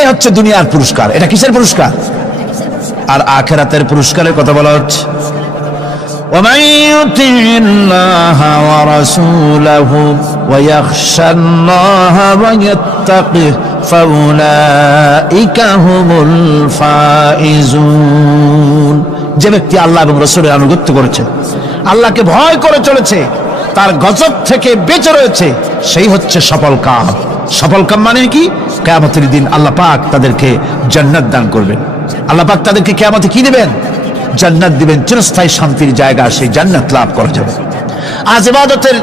এই হচ্ছে দুনিয়ার পুরস্কার। এটা কিসের পুরস্কার? আর আখিরাতের পুরস্কারের কথা বলা হচ্ছে, ومن يطع الله ورسوله ويخشى الله ويتقه فأولئك هم الفائزون। যে ব্যক্তি আল্লাহ এবং রাসূলের আনুগত্য করেছে, আল্লাহকে ভয় করে চলেছে, তার গজব থেকে বেঁচে রয়েছে, সেই হচ্ছে সফল কাম। সফল কাম মানে কি? কিয়ামতের দিন আল্লাহ পাক তাদেরকে জান্নাত দান করবেন। আল্লাহ পাক তাদেরকে কিয়ামতে কি দিবেন? জান্নাত দিবেন, চিরস্থায়ী শান্তির জায়গা, সেই জান্নাত লাভ করা যাবে। আজ ইবাদতের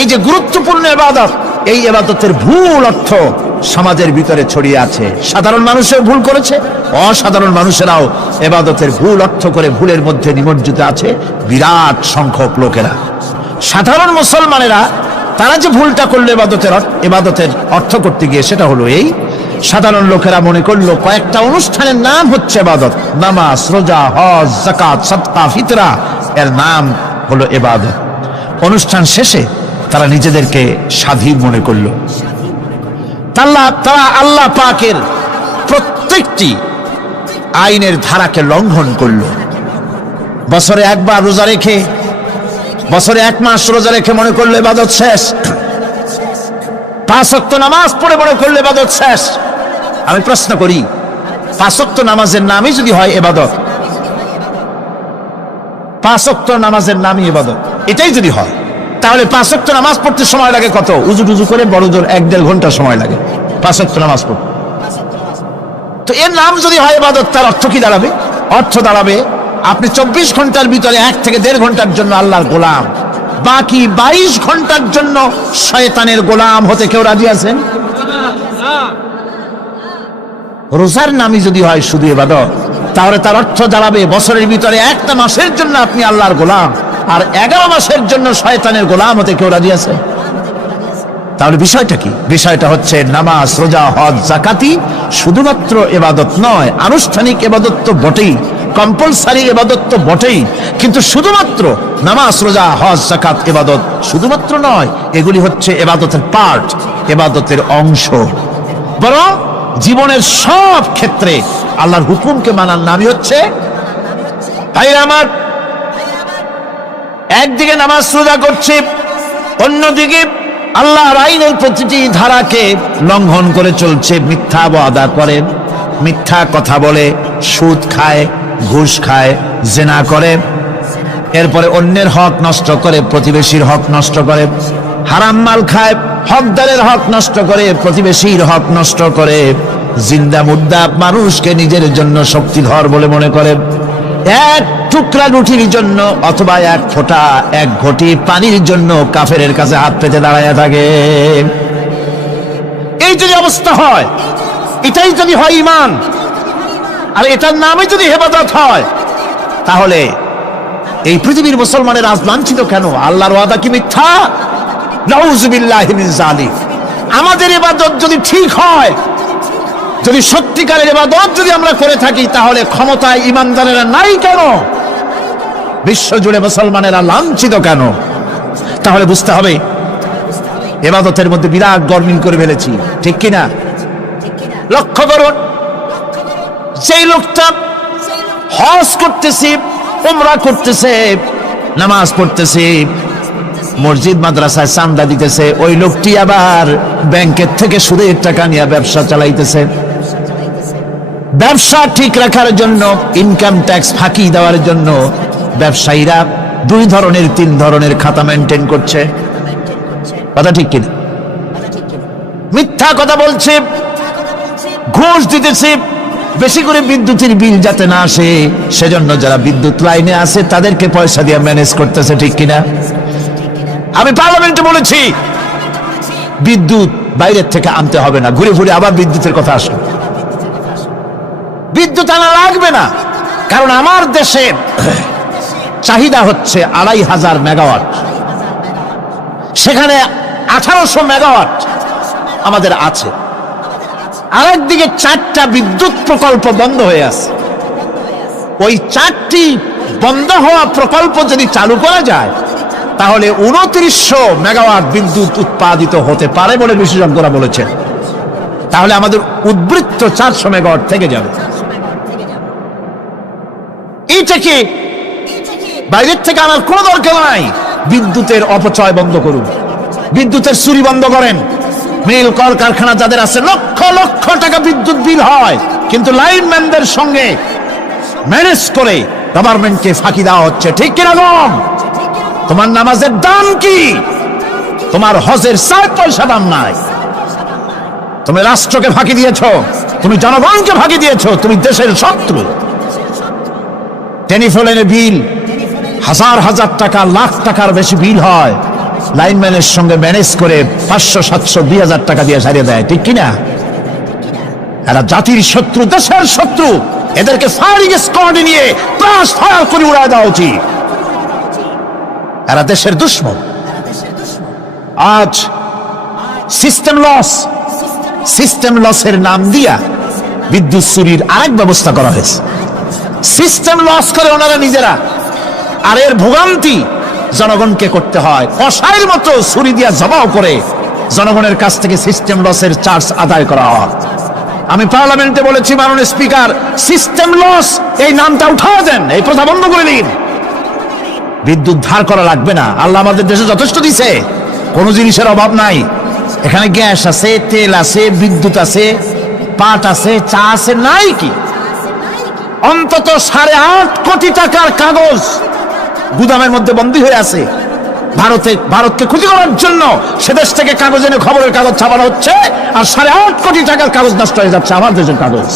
এই যে গুরুত্বপূর্ণ ইবাদত, এই ইবাদতের ভুল অর্থ সমাজের ভিতরে ছড়িয়ে আছে। সাধারণ মানুষের ভুল করেছে, অসাধারণ মানুষেরাও ইবাদতের ভুল অর্থ করে ভুলের মধ্যে নিমজ্জিত আছে বিরাট সংখ্যক লোকেরা। সাধারণ মুসলমানেরা তারা যে ভুলটা করলো ইবাদতের অর্থ করতে গিয়ে, সেটা হলো এই, সাধারণ লোকেরা মনে করলো কয়েকটা অনুষ্ঠানের নাম হচ্ছে ইবাদত, নামাজ, রোজা, হজ, যাকাত, সাদকা, ফিতরা, এর নাম হলো ইবাদত। অনুষ্ঠান শেষে তারা নিজেদেরকে স্বাধীন মনে করলো। তারা আল্লাহ পাকের প্রত্যেকটি আইনের ধারাকে লঙ্ঘন করলো। বছরে একবার রোজা রেখে, বছরে 1 মাস রোজা রেখে মনে করলো ইবাদত শেষ। 5 ওয়াক্ত নামাজ পড়ে মনে করলো ইবাদত শেষ। আমি প্রশ্ন করি, 5 ওয়াক্ত নামাজের নামই যদি হয় ইবাদত, 5 ওয়াক্ত নামাজের নামই ইবাদত, এটাই যদি হয়, তাহলে 5 ওয়াক্ত নামাজ পড়তে সময় লাগে কত? উজু টুজু করে বড় জোর 1-1.5 ঘন্টা সময় লাগে 5 ওয়াক্ত নামাজ পড়তে। তো এর নাম যদি হয় ইবাদত, তার অর্থ কি দাঁড়াবে? অর্থ দাঁড়াবে আপনি 24 ঘন্টার ভিতরে 1 থেকে 1.5 ঘন্টার জন্য আল্লাহর গোলাম, বাকি 22 ঘন্টার জন্য শয়তানের গোলাম হতে কেউ রাজি আছেন? রোজার নামই যদি হয় শুধু ইবাদত, তাহলে তার অর্থ দাঁড়াবে বছরের ভিতরে 1টা মাসের জন্য আপনি আল্লাহর গোলাম, আর 11 মাসের জন্য শয়তানের গোলাম হতে কেউ রাজি আছে? তাহলে বিষয়টা কি? বিষয়টা হচ্ছে নামাজ, রোজা, হজ, যাকাতি শুধুমাত্র ইবাদত নয়, আনুষ্ঠানিক ইবাদত তো বটেই, কম্পালসারি ইবাদত তো বটেই, কিন্তু শুধুমাত্র নামাজ, রোজা, হজ, যাকাত ইবাদত শুধুমাত্র নয়, এগুলি হচ্ছে ইবাদতের পার্ট, ইবাদতের অংশ। বরং জীবনের সব ক্ষেত্রে আল্লাহর হুকুমকে মানার নামই হচ্ছে, ভাইরা আমার, একদিকে নামাজ রোজা করছে, অন্যদিকে আল্লাহর আইনের প্রতিটি ধারাকে লঙ্ঘন করে চলছে, মিথ্যা ওয়াদা করে, মিথ্যা কথা বলে, সুদ খায়, ঘুষ খায়, জিনা করে, এরপরে অন্যের হক নষ্ট করে, প্রতিবেশীর হক নষ্ট করে, হারাম মাল খায়, হকদারের হক নষ্ট করে, প্রতিবেশীর হক নষ্ট করে, জিন্দা মুর্দা মানুষকে নিজের জন্য শক্তিধর বলে মনে করে, 1 টুকরা রুটির জন্য অথবা 1 ফোঁটা 1 ঘটি পানির জন্য কাফেরের কাছে হাত পেতে দাঁড়ায় থাকে। এই যদি অবস্থা হয়, এটাই যদি হয় ঈমান, আর এটার নামে যদি ইবাদত হয়, তাহলে এই পৃথিবীর মুসলমানের আজ লাঞ্ছিত কেন? আল্লাহর ওয়াদা কি মিথ্যা? নাউযুবিল্লাহি মিন যালিক। আমাদের ইবাদত যদি ঠিক হয়, যদি সত্যিকারের ইবাদত যদি আমরা করে থাকি, তাহলে ক্ষমতায় ঈমানদারেরা নাই কেন? বিশ্বজুড়ে মুসলমানেরা লাঞ্ছিত কেন? তাহলে বুঝতে হবে ইবাদতের মধ্যে বিরাট গরমিল করে ফেলেছি, ঠিক কিনা? লক্ষ্য করুন, সেই লোকটা হজ করতেছে, উমরা করতেছে, নামাজ পড়তেছে, মসজিদ মাদ্রাসায় চাঁদা দিতেছে, ওই লোকটি আবার ব্যাংকের থেকে সুদের টাকা নিয়ে ব্যবসা চালাইতেছে। ব্যবসা ঠিক রাখার জন্য, ইনকাম ট্যাক্স ফাঁকি দেওয়ার জন্য ব্যবসায়ীরা 2 ধরনের 3 ধরনের খাতা মেনটেন করছে। কথা ঠিক কিনা? মিথ্যা কথা বলছে, ঘুষ দিতেছে, বেশি করে বিদ্যুতের বিল যাতে না আসে সেজন্য যারা বিদ্যুৎ লাইনে আছে তাদেরকে পয়সা দিয়ে ম্যানেজ করতেছে, ঠিক কিনা? আমি পার্লামেন্টে বলেছি বিদ্যুৎ বাইরের থেকে আনতে হবে না, ঘুরে ঘুরে আবার বিদ্যুতের কথা আসলো। বিদ্যুৎ আনা লাগবে না, কারণ আমার দেশে চাহিদা হচ্ছে 2500 মেগাওয়াট, সেখানে 1800 মেগাওয়াট আমাদের আছে। আরেকদিকে 4টা বিদ্যুৎ প্রকল্প বন্ধ হয়ে আছে। ওই 4টি বন্ধ হওয়া প্রকল্প যদি চালু করা যায়, তাহলে 2900 মেগাওয়াট বিদ্যুৎ উৎপাদিত হতে পারে বলে বিশেষজ্ঞরা বলেছেন। তাহলে আমাদের উদ্বৃত্ত 400 মেগাওয়াট থেকে যাবে। এইটাকে বাইরের থেকে আনার কোনো দরকার নাই। বিদ্যুতের অপচয় বন্ধ করুন, বিদ্যুতের চুরি বন্ধ করেন। মিল কল কারখানা যাদের আছে, লক্ষ লক্ষ টাকা বিদ্যুৎ বিল হয়, কিন্তু লাইনম্যানদের সঙ্গে ম্যানেজ করে গভর্নমেন্টকে ফাঁকি দেওয়া হচ্ছে। ঠিক কিনা গম? তোমার নামাজের দাম কি? তোমার হজের 4 পয়সা দাম নাই। তুমি রাষ্ট্রকে ফাঁকি দিয়েছ, তুমি জনগণকে ফাঁকি দিয়েছ, তুমি দেশের শত্রু। টেলিফোনের বিল হাজার হাজার টাকা, লাখ টাকার বেশি বিল হয়, লাইনম্যানের সঙ্গে ম্যানেজ করে 500, 700, 2000 টাকা দিয়ে সারিয়ে দেয়। ঠিক কিনা? এরা জাতির শত্রু, দেশের শত্রু। এদেরকে ফায়ারিং স্কোয়াডে নিয়ে ক্রাশ ফায়ার করে উড়ায় দেওয়া উচিত। এরা দেশের দুশ্মন। আজ সিস্টেম লসের নাম দিয়া বিদ্যুৎ চুরির আরেক ব্যবস্থা করা হয়েছে। সিস্টেম লস করে ওনারা নিজেরা, আর এর ভোগান্তি জনগণকে করতে হয়। কসাইয়ের মতো ছুরি দিয়া জবাও করে জনগণের কাছ থেকে সিস্টেম লসের চার্জ আদায় করা হয়। আমি পার্লামেন্টে বলেছি, মাননীয় স্পিকার, সিস্টেম লস এই নামটা উঠাও দেন, এই প্রথা বন্ধ করে দিন। বিদ্যুৎ ধার করা লাগবে না। আল্লাহ আমাদের দেশে যথেষ্ট দিছে, কোনো জিনিসের অভাব নাই। এখানে গ্যাস আছে, তেল আছে, বিদ্যুৎ আছে, পাট আছে, চা আছে, নাই কি? অন্তত 8.5 কোটি টাকার কাগজ গুদামের মধ্যে বন্দী হয়ে আছে। ভারতকে ক্ষতি করার জন্য সে দেশ থেকে কাগজ এনে খবরের কাগজ ছাপানো হচ্ছে, আর 8.5 কোটি টাকার কাগজ নষ্ট হয়ে যাচ্ছে আমার দেশের কাগজ।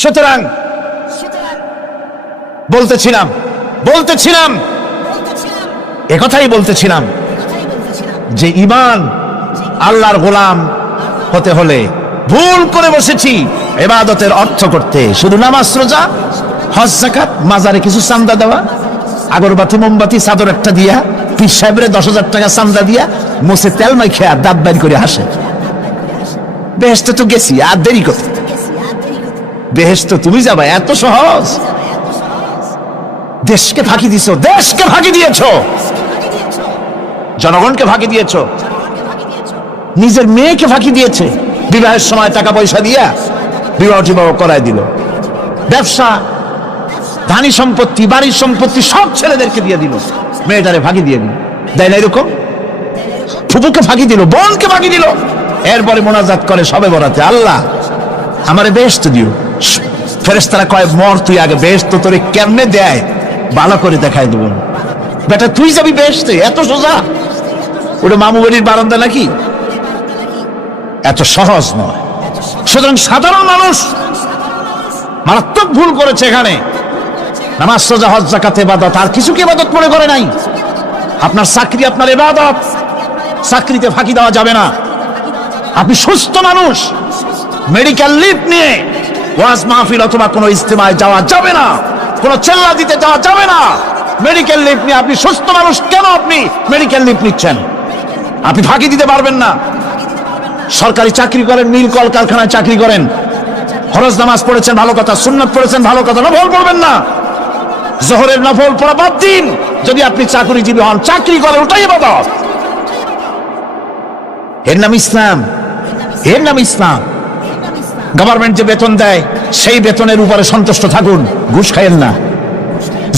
সুতরাং বলতেছিলাম একথাই বলতেছিলাম যে ঈমান আল্লাহর গোলাম হতে হলে ভুল করে বসেছি ইবাদতের অর্থ করতে। শুধু নামাজ, রোজা, হজ, যাকাত, মাজারে কিছু চান্দা দেওয়া, আগরবাতি, মোমবাতি, চাদর একটা দিয়া, পীর সাহেবের 10,000 টাকা চান্দা দিয়া মুছে তেল মাইখা দাঁত বাইর করে হাসে। বেহেশতে তো গেছি, আর দেরি কত? বেহেশতে তুমি যাবা, এত সহজ? দেশকে ফাঁকি দিছো, দেশকে ফাঁকি দিয়েছ, জনগণকে ফাঁকি দিয়েছ, নিজের মেয়েকে ফাঁকি দিয়েছে। বিবাহের সময় টাকা পয়সা দিয়া বিবাহ টিবাহ করায় দিল। ব্যবসা, ধানি সম্পত্তি, বাড়ির সম্পত্তি সব ছেলেদেরকে দিয়ে দিল, মেয়েটারে ফাঁকি দিয়ে দিল। দেয় না এরকম? ফুপুকে ফাঁকি দিল, বোনকে ফাঁকি দিল। এরপরে মোনাজাত করে সবে বরাতে, আল্লাহ আমারে বেহেশত দিও। ফেরেশতারা কয়, মর তুই আগে, বেহেশত তোরে কেমনে দেয় ভালো করে দেখায় দেব। বেটা তুই যাবি বেহেশতে? এত সোজা? ওটা মামু বাড়ির বারান্দা নাকি? এত সহজ নয়। সুতরাং সাধারণ মানুষ মারাত্মক ভুল করেছে এখানে। নামাজ, রোজা, হজ, যাকাত ইবাদত, আর কিছু কি ইবাদত মনে করে নাই? আপনার চাকরি আপনার ইবাদত, চাকরিতে ফাঁকি দেওয়া যাবে না। আপনি সুস্থ মানুষ, মেডিকেল লিভ নিয়ে ওয়াজ মাহফিল অথবা কোনো ইজতেমায় যাওয়া যাবে না, কোনো চেল্লা দিতে যাওয়া যাবে না। মেডিকেল লিভ নিয়ে আপনি সুস্থ মানুষ, কেন আপনি মেডিকেল লিভ নিচ্ছেন? আপনি ফাঁকি দিতে পারবেন না। সরকারি চাকরি করেন, মিল কল কারখানায় চাকরি করেন, ফরজ নামাজ পড়েছেন ভালো কথা, সুন্নাত পড়েছেন ভালো কথা, নফল পড়বেন না। জোহরের নফল পড়া বাদ দিন। যদি আপনি চাকরিজীবী হন, চাকরি করে, ওটাই ইবাদত। এর নাম ইসলাম, এর নাম ইসলাম। গভর্নমেন্ট যে বেতন দেয় সেই বেতনের উপরে সন্তুষ্ট থাকুন, ঘুষ খাইয়েন না।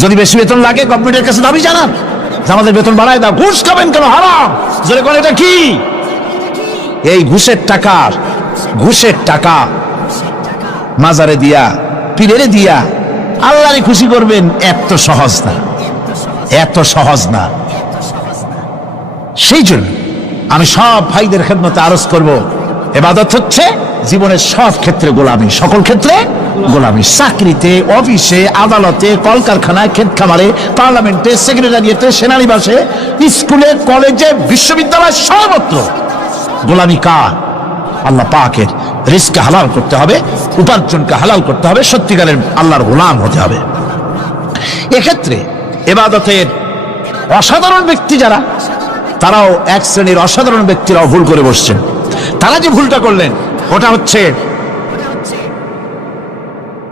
যদি বেশি বেতন লাগে গভর্নমেন্টের কাছে দাবি জানান যে আমাদের বেতন বাড়ায় দাও। ঘুষ খাবেন কেন? হারাম। জোরে করে, এটা কি? এই ঘুষের টাকা মাজারে দিয়া, পীরেরে দিয়া আল্লাহরে খুশি করবেন, এত সহজ না, এত সহজ না। সেই জন্য আমি সব ভাইদের খেদমতে আরজ করব, ইবাদত হচ্ছে জীবনের সব ক্ষেত্রে গোলামি, সকল ক্ষেত্রে গোলামি। চাকরিতে, অফিসে, আদালতে, কলকারখানায়, ক্ষেত খামারে, পার্লামেন্টে, সেক্রেটারিয়েটে, সেনানিবাসে, স্কুলে, কলেজে, বিশ্ববিদ্যালয়, সর্বত্র গোলামি কার? আল্লাহ পাকের। রিজকে হালাল করতে হবে, উপার্জনকে হালাল করতে হবে, সত্যিকারের আল্লাহর গোলাম হতে হবে। এক্ষেত্রে ইবাদতের অসাধারণ ব্যক্তি যারা, তারাও এক শ্রেণীর অসাধারণ ব্যক্তিরাও ভুল করে বসছেন। তারা যে ভুলটা করলেন ওটা হচ্ছে,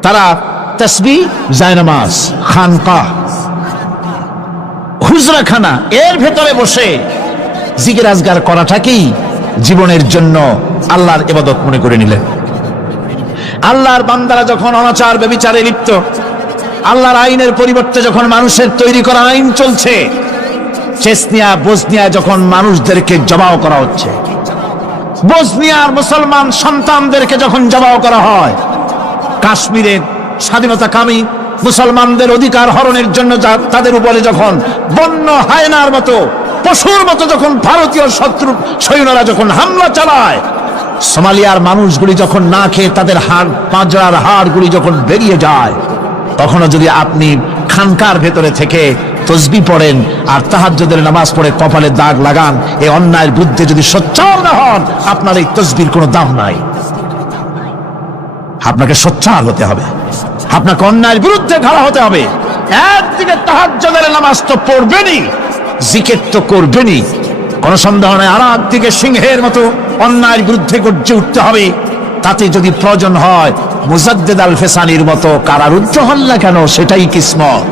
তারা তাসবিহ, জায়নামাজ, খানকা, হুজরাখানা এর ভেতরে বসে জিকির আজগার করাটাকেই জীবনের জন্য আল্লাহর ইবাদত মনে করে নিলেন। আল্লাহর বান্দারা যখন অনাচার ব্যভিচারে লিপ্ত, আল্লাহর আইনের পরিবর্তে যখন মানুষের তৈরি করা আইন চলছে, চেচনিয়া বসনিয়া যখন মানুষদেরকে জবাও করা হচ্ছে, বসনিয়ার মুসলমান সন্তানদেরকে যখন জবাও করা হয়, কাশ্মীরের স্বাধীনতাকামী মুসলমানদের অধিকার হরণের জন্য তাদের উপরে যখন বন্য হায়নার মতো পশুর মতো যখন ভারতীয় শত্রু সৈন্যরা যখন হামলা চালায়, সোমালিয়ার মানুষগুলি যখন না খেয়ে তাদের হাড় পাঁজরার হাড়গুলি যখন বেরিয়ে যায়, তখনও যদি আপনি খানকার ভেতরে থেকে তসবিহ পড়েন আর তাহাজ্জুদের নামাজ পড়ে কপালে দাগ লাগান, এই অন্যায়ের বিরুদ্ধে যদি সোচ্চার না হন, আপনার এই তসবির কোনো দাম নাই। আপনাকে সোচ্চার হতে হবে, আপনাকে অন্যায়ের বিরুদ্ধে খাড়া হতে হবে। একদিকে তাহাজ্জুদের নামাজ তো পড়বেনই, জিকির তো করবেনই, কোন সন্দেহ নাই। আর একদিকে সিংহের মতো অন্যায়ের বিরুদ্ধে গর্জে উঠতে হবে। তাতে যদি প্রয়োজন হয় মুজাদ্দিদ আল ফেসানির মতো কারারুদ্ধ হন না কেন, সেটাই কিসমত,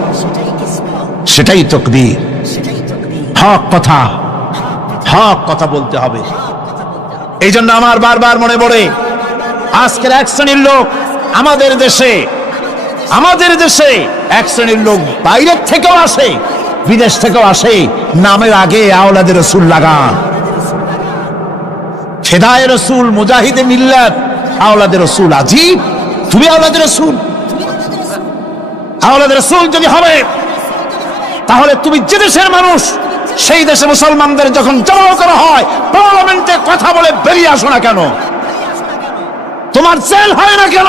সেটাই তাকদীর। হক কথা বলতে হবে। এই জন্য আমার বারবার মনে পড়ে আজকের এক শ্রেণীর লোক আমাদের দেশে এক শ্রেণীর লোক বাইরের থেকেও আসে, বিদেশ থেকেও আসে, নামের আগে আওলাদে রসুল লাগান। ফেদায়ে রসুল, মুজাহিদে মিল্লাত, আওলাদে রসুল। আজীব, তুমি আওলাদে রসুল। আওলাদে রসুল যদি হবে, তাহলে তুমি যে দেশের মানুষ, সেই দেশে মুসলমানদের যখন জবাও করা হয়, পার্লামেন্টে কথা বলে বেরিয়ে আসো না কেন? তোমার জেল হয় না কেন?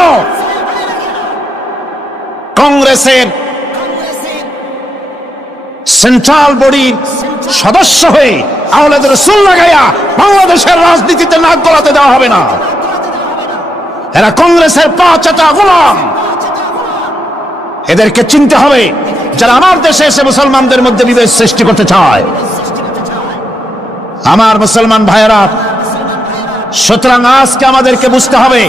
কংগ্রেসের সেন্ট্রাল বডির সদস্য হয়ে আওলাদে রসুল লাগাইয়া বাংলাদেশের রাজনীতিতে নাক গলাতে দেওয়া হবে না। এরা কংগ্রেসের পাঁচটা গোলাম। এদেরকে চিনতে হবে, যারা আমার দেশে এসে মুসলমানদের মধ্যে বিভেদ সৃষ্টি করতে চায়। আমার মুসলমান ভাইয়েরা, সুতরাং আজকে আমাদেরকে বুঝতে হবে,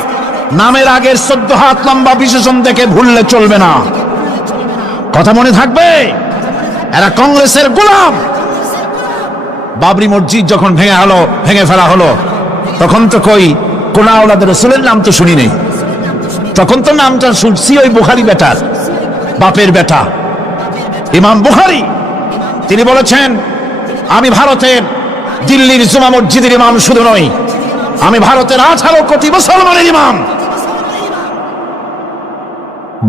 নামের আগের 14 হাত লম্বা বিশেষণ দেখে ভুললে চলবে না। কথা মনে থাকবে, এরা কংগ্রেসের গোলাম। বাবরি মসজিদ যখন ভেঙে ফেলা হলো, তখন তো কোন আওলাদে রসুলের নাম তো শুনি নেই। তখন তো নামটা শুনছি ওই বুখারী বেটার, বাপের বেটা ইমাম বুখারী। তিনি বলেছেন, আমি ভারতের দিল্লির জুমা মসজিদের ইমাম শুধু নই, আমি ভারতের 18 কোটি মুসলমানের ইমাম।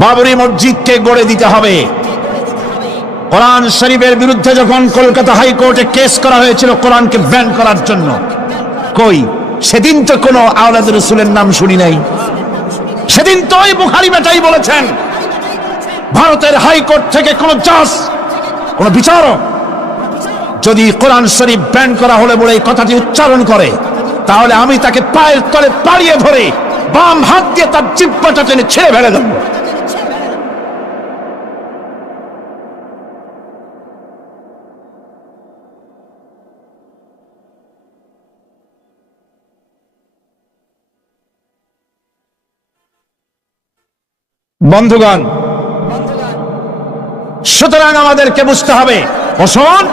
বাবরি মসজিদকে গড়ে দিতে হবে। কোরআন শরীফের বিরুদ্ধে যখন কলকাতা হাইকোর্টে কেস করা হয়েছিল কোরআনকে ব্যান করার জন্য, সেদিন তো কোনো আওলাদে রসুলের নাম শুনি নাই। সেদিন তো ওই বুখারী বেটাই বলেছেন, ভারতের হাইকোর্ট থেকে কোন জাজ, কোন বিচারক যদি কোরআন শরীফ ব্যান করা হলে বলে এই কথাটি উচ্চারণ করে, তাহলে আমি তাকে পায়ের তলে পাড়িয়ে ধরে বাম হাত দিয়ে তার জিহ্বাটা টেনে ছেড়ে ফেলে দেব। বন্ধুগণ, সুতরাং আমাদেরকে বুঝতে হবে, বসুন,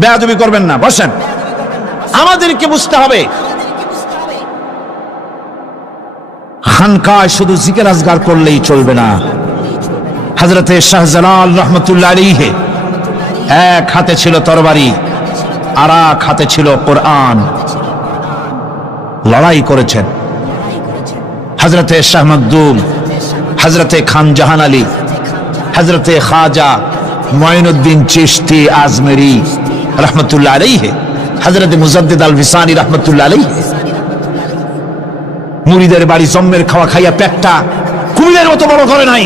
বেয়াদবি করবেন না, বসেন। আমাদেরকে বুঝতে হবে, খানকায় শুধু জিকির আজগার করলেই চলবে না। হযরতে শাহজালাল রহমতুল্লাহ আলাইহি এক হাতে ছিল তরবারি, আর এক হাতে ছিল কোরআন। লড়াই করেছেন হযরতে শাহ মখদুম, হযরতে খান জাহান আলী, হযরতে খাজা মুঈনুদ্দিন চিশতি আজমেরি রহমতুল্লাহ আলাইহি, হযরতে মুজাদ্দিদ আল ফিসানি রহমতুল্লাহ আলাইহি। মুরিদের বাড়ি জম্মের খাওয়া খাইয়া পেটটা কুমিরের মতো বড় করে নাই,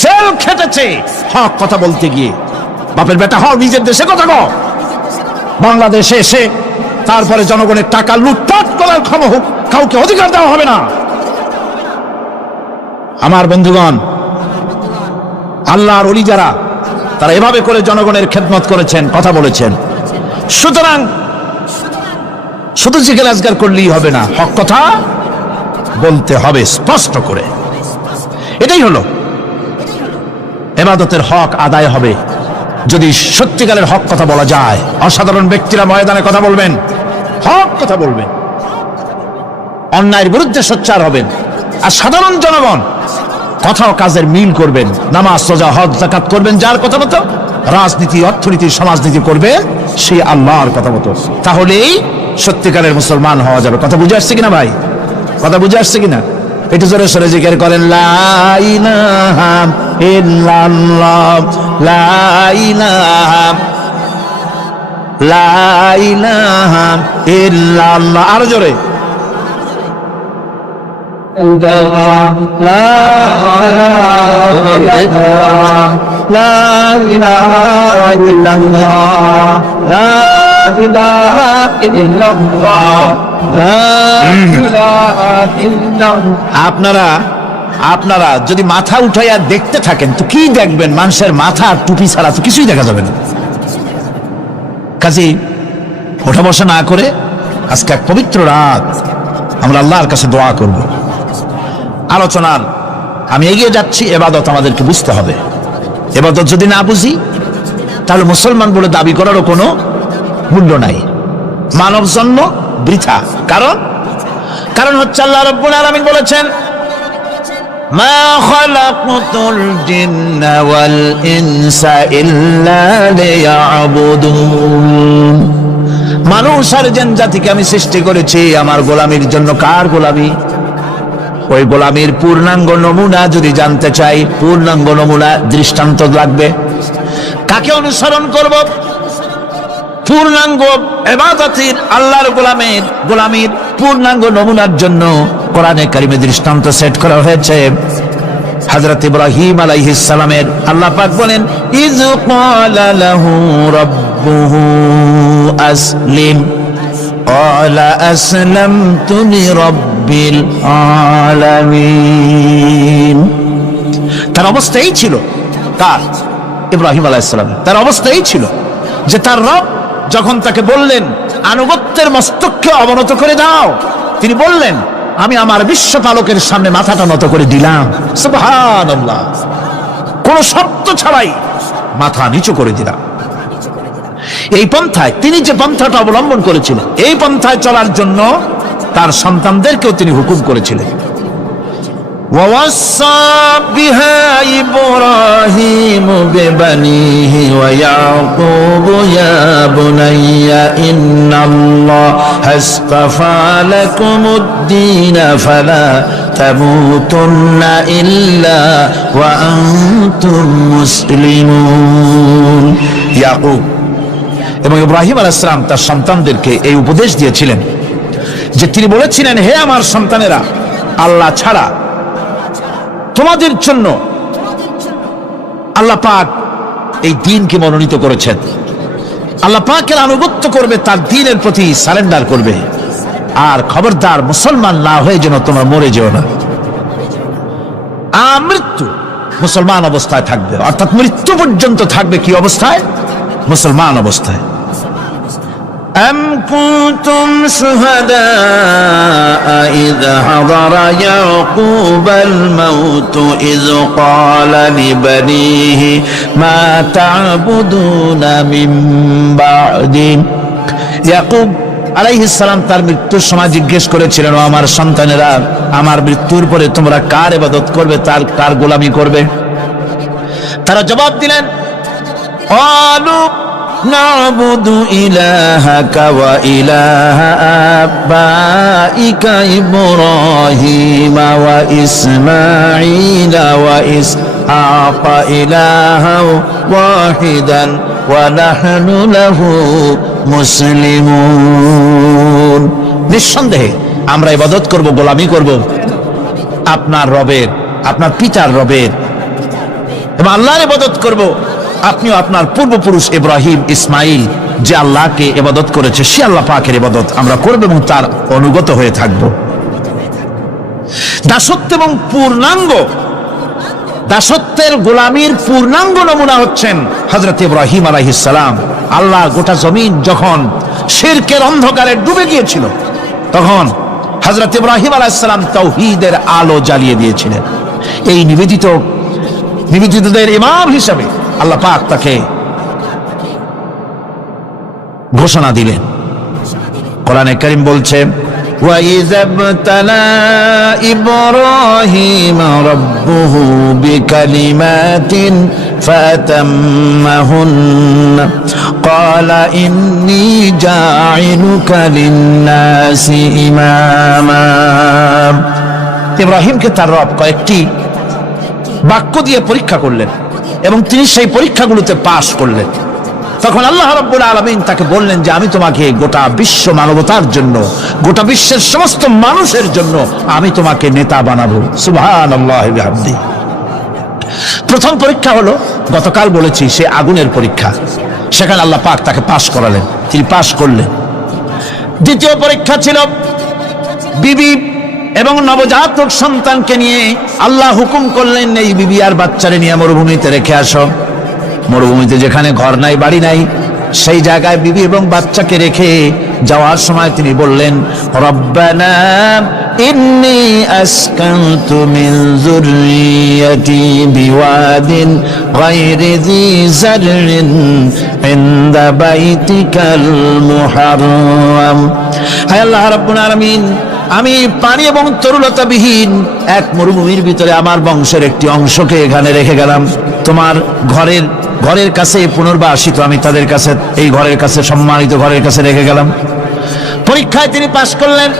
জেল খেটেছে হক কথা বলতে গিয়ে। বাপের বেটা হও, নিজের দেশে কথা কও। বাংলাদেশে এসে তারপরে জনগণের টাকা লুটপাট করার ক্ষমতা কাউকে অধিকার দেওয়া হবে না। আমার বন্ধুগণ, আল্লাহর ওলি যারা, তারা এভাবে করে জনগণের খেদমত করেছেন, কথা বলেছেন। সুতরাং শুধু জিকির আজগার করলেই হবে না, হক কথা বলতে হবে স্পষ্ট করে। এটাই হলো ইবাদতের হক আদায় হবে। যদি সত্যিকারের হক কথা বলা যায়, অসাধারণ ব্যক্তিরা ময়দানে কথা বলবেন, হক কথা বলবেন, অন্যায়ের বিরুদ্ধে সোচ্চার হবেন। আর সাধারণ জনগণ কথা ও কাজের মিল করবেন, নামাজ রোজা হজ যাকাত করবেন যার কথা মতো, রাজনীতি অর্থনীতি সমাজনীতি করবে সেই আল্লাহর কথা মতো। তাহলেই সত্যিকারের মুসলমান হওয়া যাবে। কথা বুঝে আসছে কিনা ভাই? কথা বুঝে আসছে কিনা? একটু জোরে সরে জিকির করেন, লা ইলাহা ইল্লাল্লাহ, লা ইলাহা, লা ইলাহা ইল্লাল্লাহ। আরো জোরে, আপনারা যদি মাথা উঠাইয়া দেখতে থাকেন তো কি দেখবেন? মানুষের মাথা আর টুপি ছাড়া তো কিছুই দেখা যাবে না। কাজেই ওঠা বসা না করে আজকে এক পবিত্র রাত আমরা আল্লাহর কাছে দোয়া করব। আলোচনার আমি এগিয়ে যাচ্ছি। এবাদত আমাদেরকে বুঝতে হবে। এবাদত যদি না বুঝি তাহলে মুসলমান বলে দাবি করারও কোনো মূল্য নাই। মানব জন্ম বৃথা। কারণ হচ্ছে আল্লাহ রাব্বুল আলামিন বলেছেন, মা খালাকতুল জিন্না ওয়াল ইনসা ইল্লা লিয়াবুদুন। মানুষ আর জিন জাতিকে আমি সৃষ্টি করেছি আমার গোলামির জন্য। কার গোলামি? ওই গোলামির পূর্ণাঙ্গ নমুনা যদি জানতে চাই, পূর্ণাঙ্গ নমুনা দৃষ্টান্ত লাগবে। কাকে অনুসরণ করব? পূর্ণাঙ্গ ইবাদতের আল্লাহর গোলামির পূর্ণাঙ্গ নমুনার জন্য কোরআনে কারিমে দৃষ্টান্ত সেট করা হয়েছে। হযরত ইব্রাহিম আলাইহিস সালামের আল্লাহ পাক বলেন, ইয ক্বালা লাহু রাব্বুহু আসলিম ক্বালা আসলামতু লিরাব্বিল আলামিন। তার অবস্থা এই ছিল, কার? ইব্রাহিম আলাইহিস সালাম। তার অবস্থা এই ছিল যে তার রব যখন তাকে বললেন আনুগত্যের মস্তককে অবনত করে দাও, তিনি বললেন আমি আমার বিশ্বপালকের সামনে মাথাটা নত করে দিলাম। সুবহানাল্লাহ, কোন শর্ত ছাড়াই মাথা নিচু করে দিলাম। এই পন্থায় তিনি যে পন্থাটা অবলম্বন করেছিলেন, এই পন্থায় চলার জন্য তার সন্তানদেরকেও তিনি হুকুম করেছিলেন। ووصى بها إبراهيم ببنيه ويعقوب يا بني إن الله اصطفى لكم الدين فلا تموتن إلا وأنتم مسلمون। ইয়াকুব এবং ইব্রাহিম আলাইহিস সালাম তার সন্তানদেরকে এই উপদেশ দিয়েছিলেন যে তিনি বলেছিলেন, হে আমার সন্তানেরা, আল্লাহ ছাড়া তোমাদের জন্য আল্লাহ পাক এই দ্বীনকে মনোনীত করেছেন। আল্লাহ পাকের আনুগত্য করবে, তার দ্বীনের প্রতি সারেন্ডার করবে। আর খবরদার মুসলমান না হয়ে যেন তোমরা মরে যেও না। মৃত্যু মুসলমান অবস্থায় থাকবে, অর্থাৎ মৃত্যু পর্যন্ত থাকবে কি অবস্থায়? মুসলমান অবস্থায়। أم كنتم شهداء إذ حضر يعقوب الموت إذ قال لبنيه ما تعبدون من بعدي। ইয়াকুব আলাইহিস সালাম তার মৃত্যুর সময় জিজ্ঞেস করেছিলেন, ও আমার সন্তানেরা, আমার মৃত্যুর পরে তোমরা কার ইবাদত করবে, কার গোলামি করবে? তারা জবাব দিলেন, ক্বালু نعبد إلهك وإله آبائك إبراهيم وإسماعيل وإسحاق إلها واحدا ونحن له مسلمون। নিঃসন্দেহে আমরা ইবাদত করব, গোলামি করব আপনার রবের, আপনার পিতার রবের, এবং আল্লাহর ইবাদত করব। আপনিও আপনার পূর্বপুরুষ ইব্রাহিম ইসমাইল যে আল্লাহকে ইবাদত করেছে সে আল্লাহ পাকের ইবাদত আমরা করব এবং তার অনুগত হয়ে থাকব। দাসত্ব এবং দাসত্বের গোলামির পূর্ণাঙ্গ নমুনা হচ্ছেন হযরত ইব্রাহিম আলাইহিস সালাম। আল্লাহ গোটা জমিন যখন শিরকের অন্ধকারে ডুবে গিয়েছিল তখন হযরত ইব্রাহিম আলাইহিস সালাম তাওহীদের আলো জ্বালিয়ে দিয়েছিলেন। এই নিবেদিতদের ইমাম হিসেবে আল্লাহ পাক তাকে ঘোষণা দিলেন। কোরআনে কারীম বলছে, وَإِذَا ابْتَلَى إِبْرَاهِيمَ رَبُّهُ بِكَلِمَاتٍ فَأَتَمَّهُنَّ قَالَ إِنِّي جَاعِلُكَ لِلنَّاسِ إِمَامًا। ইব্রাহিমকে তার রব কয়েকটি বাক্য দিয়ে পরীক্ষা করলেন এবং তিনি সেই পরীক্ষাগুলোতে পাশ করলেন। তখন আল্লাহ রাব্বুল আলামিন তাকে বললেন যে আমি তোমাকে গোটা বিশ্ব মানবতার জন্য, গোটা বিশ্বের সমস্ত মানুষের জন্য আমি তোমাকে নেতা বানাবো। সুবহানাল্লাহি ওয়া বিহামদিহি। প্রথম পরীক্ষা হলো, গতকাল বলেছি, সে আগুনের পরীক্ষা। সেখানে আল্লাহ পাক তাকে পাশ করালেন, তিনি পাশ করলেন। দ্বিতীয় পরীক্ষা ছিল বিবি এবং নবজাতক সন্তানকে নিয়ে আল্লাহ হুকুম করলেন, এই বিবি আর বাচ্চারে নিয়ে মরুভূমিতে রেখে আসো। মরুভূমিতে যেখানে ঘর নাই, বাড়ি নাই, সেই জায়গায় বিবি এবং বাচ্চাকে রেখে যাওয়ার সময় তিনি বললেন, রব্বানা ইন্নী আসকানতু মিন যুররিয়াতি বিওয়াদিন গায়রি যী যাররিন ইনদা বাইতিকাল মুহাররাম। হে আল্লাহ রাব্বুল আলামিন, আমি পানি এবং তরুলতাবিহীন এক মরুভূমির ভিতরে আমার বংশের একটি অংশকে এখানে রেখে গেলাম। তোমার ঘরের কাছে পুনর্বাসিত, আমি তাদের কাছে, এই ঘরের কাছে, সম্মানিত ঘরের কাছে রেখে গেলাম। পরীক্ষায় তিনি পাশ করলেন।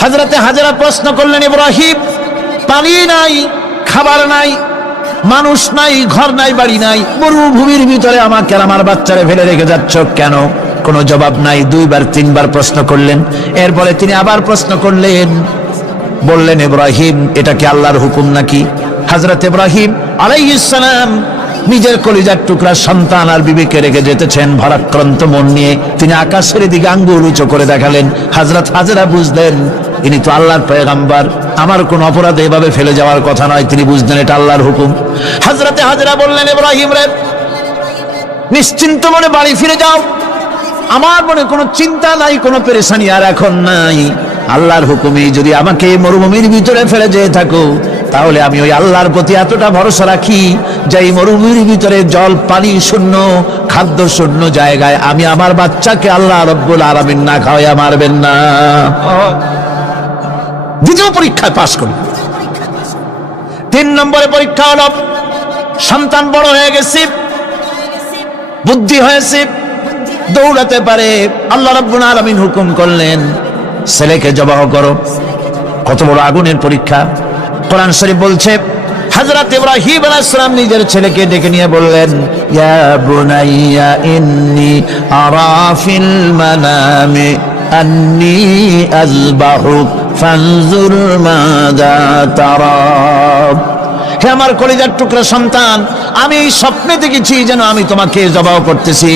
হযরতে হাজেরা প্রশ্ন করলেন, ইব্রাহিম, পানি নাই, খাবার নাই, মানুষ নাই, ঘর নাই, বাড়ি নাই, মরুভূমির ভিতরে আমাকে আর আমার বাচ্চারে ফেলে রেখে যাচ্ছ কেন? কোনো জবাব নাই। দুইবার তিনবার প্রশ্ন করলেন। এরপরে তিনি আবার প্রশ্ন করলেন, বললেন, ইব্রাহিম, এটা কি আল্লাহর হুকুম নাকি? হযরত ইব্রাহিম আলাইহিস সালাম নিজের কলিজার টুকরা সন্তান আর বিবিকে রেখে যেতেছেন ভারাক্রান্ত মন নিয়ে। তিনি আকাশের দিকে আঙ্গুল উঁচু করে দেখালেন। হযরত হাজেরা বুঝলেন ইনি তো আল্লাহর পয়গম্বর, আমার কোন অপরাধে এভাবে ফেলে যাওয়ার কথা নয়। তিনি বুঝলেন এটা আল্লাহর হুকুম। হযরতে হাজেরা বললেন, ইব্রাহিম রে, নিশ্চিন্ত মনে বাড়ি ফিরে যাও, আমার মনে কোনো চিন্তা নাই, কোনো পেরেশানি আর এখন নাই। আল্লাহর হুকুমে যদি আমাকে মরুভূমির ভিতরে ফেলে যেয়ে থাকো, তাহলে আমি ওই আল্লাহর প্রতি এতটা ভরসা রাখি যে এই মরুভূমির ভিতরে জল পানি শূন্য, খাদ্য শূন্য জায়গায় আমি আমার বাচ্চাকে আল্লাহ রাব্বুল আলামিন না খাওয়াইয়া মারবেন না। দ্বিতীয় পরীক্ষায় পাশ করল। 3 নম্বরে পরীক্ষা হলো, সন্তান বড় হয়ে গেছে, বুদ্ধি হয়েছে, দৌড়াতে পারে। আল্লাহ রাব্বুল আলামিন হুকুম করলেন, ছেলেকে জবাহ করো। কত বড় আগুনের পরীক্ষা! কোরআন শরীফ বলছে, হযরত ইব্রাহিম আলাইহিস সালাম নিজের ছেলেকে ডেকে নিয়ে বললেন, ইয়া বুনাইয়া ইন্নী আরা ফিল মানামি আন্নী আযবাহুক ফানজুর মাযা তারা। হে আমার কলিজার টুকরা সন্তান, আমি এই স্বপ্নে দেখেছি যেন আমি তোমাকে জবাহ করতেছি।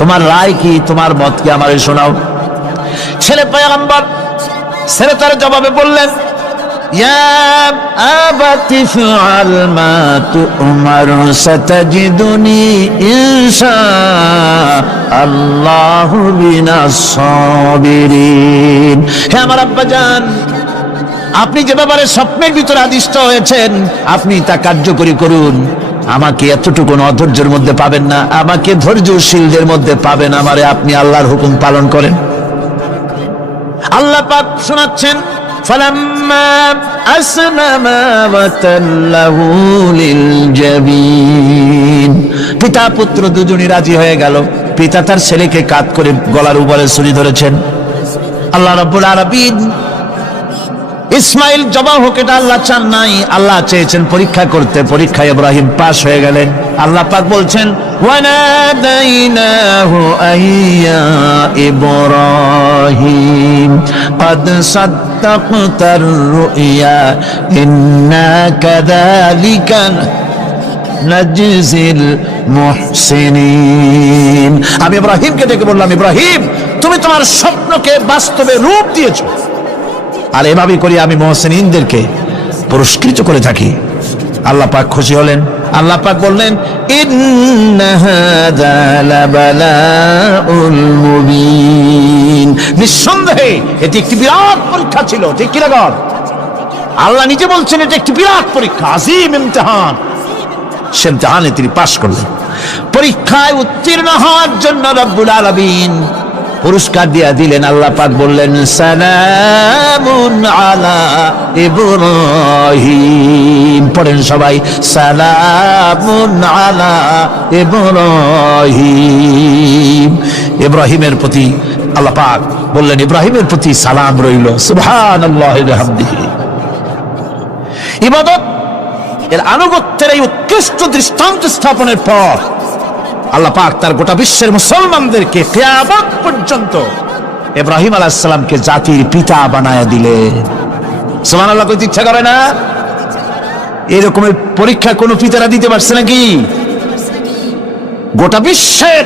তোমার রায় কি, তোমার মত কি, আমারে শোনাও। ছেলে পয়গম্বর, ছেলে তার জবাবে বললেন, ইয়া আবাতি ফাআল মা তু'মার সাতাজিদুনি ইনশাআল্লাহু মিনাস সাবিরিন। হে আমার আব্বাজান, আপনি যে ব্যাপারে স্বপ্নের ভিতরে আদিষ্ট হয়েছেন, আপনি তা কার্যকরী করুন। আমাকে এতটুকু অধৈর্যের মধ্যে পাবেন না, আমাকে ধৈর্যশীলদের মধ্যে পাবেন। আমারে আপনি আল্লাহর হুকুম পালন করেন। আল্লাহ পাক শোনাচ্ছেন, ফালাম্মা আসলামা ওয়া তাল্লাহু লিল জাবিন। পিতা পুত্র দুজনই রাজি হয়ে গেল। পিতা তার ছেলেকে কাঁধ করে গলার উপরে ছুরি ধরেছেন। আল্লাহ রাব্বুল আলামিন ইসমাইল জবাহ হোক, এটা আল্লাহ চান নাই, আল্লাহ চেয়েছেন পরীক্ষা করতে। পরীক্ষায় ইব্রাহিম পাশ হয়ে গেলেন। আল্লাহ পাক বলছেন, ওয়ানাদাইনাহু আইয়া ইব্রাহিম قد صدقت الرؤيا إنا كذلك نجزي المحسنين। আমি ইব্রাহিমকে ডেকে বললাম, ইব্রাহিম, তুমি তোমার স্বপ্নকে বাস্তবে রূপ দিয়েছো, আর এভাবে করে আমি মুহসিনদেরকে পুরস্কৃত করে থাকি। আল্লাহ পাক খুশি হলেন। আল্লাহ পাক বললেন, ইন্না হাযা লাবালাউল মুবিন। নিঃসন্দেহে এটি একটি বিরাট পরীক্ষা ছিল। ঠিক কি না? আল্লাহ নিজে বলছেন এটা একটি বিরাট পরীক্ষা, আযীম ইমতিহান। সে ইমতিহানে তিনি পাশ করলেন। পরীক্ষায় উত্তীর্ণ হওয়ার জন্য রব্বুল আলামিন পুরস্কার দিয়া দিলেন। আল্লাহ পাক বললেন সালামুন আলা ইব্রাহিম। পড়েন সবাই, সালামুন আলা ইব্রাহিম। ইব্রাহিমের প্রতি আল্লাহ পাক বললেন ইব্রাহিমের প্রতি সালাম রইল। সুবহানাল্লাহি ওয়া বিহামদিহি। ইবাদত এর আনুগত্যের এই উৎকৃষ্ট দৃষ্টান্ত স্থাপনের পর আল্লাহ পাক তার গোটা বিশ্বের মুসলমানদেরকে কিয়ামত পর্যন্ত ইব্রাহিম আলাইহিস সালামকে জাতির পিতা বানায়া দিলেন। সুবহানাল্লাহ। কইতে ইচ্ছা করে না? এরকমের পরীক্ষা কোন পিতারা দিতে পারছে নাকি? গোটা বিশ্বের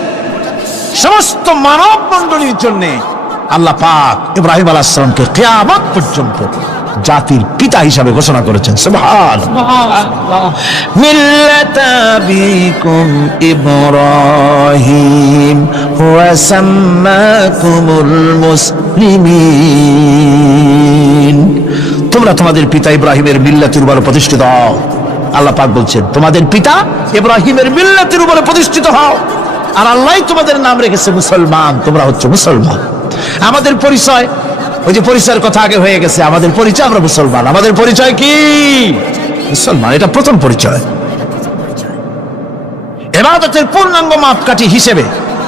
সমস্ত মানব মণ্ডলীর জন্য আল্লাহ পাক ইব্রাহিম আলাইহিস সালামকে কিয়ামত পর্যন্ত জাতির পিতা হিসাবে ঘোষণা করেছেন। সুবহানাল্লাহ। মিল্লাতা বিকুম ইব্রাহিম ওয়া সাম্মাকুমুল মুসলিমিন। তোমরা তোমাদের পিতা ইব্রাহিমের মিল্লাতের উপর প্রতিষ্ঠিত হও। আল্লাহ পাক বলছেন তোমাদের পিতা ইব্রাহিমের মিল্লাতের উপর প্রতিষ্ঠিত হও, আর আল্লাহই তোমাদের নাম রেখেছে মুসলমান। তোমরা হচ্ছে মুসলমান। আমাদের পরিচয়, ওই যে পরিচয়ের কথা আগে হয়ে গেছে, আমাদের পরিচয় আমরা মুসলমান। আমাদের পরিচয় কি? মুসলমান। এটা প্রথম পরিচয়। ইবাদতের পূর্ণাঙ্গ মাপকাঠি হিসেবে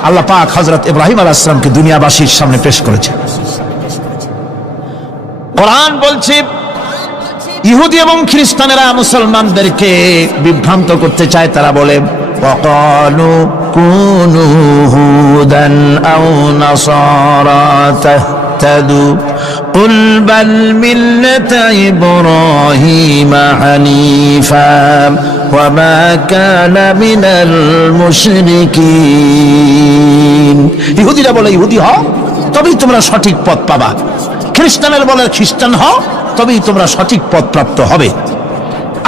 আল্লাহ পাক হযরত ইব্রাহিম আলাইহিস সালামকে দুনিয়াবাসীর সামনে পেশ করেছেন। কোরআন বলছে ইহুদি এবং খ্রিস্টানেরা মুসলমানদেরকে বিভ্রান্ত করতে চায়। তারা বলে ওয়াকালু কুনু হুদান আও নাসারা তাহতাদু কুল বাল মিল্লাতা ইব্রাহিম হানিফা ওয়া মা কানা মিনাল মুশরিকিন। ইহুদিরা বলে ইহুদি হও তবেই তোমরা সঠিক পথ পাবা, খ্রিস্টানের বলে খ্রিস্টান হও তবেই তোমরা সঠিক পথ প্রাপ্ত হবে।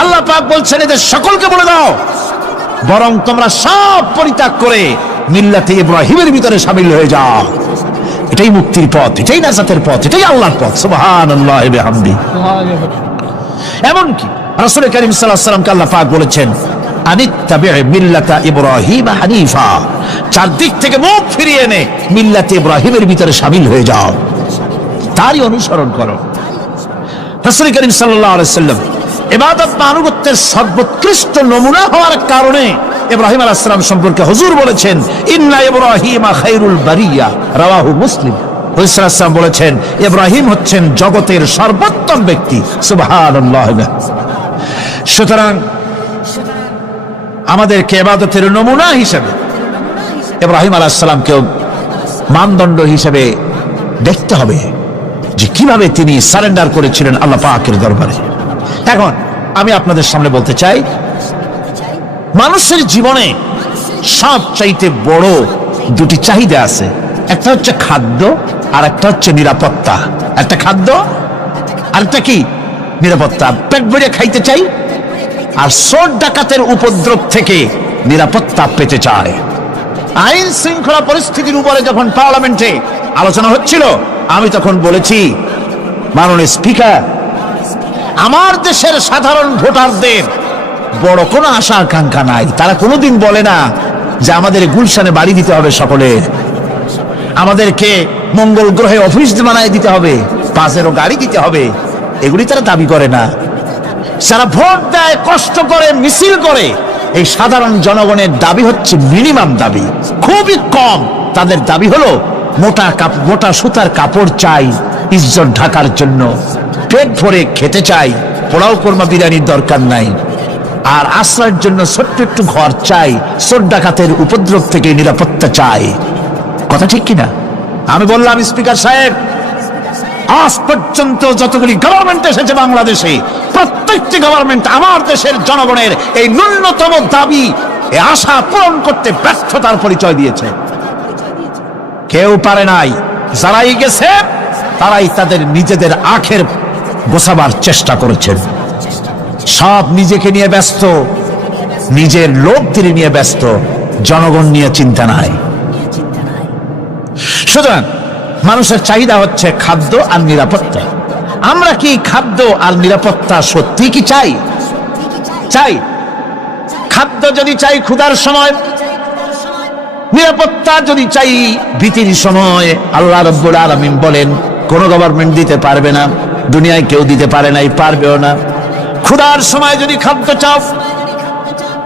আল্লাহ পাক বলছেন এদের সকলকে বলে দাও বরং তোমরা সব পরিত্যাগ করে মিল্লাতে ইব্রাহিমের ভিতরে শামিল হয়ে যাও। এটাই মুক্তির পথ, এটাই নাজাতের পথ, এটাই আল্লাহর পথ। সুবহানাল্লাহি ওয়া বিহামদিহি। এমনকি রাসূল কারীম সাল্লাল্লাহু আলাইহি ওয়াসাল্লামকে আল্লাহ পাক বলেছেন আনিত্তাবি' মিল্লাতা ইব্রাহিম হানিফা। চারদিক থেকে মুখ ফিরিয়ে এনে মিল্লাতে ইব্রাহিমের ভিতরে শামিল হয়ে যাও, তারই অনুসরণ করো। রাসূল কারীম সাল্লাল্লাহু আলাইহি ওয়াসাল্লাম ইবাদত বা আনুগত্যের সর্বোৎকৃষ্ট নমুনা হওয়ার কারণে ইব্রাহিম আলাইহিস সালাম সম্পর্কে হুজুর বলেছেন ইন্না ইব্রাহিমা খায়রুল বারিয়া, রাওয়াহু মুসলিম। রাসূল সাল্লাল্লাহু আলাইহি ওয়াসাল্লাম বলেছেন ইব্রাহিম হচ্ছেন জগতের সর্বোত্তম ব্যক্তি। সুবহানাল্লাহ। সুতরাং আমাদেরকে ইবাদতের নমুনা হিসেবে ইব্রাহিম আলাইহিস সালামকে মানদণ্ড হিসেবে দেখতে হবে যে কিভাবে তিনি সারেন্ডার করেছিলেন আল্লাহ পাকের দরবারে। এখন আমি আপনাদের সামনে বলতে চাই মানুষের জীবনে সবচাইতে বড় দুটি চাহিদা আছে, একটা হচ্ছে খাদ্য আর একটা হচ্ছে নিরাপত্তা। একটা খাদ্য আর একটা কি? নিরাপত্তা। পেট ভরে খাইতে চাই আর চোর ডাকাতের উপদ্রব থেকে নিরাপত্তা পেতে চায়। আইন শৃঙ্খলা পরিস্থিতির উপরে যখন পার্লামেন্টে আলোচনা হচ্ছিল আমি তখন বলেছি মাননীয় স্পিকার, আমার দেশের সাধারণ ভোটারদের বড় কোনো আশা আকাঙ্ক্ষা নাই। তারা কোনোদিন বলে না যে আমাদের গুলশানে বাড়ি দিতে হবে সকলের, আমাদেরকে মঙ্গল গ্রহে অফিস বানায় দিতে হবে, বাসেরও গাড়ি দিতে হবে, এগুলি তারা দাবি করে না। যারা ভোট দেয়, কষ্ট করে, মিছিল করে, এই সাধারণ জনগণের দাবি হচ্ছে মিনিমাম দাবি, খুবই কম। তাদের দাবি হলো মোটা সুতার কাপড় চাই ইজ্জত ঢাকার জন্য, পেট ভরে খেতে চাই, পোলাও কোরমা বিরিয়ানির দরকার নাই, আর আশ্রয়ের জন্য ছোট্ট একটু ঘর চাই, চোর ডাকাতের উপদ্রব থেকে নিরাপত্তা চাই। কথা ঠিক কিনা? আমি বললাম স্পিকার সাহেব, আজ পর্যন্ত যতগুলি গভর্নমেন্ট এসেছে বাংলাদেশে, প্রত্যেকটি গভর্নমেন্ট আমার দেশের জনগণের এই ন্যূনতম দাবি, এই আশা পূরণ করতে ব্যর্থতার পরিচয় দিয়েছে। কেউ পারে নাই। যারাই গেছে তারাই তাদের নিজেদের আখের গোছাবার চেষ্টা করেছেন। সব নিজেকে নিয়ে ব্যস্ত, নিজের লোকদের নিয়ে ব্যস্ত, জনগণ নিয়ে চিন্তা নাই। সুতরাং মানুষের চাহিদা হচ্ছে খাদ্য আর নিরাপত্তা। আমরা কি খাদ্য আর নিরাপত্তা সত্যি কি চাই? চাই। খাদ্য যদি চাই ক্ষুধার সময়, নিরাপত্তা যদি চাই, ভীতির সময় আল্লাহ রাব্বুল আলামিন বলেন কোন গভর্নমেন্ট দিতে পারবে না, দুনিয়ায় কেউ দিতে পারে নাই, পারবেও না। ক্ষুধার সময় যদি খাদ্য চাও,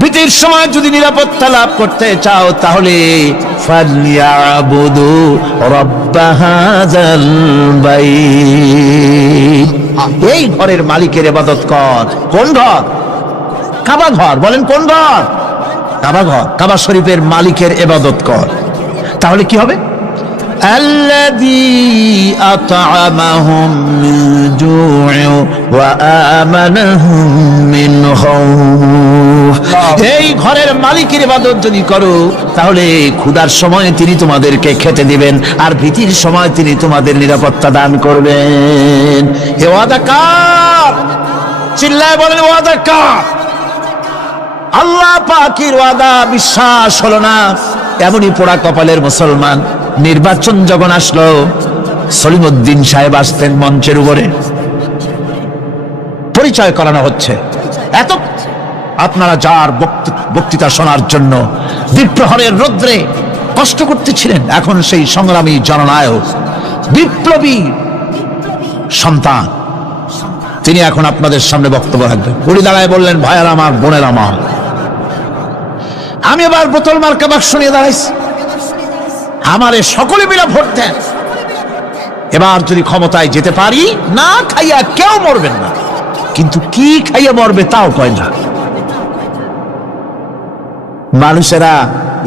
ভীতির সময় যদি নিরাপত্তা লাভ করতে চাও, তাহলে ফালিয়াবুদু রাব্ব হাযাল বাইত, এই ঘরের মালিকের ইবাদত কর। কোন ঘর? কাবা ঘর। বলেন কোন ঘর? কাবা ঘর। কাবা শরীফের মালিকের ইবাদত কর। তাহলে কি হবে? আল্লাযী আত'আমাহুম মিন জু'in ওয়া আমানাহুম মিন খাউফ। এই ঘরের মালিকের ইবাদত যদি করো, তাহলে ক্ষুধার সময় তিনি তোমাদেরকে খেতে দিবেন, আর ভীতির সময় তিনি তোমাদের নিরাপত্তা দান করবেন। এ ওয়াদা কার? চিল্লায় বলেন ওয়াদা কার? আল্লাহ পাকের ওয়াদা বিশ্বাস হলো না, এমনই পোড়া কপালের মুসলমান। নির্বাচন যখন আসলো, সলিমউদ্দিন সাহেব আসতেন মঞ্চের উপরে, পরিচয় করানো হচ্ছে। এত আপনারা যার বক্তৃতা শোনার জন্য দ্বীপ্রহরের রৌদ্রে কষ্ট করতেছিলেন, এখন সেই সংগ্রামী জননায়ক, বিপ্লবী সন্তান, তিনি এখন আপনাদের সামনে বক্তব্য রাখবেন। উনি দাঁড়ায় বললেন, ভাইয়ার আমার, বোনের আমার, আমি এবার বোতল মার্কা বাক্স নিয়ে দাঁড়াইছি, আমারে সকলে মিলে ভোট দেন। এবার যদি ক্ষমতায় যেতে পারি, না খাইয়া কেউ মরবেন না, কিন্তু কি খাইয়া মরবে তাও কয় না। মানুষেরা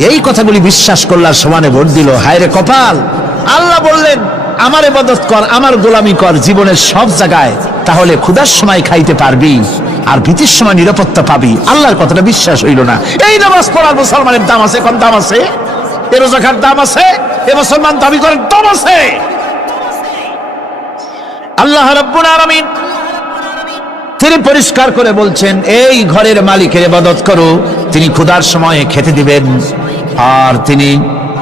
এই কথাগুলি বিশ্বাস করলার সমানে ভোট দিল। হায় রে কপাল! আল্লাহ বললেন আমার ইবাদত কর, আমার গোলামি কর জীবনের সব জায়গায়, তাহলে ক্ষুধার সময় খাইতে পারবি আর ভীতির সময় নিরাপত্তা পাবি। আল্লাহর কথাটা বিশ্বাস হইল না। এই নামাজ পড়ার মুসলমানের দাম আছে, কম দাম আছে? এ রোজাকার দাম আছে? এ মুসলমান দাবি করেন দাম আছে? আল্লাহ রাব্বুল আলামিন তিনি পরিষ্কার করে বলছেন, এই ঘরের মালিকের ইবাদত করো, তিনি ক্ষুধার সময়ে খেতে দিবেন, আর তিনি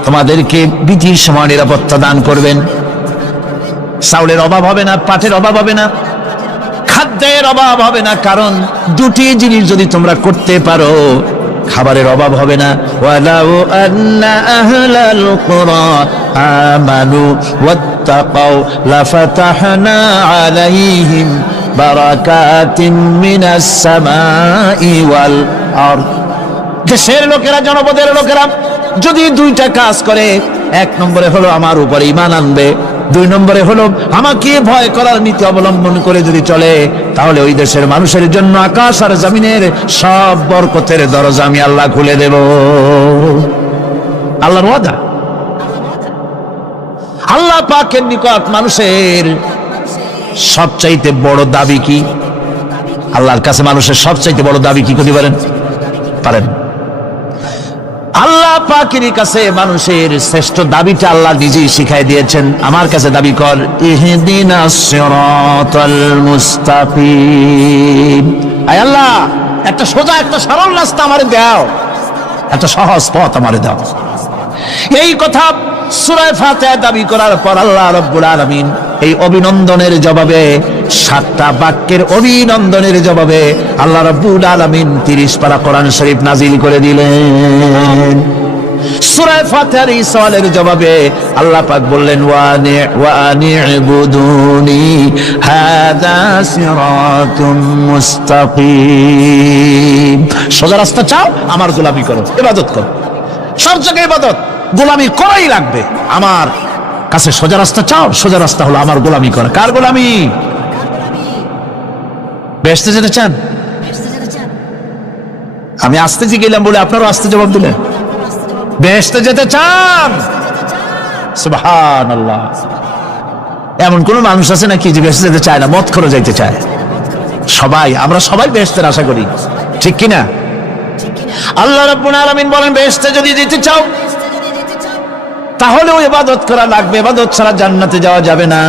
তোমাদেরকে ভীতির সময় নিরাপত্তা দান করবেন। চাউলের অভাব হবে না, পাটের অভাব হবে না, খাদ্যের অভাব হবে না, কারণ দুটি জিনিস যদি তোমরা করতে পারো, খাবারের অভাব হবে না। ওয়ালাউ আন্না আহলাল কুরা আমানু ওয়াত্তাকাউ লাফাতাহনা আলাইহিম বারাকাতিন মিনাস সামাই ওয়াল আরদ। দেশের লোকেরা, জনপদের লোকেরা যদি দুইটা কাজ করে, এক নম্বরে হলো আমার উপরে ঈমান আনবে, দুই নম্বরে হলো আমাকে ভয় করার নীতি অবলম্বন করে যদি চলে, তাহলে ওই দেশের মানুষের জন্য আকাশ আর জমিনের সব বরকতের দরজা আমি আল্লাহ খুলে দেব। আল্লাহর ওয়াদা। আল্লাহ পাকের নিকট মানুষের সবচাইতে বড় দাবি কি? আল্লাহর কাছে মানুষের সবচাইতে বড় দাবি কি করতে পারেন? পারেন? আল্লাহ পাকের কাছে মানুষের শ্রেষ্ঠ দাবিটা আল্লাহ নিজেই শিখাই দিয়েছেন। আমার কাছে দাবি কর, ইহদিনাস সিরাতাল মুস্তাকিম। আয় আল্লাহ, একটা সোজা, একটা সরল রাস্তা আমারে দাও, একটা সহজ পথ আমারে দাও। এই কথা সূরা ফাতিহা দাবি করার পর আল্লাহ রাব্বুল আলামিন এই অভিনন্দনের জবাবে, 7টা বাক্যের অভিনন্দনের জবাবে আল্লাহ রাব্বুল আলামিন 30 পারা কোরআন শরীফ নাজিল করে দিলেন। সূরা ফাতিহার এই সওয়ালের জবাবে আল্লাহ পাক বললেন, ওয়া আনি'বুদুনি হাযা সিরাতুম মুস্তাকিম। সোজা রাস্তা চাও, আমার গোলামি করো, ইবাদত করো। সব জায়গায় ইবাদত, গোলামি করাই লাগবে। আমার কাছে সোজা রাস্তা চাও, সোজা রাস্তা হলো আমার গোলামি করা। কার গোলামি? বেহেশতে যেতে চান? আমি আসতে গেলাম বলে আপনারও আসতে জবাব দিলেন। বেহেশতে যেতে চান? সুবহানাল্লাহ। এমন কোন মানুষ আছে নাকি যে বেহেশতে যেতে চায় না? মদ খোর যাইতে চায়। সবাই, আমরা সবাই বেহেশতের আশা করি, ঠিক কিনা? আল্লাহ রাব্বুল আলামিন বলেন, বেহেশতে যদি যেতে চাও তাহলেও ইবাদত করা লাগবে, ইবাদত ছাড়া জান্নাতে যাওয়া যাবে না।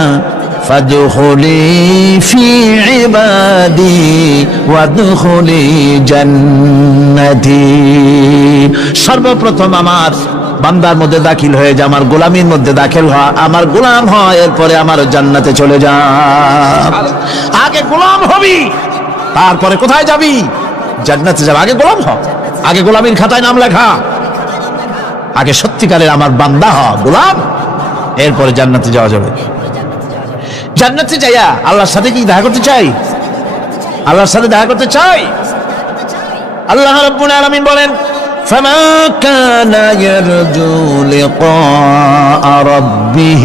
ফাদখুলি ফি ইবাদি ওয়াদখুলি জান্নাতি। সর্বপ্রথম আমার বান্দার মধ্যে দাখিল হয়ে যা, আমার গোলামির মধ্যে দাখিল হওয়া, আমার গোলাম হয়, এরপরে আমার জান্নাতে চলে যা। আগে গোলাম হবি, তারপরে কোথায় যাবি? জান্নাতে যাবে। আগে গোলাম হ, আগে গোলামির খাতায় নাম লেখা। আগে সত্যিকারের আমার বান্দা হ, গোলাম, এরপরে জান্নাতে যাওয়া যাবে। জান্নাতে যাইয়া আল্লাহর সাথে কি দেখা করতে চাই? আল্লাহর সাথে দেখা করতে চাই। আল্লাহ রাব্বুল আলামিন বলেন, فَمَنْ كَانَ يَرْجُو لِقَاءَ رَبِّهِ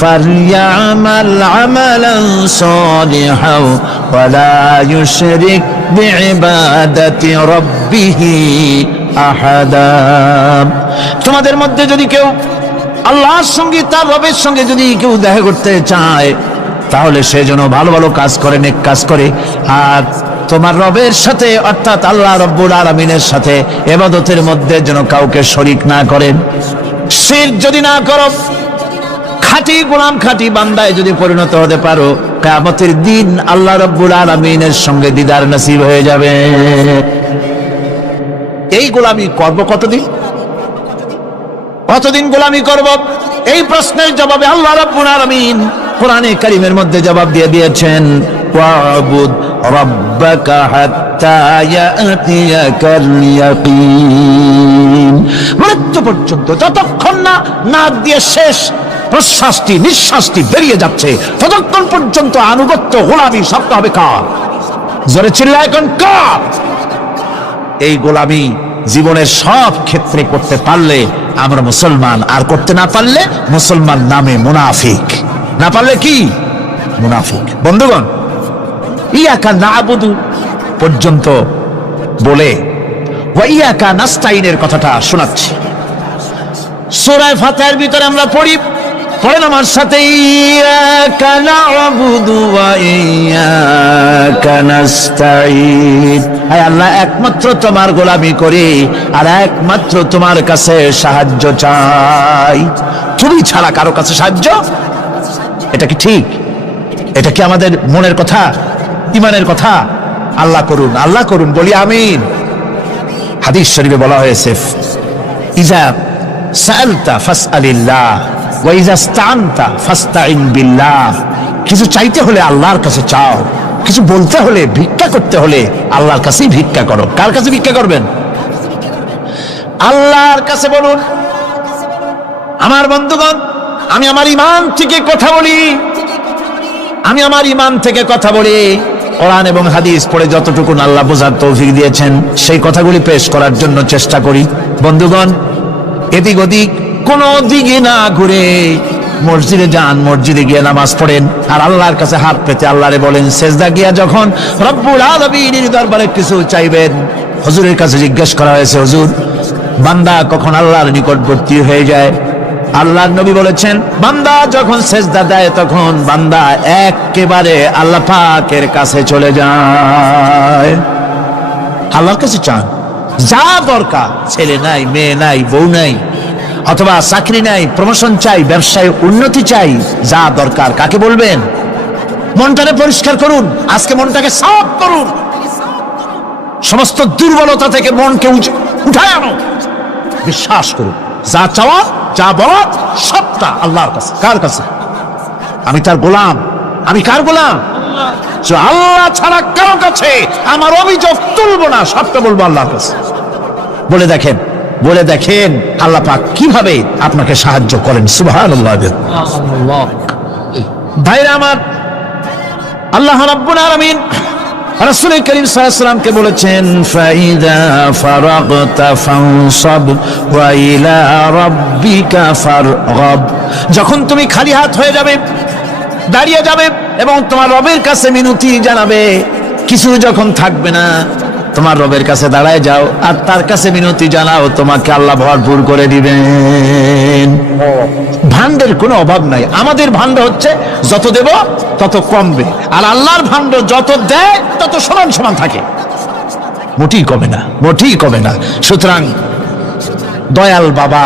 فَلْيَعْمَلْ عَمَلًا صَالِحًا وَلَا يُشْرِكْ بِعِبَادَةِ رَبِّهِ أَحَدًا। তোমাদের মধ্যে যদি কেউ আল্লাহর সঙ্গে, তার রবের সঙ্গে যদি কেউ দেখা করতে চায়, তাহলে সে যেন ভালো ভালো কাজ করে, নেক কাজ করে, আর তোমার রবের সাথে অর্থাৎ আল্লাহ রব্বুল আলামিনের সাথে ইবাদতের মধ্যে যেন কাউকে শরীক না করেন। শিরক যদি না করো, খাঁটি গোলাম, খাঁটি বান্দায় যদি পরিণত হতে পারো, কিয়ামতের দিন আল্লাহ রব্বুল আলামিনের সঙ্গে দিদার নসিব হয়ে যাবে। এই গোলামি করব কতদিন? কতদিন গোলামি করব? এই প্রশ্নের জবাবে আল্লাহ রাব্বুল আলামিন কোরআনে কারীমের মধ্যে জবাব দিয়ে দিয়েছেন, ওয়াবুদ রাব্বাকা হাত্তা ইয়াতিয়াকাল ইয়াকিন। মৃত্যু পর্যন্ত, যতক্ষণ না নাক দিয়ে শেষ প্রশ্বাসটি, নিঃশ্বাসটি বেরিয়ে যাচ্ছে, ততক্ষণ পর্যন্ত আনুগত্য, গোলামি শব্দ হবে কার? জোরে চিল্লায় এখন কার? এই গোলামি জীবনের সব ক্ষেত্রে করতে পারলে আমরা মুসলমান, আর করতে না পারলে মুসলমান নামে মুনাফিক। না পারলে কি? মুনাফিক। বন্ধুগণ, ইয়াকা না'বুদু পর্যন্ত বলে ওয়া ইয়াকা নাস্তাইনের কথাটা শোনাচ্ছি। সূরা ফাতিহার ভিতরে আমরা পড়ি, পড়েন আমার সাথে, ইয়াকা না'বুদু ওয়া ইয়াকা নাস্তাইন। হায় আল্লাহ, একমাত্র তোমার গোলামি করি আর একমাত্র তোমার কাছে সাহায্য চাই। তুমি ছাড়া কারো কাছে সাহায্য? এটা কি ঠিক? এটা কি আমাদের মনের কথা, ইমানের কথা? আল্লাহ করুন, আল্লাহ করুন, বলি আমিন। হাদিস শরীফে বলা হয়েছে, ইজা সাআলতা ফাসআলিল্লাহ ওয়া ইজা ইসতাআনতা ফাসতাইন বিল্লাহ। কিছু চাইতে হলে আল্লাহর কাছে চাও, কিছু বলতে হলে, ভিক্ষা করতে হলে আল্লাহর কাছেই ভিক্ষা করো। কার কাছে ভিক্ষা করবেন? আল্লাহর কাছে বলুন। আমার বন্ধুগণ, আমি আমার ঈমান থেকে কথা বলি, আমি আমার ঈমান থেকে কথা বলি। কোরআন এবং হাদিস পড়ে যতটুকু আল্লাহ বোঝার তৌফিক দিয়েছেন, সেই কথাগুলি পেশ করার জন্য চেষ্টা করি। বন্ধুগণ, এদিক ওদিক কোনো দিকে না ঘুরে মসজিদে যান, মসজিদে গিয়ে নামাজ পড়েন, আর আল্লাহর কাছে হাত পেতে আল্লাহরে বলেন। সেজদা গিয়া যখন রব্বুল আলামিনের দরবারে কিছু চাইবেন, হুজুরের কাছে জিজ্ঞেস করা হয়েছে, হুজুর, বান্দা কখন আল্লাহর নিকটবর্তী হয়ে যায়? আল্লাহর নবী বলেছেন, বান্দা যখন সেজদা দেয় তখন বান্দা একেবারে আল্লাহ পাকের কাছে চলে যায়। আল্লাহর কাছে চান, যা দরকার, ছেলে নাই, মেয়ে নাই, বউ নাই, অথবা চাকরি নাই, প্রমোশন চাই, ব্যবসায় উন্নতি চাই, যা দরকার কাকে বলবেন? মনটাকে পরিষ্কার করুন, আজকে মনটাকে সাফ করুন, সমস্ত দুর্বলতা থেকে মনকে উঠায় আনো, বিশ্বাস করুন, যা চাওয়া, যা বলা, সবটা আল্লাহর কাছে। কার কাছে? আমি তার গোলাম। আমি কার গোলাম? আল্লাহ ছাড়া কারো কাছে আমার অভিযোগ তুলবো না, সবটা বলবো আল্লাহর কাছে। বলে দেখেন, বলে দেখেন আল্লাহ পাক কিভাবে আপনাকে সাহায্য করেন। সুবহানাল্লাহ। ভাইরা আমার, আল্লাহ রাব্বুল আলামিন রাসূল করিম সাল্লাল্লাহু আলাইহি ওয়াসাল্লামকে বলেছেন, ফাইদা ফারাগতা ফানসাব ওয়া ইলা রাব্বিকা ফারগাব। যখন তুমি খালি হাত হয়ে যাবে, দাঁড়িয়ে যাবে এবং তোমার রবের কাছে মিনতি জানাবে, কিছু যখন থাকবে না, তোমার রবের কাছে দাঁড়ায় যাও আর তার কাছে মিনতি জানাও, তোমাকে আল্লাহ ভরপুর করে দিবেন। ভান্ডের কোনো অভাব নাই। আমাদের ভান্ড হচ্ছে যত দেব তত কমবে, আর আল্লাহর ভান্ড যত দেয় তত সমান সমান থাকে, মোটেই কমে না, মোটেই কমে না। সুতরাং দয়াল বাবা,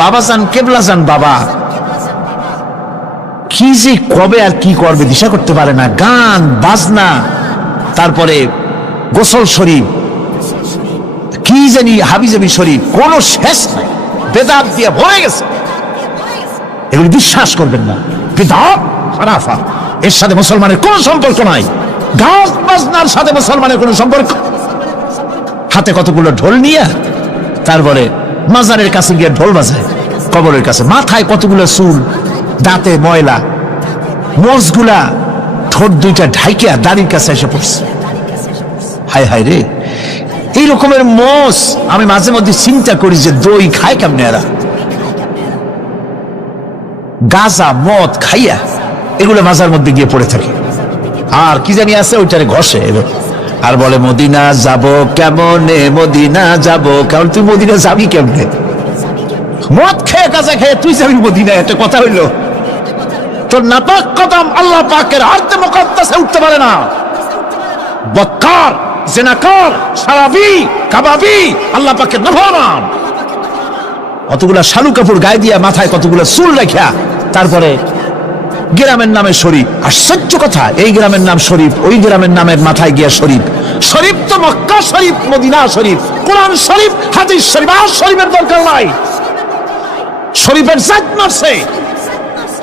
বাবাজান, কেবলাজান বাবা কি যে কবে আর কি করবে দিশা করতে পারে না। গান বাজনা, তারপরে গোসল শরীফ, কি জানি হাবিজাবি শরীফ, কোন শেষ নাই, বেদাত দিয়ে ভরে গেছে। এগুলি বিশ্বাস করবেন না, বিদআত খারাফা, এর সাথে মুসলমানের কোনো সম্পর্ক নাই। গান বাজনার সাথে মুসলমানের কোনো সম্পর্ক। হাতে কতগুলো ঢোল নিয়ে তারপরে মাজারের কাছে গিয়ে ঢোল বাজায়, কবরের কাছে, মাথায় কতগুলো চুল, দাঁতে ময়লা, মোষগুলা ঠোঁট দুইটা ঢাইকিয়া দাড়ির কাছে এসে পড়ছে। হায় হায় রে, এই রকমের মোষ আমি মাঝে মধ্যে চিন্তা করি যে দই খায় কেমনে এরা, গাঁজা মদ খাইয়া এগুলো মাজার মধ্যে গিয়ে পড়ে থাকে। আর কি জানি আছে ওইটারে ঘষে আর বলে মদিনা যাব কেমনে, মদিনা যাব কেমন। তুই মদিনা যাবি কেমনে? মদ খেয়ে গাঁজা খেয়ে তুই যাবি মদিনা? একটা কথা হইল? তোর নাপাক কদম আল্লাহ পাকের আরতে মুকাদ্দাসে উঠতে পারে না। বদকার, জিনাকার, শারাবি, কাবাবি আল্লাহ পাকের নাফরমান। কতগুলা শালু কাপড় গায়ে দিয়া মাথায় কতগুলা চুল রাখিয়া তারপরে গ্রামের নামে শরীফ। আশ্চর্য কথা, এই গ্রামের নাম শরীফ, ওই গ্রামের নামের মাথায় গিয়া শরীফ। শরীফ তো মক্কা শরীফ, মদিনা শরীফ, কোরআন শরীফ, হাদিস শরীফ। আর শরীফের দরকার নাই। শরীফের জাত মারছে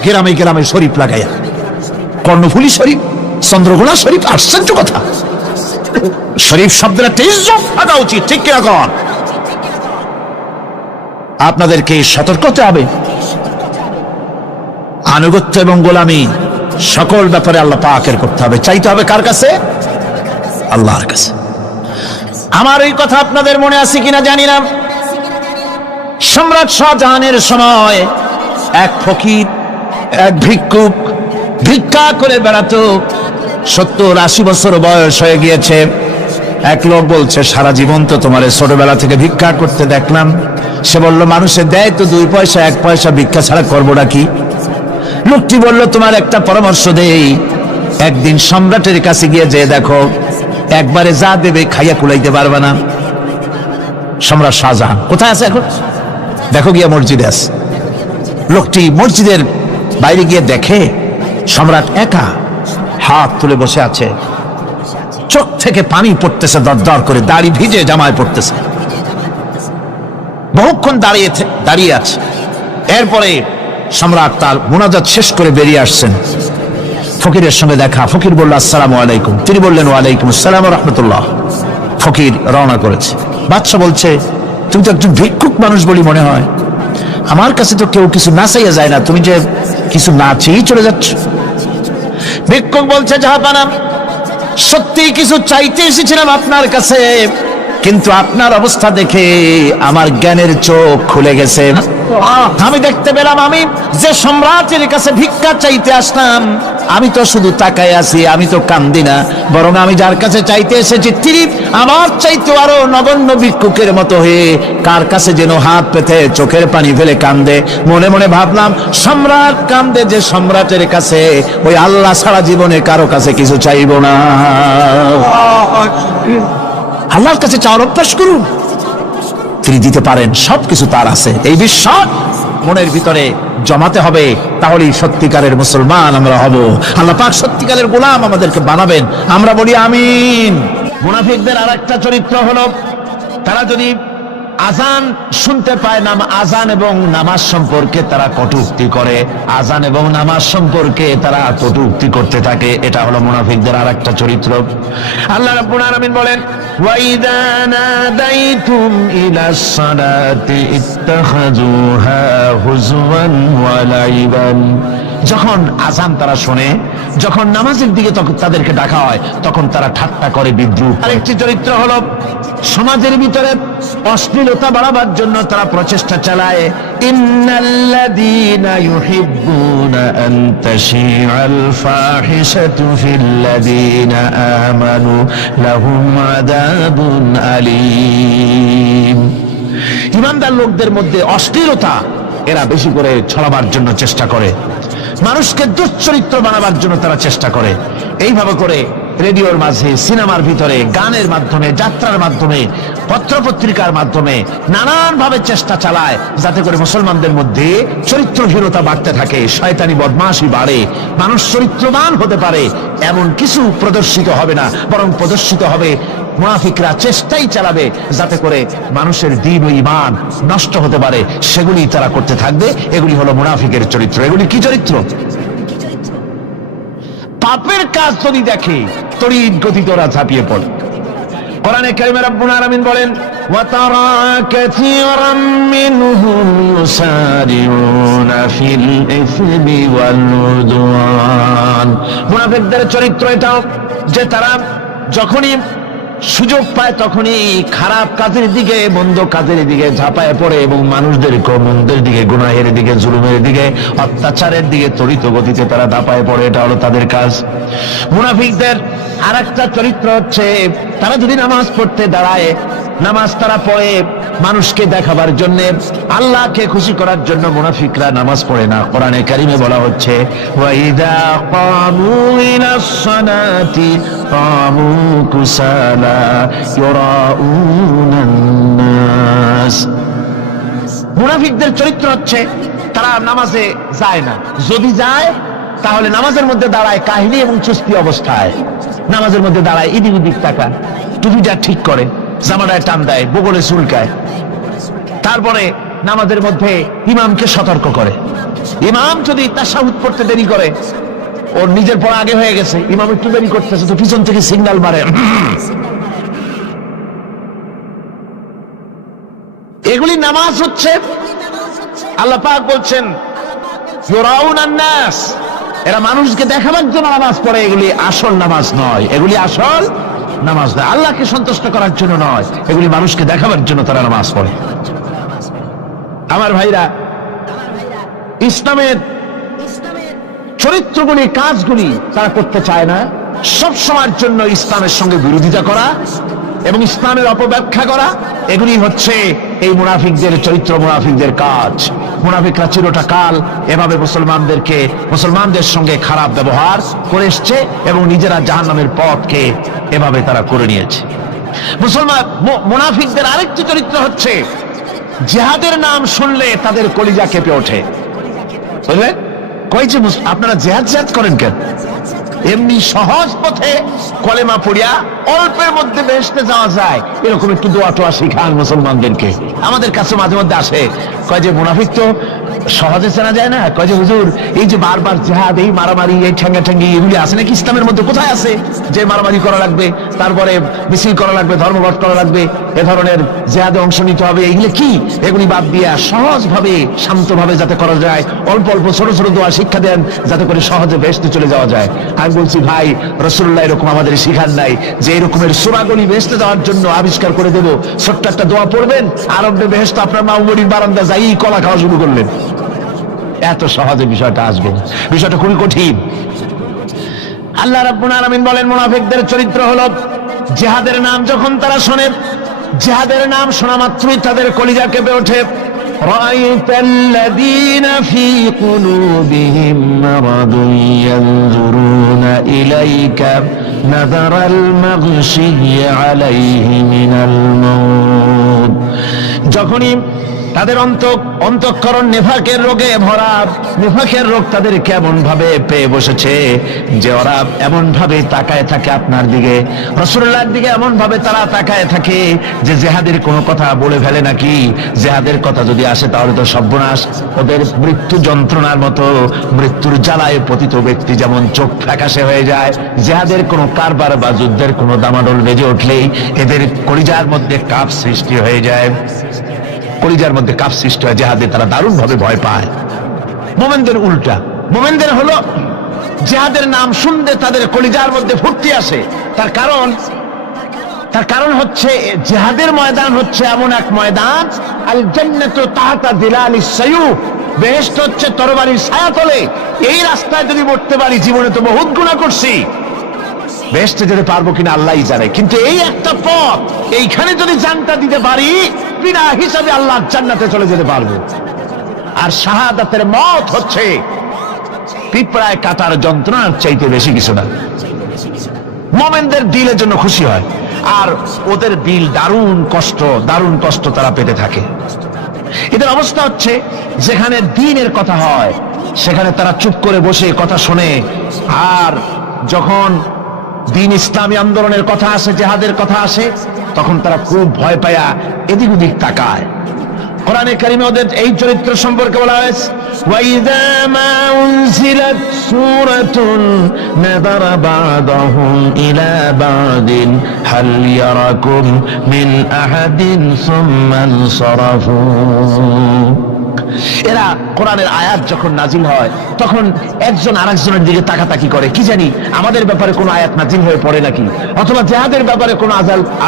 গ্রামে গ্রামে শরীফ লাগাইয়া। কর্ণফুলী শরীফ, চন্দ্রকোনা শরীফ। আশ্চর্য কথা, শরীফ শব্দের একটা ইজ্জত থাকা উচিত, ঠিক কিনা কন? আপনাদেরকে সতর্ক হতে হবে। আনুগত্য এবং গোলামি সকল ব্যাপারে আল্লাহ পাকের করতে হবে। চাইতে হবে কার কাছে? আল্লাহর কাছে। আমার এই কথা আপনাদের মনে আছে কিনা জানি না। সম্রাট শাহজাহানের সময় এক ফকির, এক ভিক্ষুক ভিক্ষা করে বেড়াতো। 70-80 বছর বয়স হয়ে গিয়েছে। এক লোক বলছে, সারা জীবন তো তোমার ছোটবেলা থেকে ভিক্ষা করতে দেখলাম। সে বলল, মানুষে দেয় তো 2 পয়সা, 1 পয়সা, ভিক্ষা ছাড়া করবোটা কি? লোকটি বলল, তোমার একটা পরামর্শ দেই, একদিন সম্রাটের কাছে গিয়ে যে দেখো, একবারে যা দেবে খাইয়া কুলাইতে পারবে না। সম্রাট শাহজাহান কোথায় আছে এখন? দেখো গিয়া মসজিদে আছে। লোকটি মসজিদের বাইরে গিয়ে দেখে সম্রাট একা হাত তুলে বসে আছে। চোখ থেকে পানি পড়তেছে দরদর করে, দাড়ি ভিজে জামায় পড়তেছে। বহুক্ষণ দাঁড়িয়ে আছে। এরপরে সম্রাট তার মুনাজাত শেষ করে বেরিয়ে আসছেন। ফকিরের সঙ্গে দেখা। ফকির বলল, আসসালামু আলাইকুম। তিনি বললেন, ওয়ালাইকুম আসসালাম ওয়া রাহমাতুল্লাহ। ফকির রওনা করেছে। বাদশা বলছে, তুমি তো একজন ভিক্ষুক মানুষ বলি মনে হয়, আমার কাছে তো কেউ কিছু না চাইয়া যায় না, তুমি যে কিছু না চেয়েই চলে যাচ্ছ। ভিক্ষুক বলছে, জাহাপানা, সত্যি কিছু চাইতে এসেছিলাম আপনার কাছে, কিন্তু আপনার অবস্থা দেখে আমার জ্ঞানের চোখ খুলে গেছে। আমি দেখতে পেলাম আমি যে সম্রাটের কাছে ভিক্ষা চাইতে আসলাম, আমি তো শুধু তাকায় আছি, আমি তো কান্দি না, বরং আমি যার কাছে চাইতে এসেছি তিনি আমার চাইতে আরো নগণ্য ভিক্ষুকের মতো হয়ে কার কাছে যেন হাত পেতে চোখের পানি ফেলে কান্দে। মনে মনে ভাবলাম, সম্রাট কান্দে যে সম্রাটের কাছে, ওই আল্লাহ সারা জীবনে কারো কাছে কিছু চাইব না। আল্লাহর কাছে চাওয়ার অভ্যাস করুন, তিনি দিতে পারেন, সবকিছু তার আছে। এই বিশ্বাস মনের ভিতরে জমাতে হবে, তাহলেই সত্যিকারের মুসলমান আমরা হব। আল্লাহ পাক সত্যিকারের গোলাম আমাদেরকে বানাবেন। আমরা বলি আমিন। মুনাফিকদের আরেকটা চরিত্র হলো, তারা যদি আজান শুনতে পায়, আজান এবং নামাজ সম্পর্কে তারা কটূক্তি করে, আজান এবং নামাজ সম্পর্কে তারা কটূক্তি করতে থাকে। এটা হলো মুনাফিকদের আরেকটা চরিত্র। আল্লাহ রাব্বুল আলামিন বলেন, ওয়াইদা নাদাইতুম ইলাস সালাতি ইত্তাখাযুহা হুজওয়ান ওয়া লাইবান। যখন আজান তারা শোনে, যখন নামাজের দিকে তাদেরকে ডাকা হয়, তখন তারা ঠাট্টা করে, বিদ্রুপ। আরেকটি চরিত্র হলো, সমাজের ভিতরে অশ্লীলতা বাড়াবার জন্য তারা প্রচেষ্টা চালায়। ইন্নাল্লাযীনা ইউহিব্বুনা আন তাশিআল ফাহিশাতু ফিল্লাযীনা আমানু লাহুম আযাবুন আলীম। ঈমানদার লোকদের মধ্যে অশ্লীলতা এরা বেশি করে ছড়াবার জন্য চেষ্টা করে, মানুষকে দুশ্চরিত্র বানাবার জন্য তারা চেষ্টা করে। এইভাবে করে রেডিওর মাঝে, সিনেমার ভিতরে, গানের মাধ্যমে, যাত্রার মাধ্যমে, পত্রপত্রিকার মাধ্যমে নানান ভাবে চেষ্টা চালায় যাতে করে মুসলমানদের মধ্যে চরিত্রহীনতা বাড়তে থাকে, শয়তানি বদমাশি বাড়ে, মানুষ চরিত্রবান হতে পারে এমন কিছু প্রদর্শিত হবে না, বরং প্রদর্শিত হবে মুনাফিকরা চেষ্টাই চালাবে যাতে করে মানুষের দ্বীন ও ঈমান নষ্ট হতে পারে, সেগুলি তারা করতে থাকবে। এগুলি হলো মুনাফিকের চরিত্র। এগুলি কি চরিত্র? পাপের কাজ যদি দেখে তড়িৎ গতিতে ওরা ঝাঁপিয়ে পড়ে। কোরআনে কারিমে রব্বুল আলামিন বলেন, وترى كثيرا منهم يسارعون في الإثم والعدوان মুনাফিকদের চরিত্র এটাও যে তারা যখনই সুযোগ পায় তখনই খারাপ কাজের দিকে, মন্দ কাজের দিকে ঝাঁপায় পড়ে এবং মানুষদেরকে মন্দের দিকে, গুনাহের দিকে, জুলুমের দিকে, অত্যাচারের দিকে ত্বরিত গতিতে তারা ঝাঁপায় পড়ে। এটা হলো তাদের কাজ। মুনাফিকদের আরেকটা চরিত্র হচ্ছে তারা যদি নামাজ পড়তে দাঁড়ায়, নামাজ তারা পড়ে মানুষকে দেখাবার জন্য, আল্লাহকে খুশি করার জন্য মুনাফিকরা নামাজ পড়ে না। কোরআনে কারিমে বলা হচ্ছে ওয়াইদা কামু ইলাস সালাতি কামু কুসালা ইউরাউনান নাস। মুনাফিকদের চরিত্র হচ্ছে তারা নামাজে যায় না, যদি যায় তাহলে নামাজের মধ্যে দাঁড়ায় কাহিনী এবং চুস্তি অবস্থায়, নামাজের মধ্যে দাঁড়ায় এদিক ওদিক তাকায়, টুপিটা ঠিক করে, জামাটায় টান দেয়, বগলে চুলকায়, তারপরে নামাজের মধ্যে ইমামকে সতর্ক করে। ইমাম যদি তাশাহুদ পড়তে দেরি করে, ওর নিজের পড়া আগে হয়ে গেছে, ইমাম একটু দেরি করতেছে, তো পিছন থেকে সিগন্যাল মারে। এগুলি নামাজ হচ্ছে। আল্লাহ পাক বলছেন ইউরাউনান নাস, এরা মানুষকে দেখাবার জন্য নামাজ পড়ে, এগুলি আসল নামাজ নয়, এগুলি আসল নামাজ নয়, আল্লাহকে সন্তুষ্ট করার জন্য নয়, এগুলি মানুষকে দেখাবার জন্য তারা নামাজ পড়ে। আমার ভাইরা, ইসলামের চরিত্রগুলি, কাজগুলি তারা করতে চায় না। সব সময়ের জন্য ইসলামের সঙ্গে বিরোধিতা করা এবং ইসলামের অপব্যাখ্যা করা, এগুলি হচ্ছে এই মুনাফিকদের চরিত্র, মুনাফিকদের কাজ। মুনাফিকরা চিরটা কাল এভাবে মুসলমানদের সঙ্গে খারাপ ব্যবহার করে এসছে এবং নিজেরা জাহান্নামের পথকে এভাবে তারা করে নিয়েছে। মুনাফিকদের আরেকটি চরিত্র হচ্ছে জিহাদের নাম শুনলে তাদের কলিজা কেঁপে ওঠে। বুঝলেন? কই যে আপনারা জিহাদ করেন কেন? এমনি সহজ পথে কলেমা পড়িয়া অল্পের মধ্যে বেহেশতে যাওয়া যায়, এরকম একটু দোয়া টোয়া শিখান মুসলমানদেরকে। আমাদের কাছে মাঝে মধ্যে আসে, কয় যে মুনাফিক তো সহজে চেনা যায় না। কয় যে হুজুর, এই যে বারবার জিহাদ, এই মারামারি, এই ঠেঙ্গাঠেঙ্গি, এগুলি আছে নাকি ইসলামের মধ্যে? কোথায় আছে যে মারামারি করা লাগবে, তারপরে মিছিল করা লাগবে, ধর্মঘট করা লাগবে, এ ধরনের জিহাদে অংশ নিতে হবে? এগুলি কি? এগুলি বাদ দিয়া সহজভাবে, শান্তভাবে যাতে করা যায়, অল্প অল্প ছোট ছোট দোয়া শিক্ষা দেন, যাতে করে সহজে বেহেশতে চলে যাওয়া যায়। আমি বলছি ভাই, রাসূলুল্লাহ এরকম আমাদের শিখান নাই যে এরকমের সূরাগুলি বেহেশতে যাওয়ার জন্য আবিষ্কার করে দেব। ছোট্ট একটা দোয়া পড়বেন, আরবে বেহেশত আপনার মামুরির বারান্দা যাই কলা খাওয়া শুরু করলেন। এত সহজে বিষয়টা আসবে না, বিষয়টা খুবই কঠিন। আল্লাহ রাব্বুল আলামিন বলেন মুনাফিকদের চরিত্র হলো জিহাদের নাম যখন তারা শোনে, জিহাদের নাম শোনা মাত্রই তাদের কলিজা কেঁপে ওঠে। রাআইতাল্লাযীনা ফী কুলুবিহিম মারাদুন ইয়ানজুরুনা ইলাইকা নাযারাল মাগশিয়্যি আলাইহি মিনাল মাউত। যখনই তাদের অন্তঃকরণ নেফাকের রোগে ভরা, নেফাকের রোগ তাদের কেমন ভাবে পেয়ে বসেছে যে ওরা এমন ভাবে তাকায় থাকে আপনার দিকে, রাসূলুল্লাহর দিকে এমন ভাবে তারা তাকায় থাকে যে জিহাদের কোনো কথা বলে ফেলে নাকি। জিহাদের কথা যদি আসে তাহলে তো সর্বনাশ। ওদের মৃত্যু যন্ত্রণার মতো, মৃত্যুর জ্বালায় পতিত ব্যক্তি যেমন চোখ ফ্যাকাশে হয়ে যায়, জিহাদের কোনো কারবার বা যুদ্ধের কোনো দামাডোল বেজে উঠলেই এদের কলিজার মধ্যে কাঁপ সৃষ্টি হয়ে যায়, কলিজার মধ্যে কাপ সৃষ্টি হয়, জিহাদে তারা দারুণ ভাবে ভয় পায়। মুমিনদের উল্টা, মুমিনদের হলো জিহাদের নাম শুনতে তাদের কলিজার মধ্যে ফুর্তি আসে। তার কারণ হচ্ছে জিহাদের ময়দান হচ্ছে এমন এক ময়দান, আল জান্নাতু তাহতা যিলালিস সায়ুফ, বেহেশত হচ্ছে তরবারির ছায়াতলে। এই রাস্তায় যদি মরতে পারি, জীবনে তো বহুত গুনাহ করছি, বেহেশতে যেতে পারবো কিনা আল্লাহই জানে, কিন্তু এই একটা পথ, এইখানে যদি জানটা দিতে পারি, বিনা হিসাবে আল্লাহ জান্নাতে চলে যেতে পারবো। আর শাহাদাতের মত হচ্ছে পিঁপড়ায় কাটার যন্ত্রণার চাইতে বেশি কিছু না। মুমিনদের দিলের জন্য খুশি হয়, আর ওদের দিল দারুণ কষ্ট তারা পেতে থাকে। এদের অবস্থা হচ্ছে যেখানে দ্বীনের কথা হয় সেখানে তারা চুপ করে বসে কথা শোনে, আর যখন দ্বীন ইসলামী আন্দোলনের কথা আসে, জিহাদের কথা আসে, তখন তারা খুব ভয় পায়া এদিক ওদিক তাকায়। কোরআনে কারিমে ওদের এই চরিত্র সম্পর্কে বলা হয়েছে, ওয়াইযা মা উনজিলাত সূরাতুন নাযারা বা'দাহুম ইলা বা'দিন হাল ইয়ারাকুম মিন আহাদিন সুম্মা ইনসারাফু। এরা কোরআনের আয়াত যখন নাজিল হয় তখন একজন আরেকজনের দিকে তাকাতাকি করে, কি জানি আমাদের ব্যাপারে কোনো আয়াত নাজিল হয়ে পড়ে নাকি, অথবা জিহাদের ব্যাপারে কোনো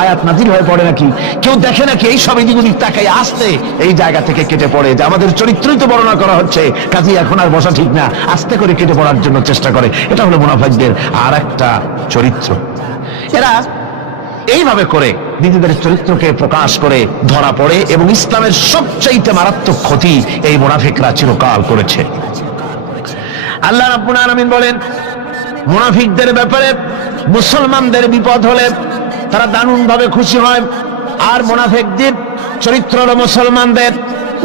আয়াত নাজিল হয়ে পড়ে নাকি। কেউ দেখে নাকি এই সব এদিক ওদিক তাকাই আসতে এই জায়গা থেকে কেটে পড়ে, যে আমাদের চরিত্রই তো বর্ণনা করা হচ্ছে, কাজে এখন আর বসা ঠিক না, আস্তে করে কেটে পড়ার জন্য চেষ্টা করে। এটা হলো মুনাফিকদের আর একটা চরিত্র। এরা এইভাবে করে নিজেদের চরিত্রকে প্রকাশ করে ধরা পড়ে, এবং ইসলামের সবচাইতে মারাত্মক ক্ষতি এই মুনাফিকরা চিরকাল করেছে। আল্লাহ রাব্বুল আলামিন বলেন, মুনাফিকদের ব্যাপারে মুসলমানদের বিপদ হলে তারা দারুণভাবে খুশি হয়, আর মুনাফিকদের চরিত্র হলো মুসলমানদের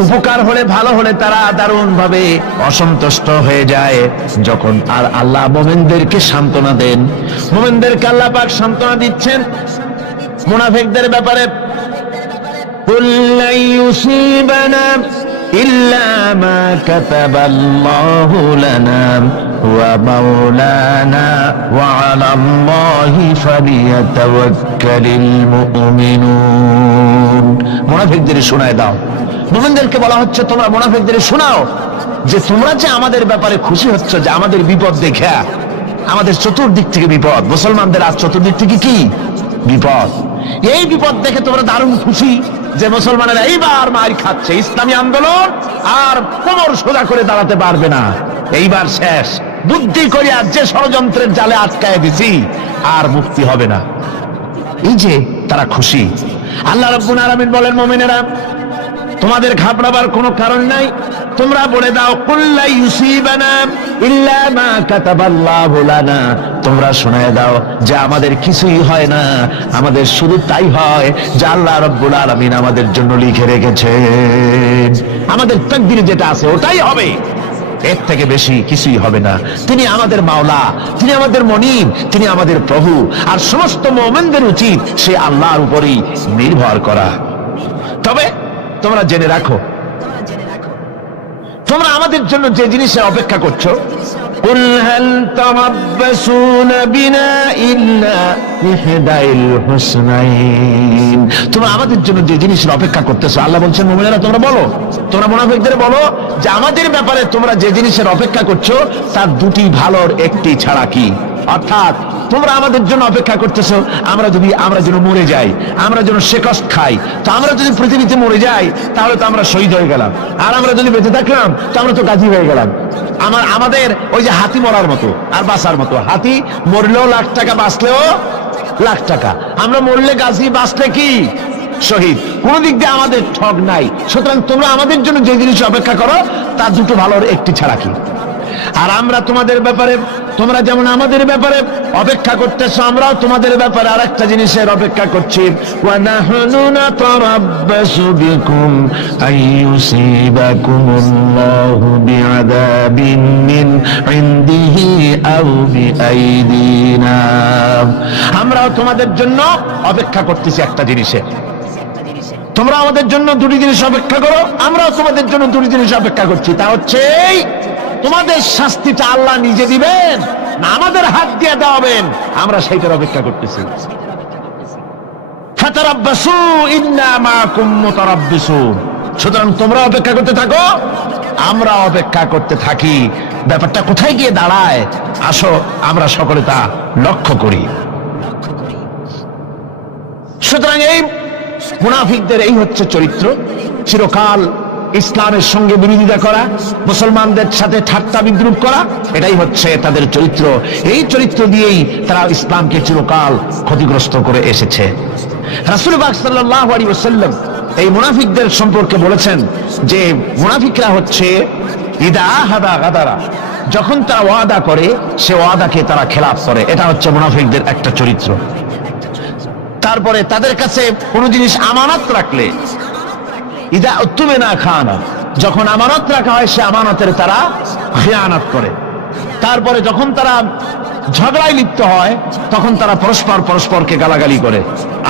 উপকার হলে, ভালো হলে তারা দারুণভাবে অসন্তুষ্ট হয়ে যায়। যখন আর আল্লাহ মুমিনদেরকে সান্ত্বনা দেন, মুমিনদেরকে আল্লাহ পাক সান্ত্বনা দিচ্ছেন মুনাফিকদের ব্যাপারে, কুল লা ইউসিবানা ইল্লা মা কাতাবাল্লাহু লানা ওয়া মাওলানা ওয়া আলাল্লাহি ফালিয়াতাওয়াক্কালিল মুমিনুন। মুনাফিকদের শোনায় দাও, মুমিনদেরকে বলা হচ্ছে তোমরা মুনাফিকদের শোনাও যে তোমরা যে আমাদের ব্যাপারে খুশি হচ্ছ, যে আমাদের বিপদ দেখে, আমাদের চতুর্দিক থেকে বিপদ, মুসলমানদের আজ চতুর্দিক থেকে কি বিপদ, এই বিপদ দেখে তোমরা দারুণ খুশি যে মুসলমানেরা এইবার মার খাচ্ছে, ইসলামী আন্দোলন আর কোমর সোজা করে দাঁড়াতে পারবে না, এইবার শেষ, বুদ্ধি করে আর যে ষড়যন্ত্রের জালে আটকায় দিছি আর মুক্তি হবে না, এই যে তারা খুশি। আল্লাহ রাব্বুল আলামিন বলেন, মুমিনেরা তোমাদের ঘাবড়াবার কোনো কারণ নাই, তোমরা বলে দাও কুল লা ইউসিবানা ইল্লা মা কাতাবাল্লাহু লানা, তোমরা শোনায় দাও যে আমাদের কিছুই হয় না, আমাদের শুধু তাই হয় যে আল্লাহ রাব্বুল আলামিন আমাদের জন্য লিখে রেখেছেন, আমাদের তাকদীরে যেটা আছে ওটাই হবে, এর থেকে বেশি কিছুই হবে না। তিনি আমাদের মাওলা, তিনি আমাদের মনিব, তিনি আমাদের প্রভু, আর সমস্ত মুমিনদের উচিত সে আল্লাহর উপরই নির্ভর করা। তবে তোমরা জেনে রাখো, তোমরা আমাদের জন্য যে জিনিসের অপেক্ষা করছো, কুল হাল তারাব্বাসুনা বিনা ইল্লা ইহদাইল হুসনাইন, তোমরা আমাদের জন্য যে জিনিসের অপেক্ষা করতেছো, আল্লাহ বলছেন মুমিনেরা তোমরা বলো, তোমরা মুনাফিকদের বলো যে আমাদের ব্যাপারে তোমরা যে জিনিসের অপেক্ষা করছো তার দুটি ভালোর একটি ছাড়া কি, অর্থাৎ তোমরা আমাদের জন্য অপেক্ষা করতেছো আমরা যেন মরে যাই, আমরা যেন শেকস্ত খাই, তো আমরা যদি পৃথিবীতে মরে যাই তাহলে তো আমরা শহীদ হয়ে গেলাম, আর আমরা যদি বেঁচে থাকলাম তো আমরা তো গাজী হয়ে গেলাম। আমাদের ওই যে হাতি মরার মতো আর বাঁচার মতো, হাতি মরলেও লাখ টাকা, বাঁচলেও লাখ টাকা, আমরা মরলে গাজী, বাঁচলে কি শহীদ, কোন দিক দিয়ে আমাদের ঠগ নাই। সুতরাং তোমরা আমাদের জন্য যে জিনিস অপেক্ষা করো তার দুটো ভালোর একটি ছাড়া কি, আর আমরা তোমাদের ব্যাপারে, তোমরা যেমন আমাদের ব্যাপারে অপেক্ষা করতেছো, আমরাও তোমাদের ব্যাপারে আরেকটা জিনিসের অপেক্ষা করছি, ওয়া নাহনু নাতারাব্বাসু বিকুম আইয়ুসিবাকুমুল্লাহু বিআযাবিন মিন ইনদিহি আও বিআইদিনা, আমরাও তোমাদের জন্য অপেক্ষা করতেছি একটা জিনিসের, তোমরা আমাদের জন্য দুটি জিনিস অপেক্ষা করো, আমরাও তোমাদের জন্য দুটি জিনিস অপেক্ষা করছি, তা হচ্ছে তোমাদের শাস্তিটা আল্লাহ নিজে দিবেন না আমাদের হাত দিয়ে দেওয়াবেন, আমরা সেইটার অপেক্ষা করতেছি। ফাতারাব্বাসু ইন্না মাআকুম মুতারাব্বিসুন, সুতরাং তোমরা অপেক্ষা করতে থাকো, আমরা অপেক্ষা করতে থাকি। ব্যাপারটা কোথায় গিয়ে দাঁড়ায় আসো আমরা সকলে তা লক্ষ্য করি। সুতরাং এই মুনাফিকদের এই হচ্ছে চরিত্র, চিরকাল ইসলামের সঙ্গে বিরোধিতা করা, মুসলমানদের সাথে ঠাট্টা বিদ্রুপ করা, এটাই হচ্ছে তাদের চরিত্র। এই চরিত্র দিয়েই তারা ইসলামকে চিরকাল ক্ষতিগ্রস্ত করে এসেছে। রাসূল পাক সাল্লাল্লাহু আলাইহি ওয়াসাল্লাম এই মুনাফিকদের সম্পর্কে বলেছেন যে মুনাফিকরা হচ্ছে ইদা আহাদা গাদারা, যখন তারা ওয়াদা করে সে ওয়াদাকে তারা খেলাফ করে, এটা হচ্ছে মুনাফিকদের একটা চরিত্র। তারপরে তাদের কাছে কোনো জিনিস আমানত রাখলে, ইদা উত্তুমিনা খানা, যখন আমানত রাখা হয় সে আমানতের তারা খিয়ানত করে। তারপরে যখন তারা ঝগড়ায় লিপ্ত হয় তখন তারা পরস্পরকে গালাগালি করে।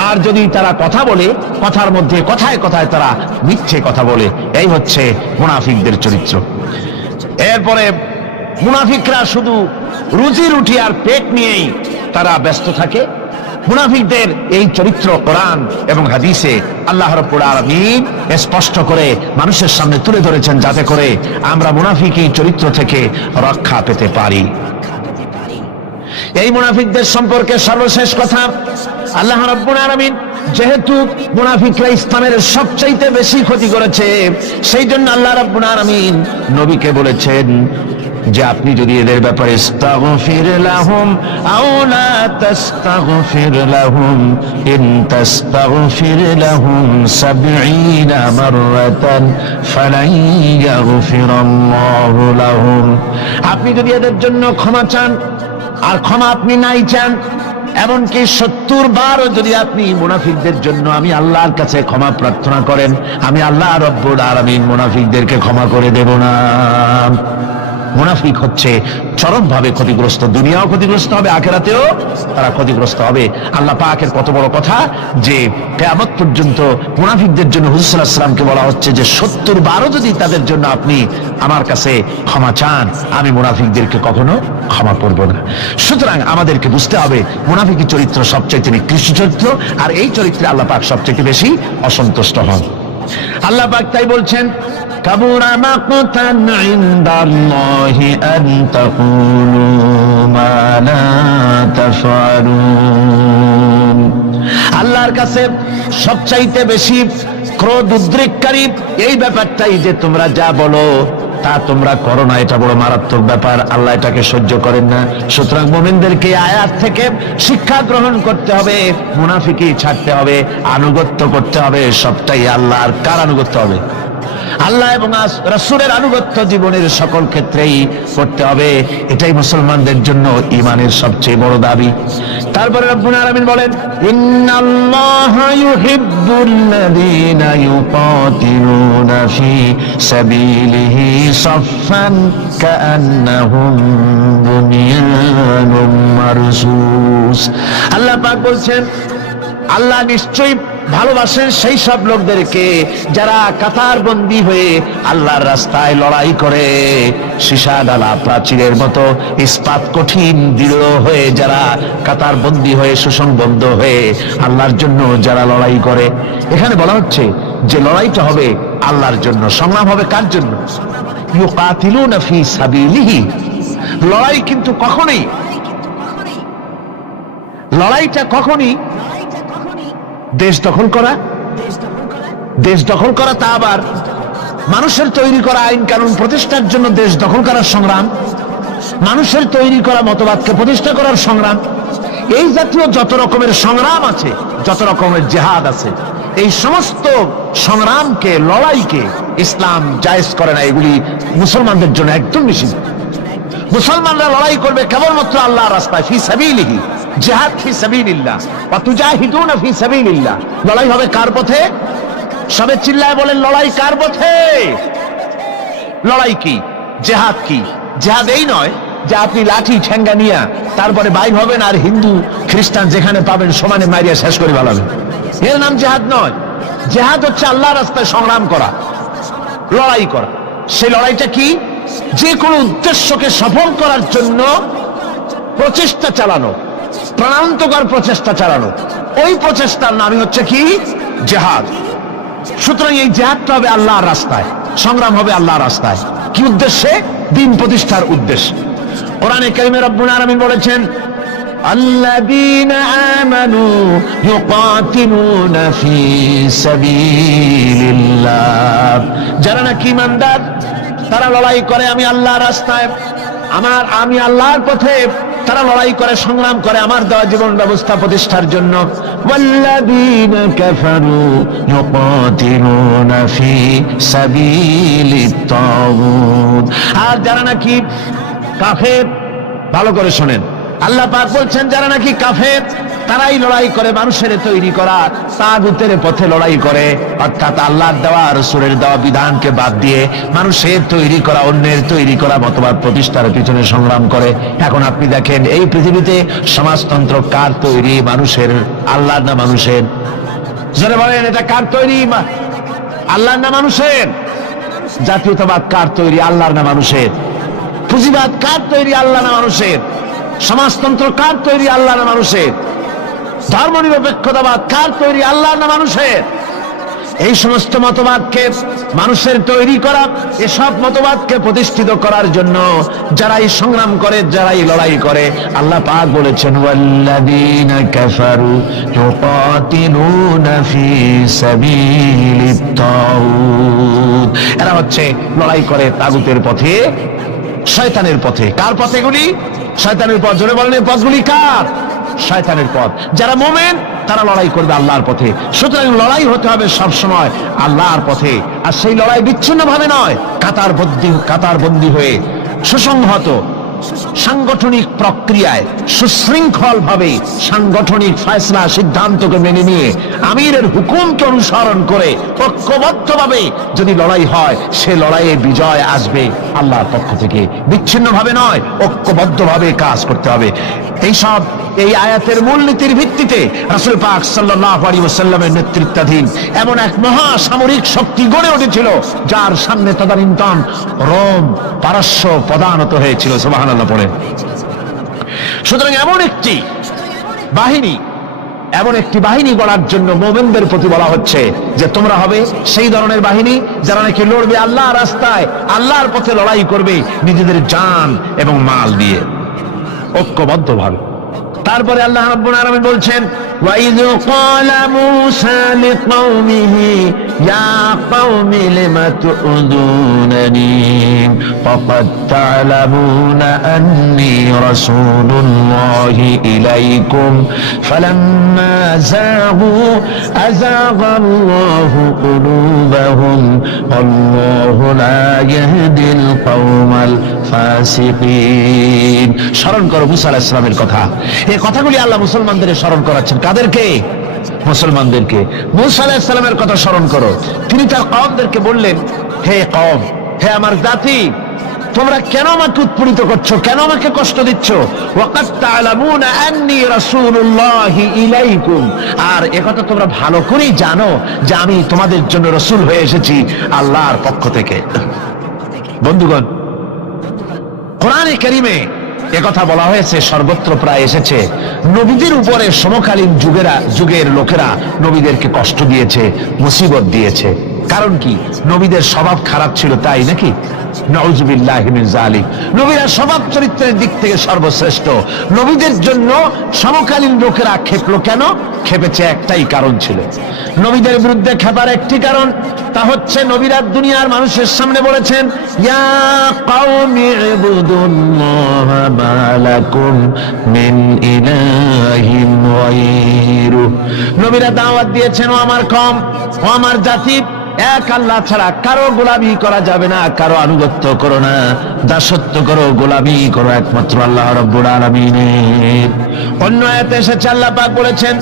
আর যদি তারা কথা বলে, কথার মধ্যে কথায় কথায় তারা মিথ্যে কথা বলে। এই হচ্ছে মুনাফিকদের চরিত্র। এরপরে মুনাফিকরা শুধু রুজি রুটি আর পেট নিয়েই তারা ব্যস্ত থাকে। মুনাফিকদের এই চরিত্র কোরআন এবং হাদিসে আল্লাহ রাব্বুল আলামিন স্পষ্ট করে মানুষের সামনে তুলে ধরেছেন, যাতে করে আমরা মুনাফিক এই চরিত্র থেকে রক্ষা পেতে পারি। এই মুনাফিকদের সম্পর্কে সর্বশেষ কথা, আল্লাহ রাব্বুল আলামিন যেহেতু মুনাফিকরা ইসলামের সবচাইতে বেশি ক্ষতি করেছে, সেই জন্য আল্লাহ রাব্বুল আলামিন নবীকে বলেছেন যে আপনি যদি এদের ব্যাপারে ইস্তাগফির লাহুম আও লা তাস্তাগফির লাহুম ইন তাস্তাগফির লাহুম ৭০ মাররাতান ফালান ইয়াগফিরাল্লাহু লাহুম, আপনি যদি এদের জন্য ক্ষমা চান, আর ক্ষমা আপনি নাই চান, এমনকি ৭০ বারও যদি আপনি মুনাফিকদের জন্য আমি আল্লাহর কাছে ক্ষমা প্রার্থনা করেন, আমি আল্লাহ রাব্বুল আলামিন মুনাফিকদেরকে ক্ষমা করে দেব না। মুনাফিক হচ্ছে চরমভাবে ক্ষতিগ্রস্ত, দুনিয়াও ক্ষতিগ্রস্ত হবে, আখিরাতেও তারা ক্ষতিগ্রস্ত হবে। আল্লাহ পাকের কত বড় কথা যে কিয়ামত পর্যন্ত মুনাফিকদের জন্য হুজুর সাল্লাল্লাহু আলাইহি ওয়াসাল্লামকে বলা হচ্ছে যে ৭০ বারও যদি তাদের জন্য আপনি আমার কাছে ক্ষমা চান, আমি মুনাফিকদেরকে কখনো ক্ষমা করব না। সুতরাং আমাদেরকে বুঝতে হবে মুনাফিকি চরিত্র সবচাইতে নিকৃষ্ট চরিত্র, আর এই চরিত্রে আল্লাহ পাক সবচাইতে বেশি অসন্তুষ্ট হন। আল্লাহ পাক তাই বলছেন, কাবুরা মাকতান ইনদাল্লাহি আন তাকুলু মা লা তাফআলুন, আল্লাহর কাছে সবচাইতে বেশি ক্রোধ উদ্রেককারী এই ব্যাপারটাই যে তোমরা যা বলো তা তোমরা করো না, এটা বড় মারাত্মক ব্যাপার, আল্লাহ এটাকে সহ্য করেন না। সুতরাং মুমিনদেরকে আয়াত থেকে শিক্ষা গ্রহণ করতে হবে, মুনাফিকি ছাড়তে হবে, আনুগত্য করতে হবে, সবটাই আল্লাহর। কার আনুগত্য হবে? আল্লাহ এবং রাসূলের আনুগত্য জীবনের সকল ক্ষেত্রেই করতে হবে। এটাই মুসলমানদের জন্য ঈমানের সবচেয়ে বড় দাবি। তারপরে রব্বুল আলামিন বলেন, ইন্নাল্লাহা ইউহিব্বুল্লাযীনা ইউকাতিলুনা ফি সাবিলিহি সাফফান কাআন্নাহুম বুনিয়ানুম মারসুস। আল্লাহ পাক বলছেন, আল্লাহ নিশ্চয়ই ভালোবাসেন সেই সব লোকদেরকে যারা কাতারবন্দী হয়ে আল্লাহর রাস্তায় লড়াই করে, সীসা ডালা প্রাচীরের মতো ইস্পাত কঠিন দৃঢ় হয়ে যারা কাতারবন্দী হয়ে সুসংবদ্ধ হয়ে আল্লাহর জন্য যারা লড়াই করে। এখানে বলা হচ্ছে যে লড়াইটা হবে আল্লাহর জন্য, সংগ্রাম হবে কার জন্য? ইউকাতিলুনা ফি সাবিলিহি। লড়াই কিন্তু লড়াইটা কখনই দেশ দখল করা, তা আবার মানুষের তৈরি করা আইন কানুন প্রতিষ্ঠার জন্য দেশ দখল করার সংগ্রাম, মানুষের তৈরি করা মতবাদকে প্রতিষ্ঠা করার সংগ্রাম, এই জাতীয় যত রকমের সংগ্রাম আছে, যত রকমের জিহাদ আছে, এই সমস্ত সংগ্রামকে, লড়াইকে ইসলাম জায়েজ করে না। এগুলি মুসলমানদের জন্য একদম নিষিদ্ধ। মুসলমানরা লড়াই করবে কেবলমাত্র আল্লাহর রাস্তায়, ফি সাবিলিহি, জিহাদ ফি সাবিলিল্লাহ, ওয়া তুজাহিদুনা ফি সাবিলিল্লাহ। লড়াই হবে কার পথে? সবে চিল্লায় বলেন, লড়াই কার পথে? লড়াই কি? জিহাদ কি? জিহাদ এই নয় যে আপনি লাঠি ঠেঙ্গা নিয়া তারপরে বাইর হবেন আর হিন্দু খ্রিস্টান যেখানে পাবেন সমানে মারিয়া শেষ করে ফেলাবেন, এর নাম জিহাদ নয়। জিহাদ হচ্ছে আল্লাহর রাস্তায় সংগ্রাম করা, লড়াই করা। সেই লড়াইটা কি? যে কোনো উদ্দেশ্যকে সফল করার জন্য প্রচেষ্টা চালানো, প্রাণান্তকর প্রচেষ্টা চালানো, ওই প্রচেষ্টার নামই হচ্ছে কি? জিহাদ। সুতরাং এই জিহাদটা হবে আল্লাহর রাস্তায়, সংগ্রাম হবে আল্লাহর রাস্তায়। কি উদ্দেশ্যে? দ্বীন প্রতিষ্ঠার উদ্দেশ্যে। কোরআনে কারিমে রব্বুল আলামিন বলেছেন, আল্লাযীনা আমানু ইউকাতিলুনা ফি সাবিলিল্লাহ, যারা নাকি ঈমানদার তারা লড়াই করে আমি আল্লাহর রাস্তায়, আমি আল্লাহর পথে তারা লড়াই করে, সংগ্রাম করে আমার দেওয়া জীবন ব্যবস্থা প্রতিষ্ঠার জন্য। ওয়াল্লাযীনা কাফারু ইউকাতিলুনা ফি সাবিলিত তাগুত, আর যারা নাকি কাফের, ভালো করে শোনেন, আল্লাহ পাক বলছেন যারা নাকি কাফের তারাই লড়াই করে মানুষের তৈরি করা তাগুতের পথে লড়াই করে, অর্থাৎ আল্লাহর দেওয়া রাসূলের দেওয়া বিধানকে বাদ দিয়ে মানুষের তৈরি করা অন্যের তৈরি করা মতবাদ প্রতিষ্ঠার পিছনে সংগ্রাম করে। এখন আপনি দেখেন এই পৃথিবীতে সমাজতন্ত্র কার তৈরি? মানুষের। আল্লাহর না মানুষের? যারা বলেন এটা কার তৈরি? আল্লাহর না মানুষের? জাতীয়তাবাদ কার তৈরি? আল্লাহর না মানুষের? পুঁজিবাদ কার তৈরি? আল্লাহ না মানুষের? সমাজতন্ত্র কার তৈরি? আল্লাহ না মানুষের? ধর্মনিরপেক্ষতাবাদ কার তৈরি? আল্লাহ না মানুষের? এই সমস্ত মতবাদকে মানুষের তৈরি করা, এসব মতবাদকে প্রতিষ্ঠিত করার জন্য যারাই সংগ্রাম করে, যারাই লড়াই করে, আল্লাহ পাক বলেছেন ওয়াল্লাযীনা কাফারু ইউকাতিলুনা ফী সাবিলিত তাগুত। এরা হচ্ছে লড়াই করে তাগুতের পথে, শয়তানের পথে। কার পথ এগুলি? শয়তানের পথ। জোরে বলেন এই পথগুলি কার? শয়তানের পথ। যারা মুমিন তারা লড়াই করবে আল্লাহর পথে। সুতরাং লড়াই হতে হবে সব সময় আল্লাহর পথে, আর সেই লড়াই বিচ্ছিন্ন ভাবে নয়, কাতারবন্দি হয়ে সুসংহত সাংগঠনিক প্রক্রিয়ায় সুশৃঙ্খল ভাবে সাংগঠনিক ফয়সলা সিদ্ধান্তকে মেনে নিয়ে আমিরের হুকুমকে অনুসরণ করে ঐক্যবদ্ধভাবে যদি লড়াই হয়, সে লড়াইয়ে বিজয় আসবে আল্লাহর পক্ষ থেকে। বিচ্ছিন্ন ভাবে নয়, ঐক্যবদ্ধভাবে কাজ করতে হবে। এই আয়াতের মূলনীতির ভিত্তিতে রাসূল পাক সাল্লাল্লাহু আলাইহি ওয়াসাল্লামের নেতৃত্বাধীন এমন এক মহা সামরিক শক্তি গড়ে উঠেছিল যার সামনে তদানীন্তন রোম পারস্য পদানত হয়েছিল। সুবহানাল্লাহ পড়ে। সুতরাং এমন একটি বাহিনী গড়ার জন্য মুমিনদের প্রতি বলা হচ্ছে যে তোমরা হবে সেই ধরনের বাহিনী যারা নাকি লড়বে আল্লাহর রাস্তায়, আল্লাহর পথে লড়াই করবে নিজেদের জান এবং মাল দিয়ে ঐক্যবদ্ধভাবে। তারপরে আল্লাহ রাব্বুল আলামিন বলছেন وَإِذْ قَالَ مُوسَى لِقَوْمِهِ يَا قَوْمِ لِمَ تُؤْذُونَنِي وَقَدْ تَعْلَمُونَ أَنِّي رَسُولُ اللَّهِ إِلَيْكُمْ فَلَمَّا زَاغُوا أَزَاغَ اللَّهُ قُلُوبَهُمْ وَاللَّهُ لَا يَهْدِي الْقَوْمَ الْفَاسِقِينَ। স্মরণ করো মুসা আলাইহিস সালামের কথা। এই কথাগুলি আল্লাহ মুসলমানদের স্মরণ করাচ্ছেন। কাদেরকে? মুসলমানদেরকে। মুসা আলাইহিস সালামের কথা স্মরণ করো। তিনি তার কওমদেরকে বললেন, হে কওম, হে আমার জাতি, তোমরা কেন আমাকে উৎপীড়িত করছো, কেন আমাকে কষ্ট দিচ্ছ? ওয়াকাদ তা'লামুনা আন্নী রাসূলুল্লাহি ইলাইকুম। আর একথা তোমরা ভালো করেই জানো যে আমি তোমাদের জন্য রাসূল হয়ে এসেছি আল্লাহর পক্ষ থেকে। বন্ধুগণ, কোরআনে কারীমে একথা বলা হয়েছে, সর্বত্র প্রায় এসেছে। নবীদের উপরে সমকালীন যুগের লোকেরা নবীদেরকে কষ্ট দিয়েছে, মুসিবত দিয়েছে। কারণ কি? নবীদের স্বভাব খারাপ ছিল, তাই নাকি? নাউযুবিল্লাহি মিন যালিক। নবীরা স্বভাব চরিত্রের দিক থেকে সর্বশ্রেষ্ঠ। নবীদের জন্য সমকালীন লোকেরা ক্ষেপলো কেন? ক্ষেপেছে একটাই কারণ ছিল। নবীদের বিরুদ্ধে ক্ষেপার একটি কারণ, তা হচ্ছে নবীরা দুনিয়ার মানুষের সামনে বলেছেন ইয়া কওমি ইবুদুল্লাহা মা লাকুম মিন ইলাহিন গায়রু। নবীরা দাওয়াত দিয়েছেন, ও আমার কওম, ও আমার জাতি, এক আল্লাহ ছাড়া কারো গোলামি করা যাবে না, কারো আনুগত্য করো না, দাসত্ব করো, গোলামি করো একমাত্র আল্লাহ রাব্বুল আলামিনের। অন্য আয়াতে এসেছে আল্লাহ পাক বলেছেন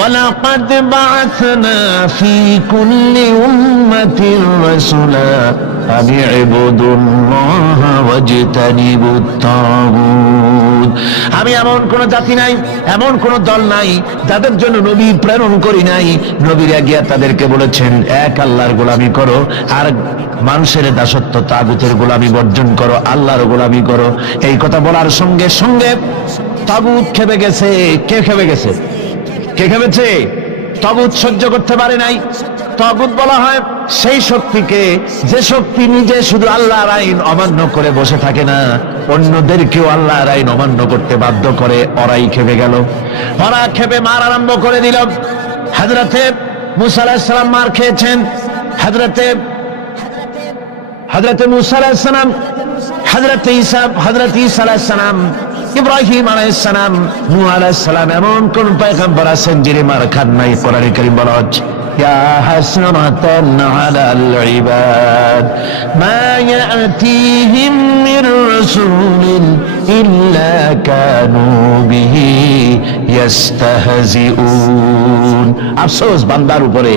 وَلَقَدْ بَعَثْنَا فِي كُلِّ أُمَّةٍ رَسُولًا أَنِ اعْبُدُوا اللَّهَ وَاجْتَنِبُوا الطَّاغُوتَ। আমি এমন কোন জাতি নাই, এমন কোন দল নাই যাদের জন্য নবী প্রেরণ করি নাই। নবীরা গিয়া তাদেরকে বলেছেন এক আল্লাহর গোলামি করো, আর মানুষের দাসত্ব তাগুতের গোলামি বর্জন করো, আল্লাহর গোলামি করো। এই কথা বলার সঙ্গে সঙ্গে তাগুত খেপে গেছে। কে খেপে গেছে? কে খেপেছে? তাগুত সহ্য করতে পারে নাই। তাগুত বলা হয় সেই শক্তিকে যে শক্তি নিজে শুধু আল্লাহর আইন অমান্য করে বসে থাকে না, অন্যদেরকেও আল্লাহর আইন অমান্য করতে বাধ্য করে। ওরাই খেপে গেল। ওরা খেপে মার আরম্ভ করে দিল। হযরতে মুসা আলাইহিস সালাম মার খেয়েছেন। হযরতে মুসা আলাইহিস সালাম, হযরতে ঈসা আলাইহিস সালাম, ইব্রাহিম আলাইহিস সালাম, নূহ আলাইহিস সালাম, এমন কোন পয়গম্বর আছেন যিনি মার খান নাই? কোরআনে কারীম বলা হচ্ছে ইয়া হাসরাতান আলাল ইবাদ মা ইয়াতিহিম মির রাসূলিন ইল্লা কানু বিহি ইস্তাহজিউন। আফসোস বান্দার উপরে,